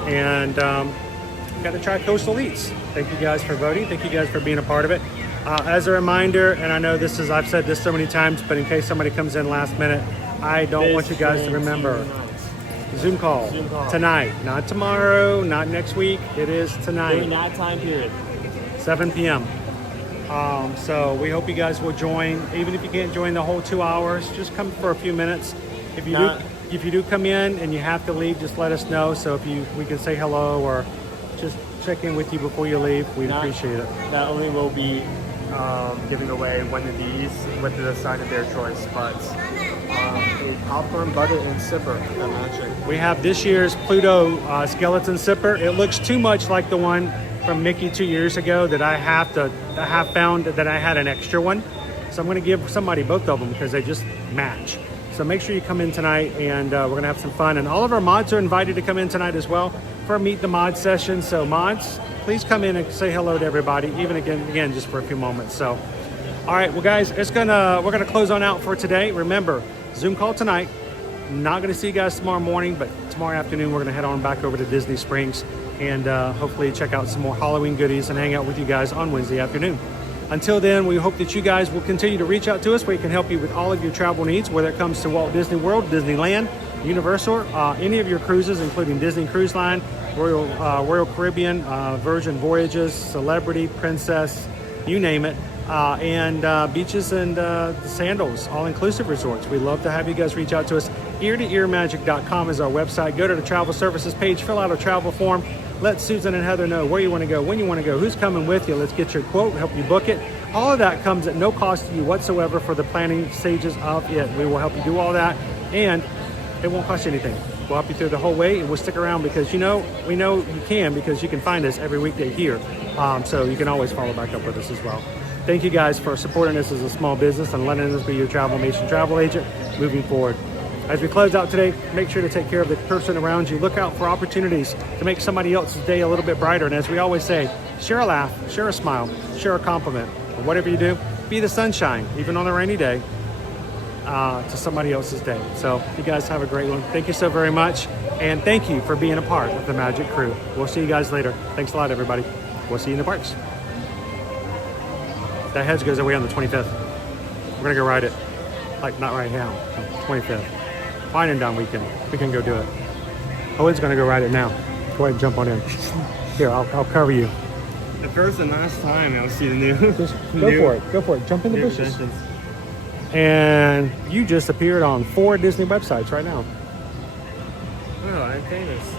And got to try Coastal Eats. Thank you guys for voting. Thank you guys for being a part of it. As a reminder, and I know I've said this so many times, but in case somebody comes in last minute, I don't want you guys to remember. Zoom call tonight, not tomorrow, not next week. It is tonight. During that time period. 7 p.m. So we hope you guys will join. Even if you can't join the whole 2 hours, just come for a few minutes. If you if you do come in and you have to leave, just let us know. So if we can say hello or just check in with you before you leave, we'd appreciate it. Not only will be giving away one of these with the sign of their choice, but a popcorn butter and sipper at Magic. We have this year's Pluto skeleton sipper. It looks too much like the one from Mickey 2 years ago that I have found that I had an extra one. So I'm going to give somebody both of them because they just match. So make sure you come in tonight, and we're going to have some fun. And all of our mods are invited to come in tonight as well for a Meet the Mod session. So mods, please come in and say hello to everybody, even again just for a few moments. So, all right, well guys, we're gonna close on out for today. Remember, Zoom call tonight. Not gonna see you guys tomorrow morning, but tomorrow afternoon we're gonna head on back over to Disney Springs and hopefully check out some more Halloween goodies and hang out with you guys on Wednesday afternoon. Until then, we hope that you guys will continue to reach out to us. We can help you with all of your travel needs, whether it comes to Walt Disney World, Disneyland, Universal, any of your cruises, including Disney Cruise Line, Royal Caribbean, Virgin Voyages, Celebrity, Princess, you name it, and beaches and sandals, all-inclusive resorts. We'd love to have you guys reach out to us. eartoearmagic.com is our website. Go to the travel services page, fill out a travel form. Let Susan and Heather know where you want to go, when you want to go, who's coming with you. Let's get your quote, help you book it. All of that comes at no cost to you whatsoever for the planning stages of it. We will help you do all that, and it won't cost you anything. We'll help you through the whole way, and we'll stick around because we know you can, because you can find us every weekday here. So you can always follow back up with us as well. Thank you guys for supporting us as a small business and letting us be your Travel Nation travel agent moving forward. As we close out today, make sure to take care of the person around you. Look out for opportunities to make somebody else's day a little bit brighter. And as we always say, share a laugh, share a smile, share a compliment. Or whatever you do, be the sunshine, even on a rainy day, to somebody else's day. So you guys have a great one. Thank you so very much. And thank you for being a part of the Magic Crew. We'll see you guys later. Thanks a lot, everybody. We'll see you in the parks. That hedge goes away on the 25th. We're going to go ride it. Like, not right now, 25th. Fine and down weekend. We can go do it. Owen's going to go ride it now. Go ahead and jump on in. Here, I'll cover you. The first and last time I'll see the new. Go for it. Jump in the bushes. And you just appeared on 4 Disney websites right now. Oh, I'm famous.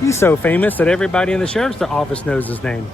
He's so famous that everybody in the sheriff's office knows his name.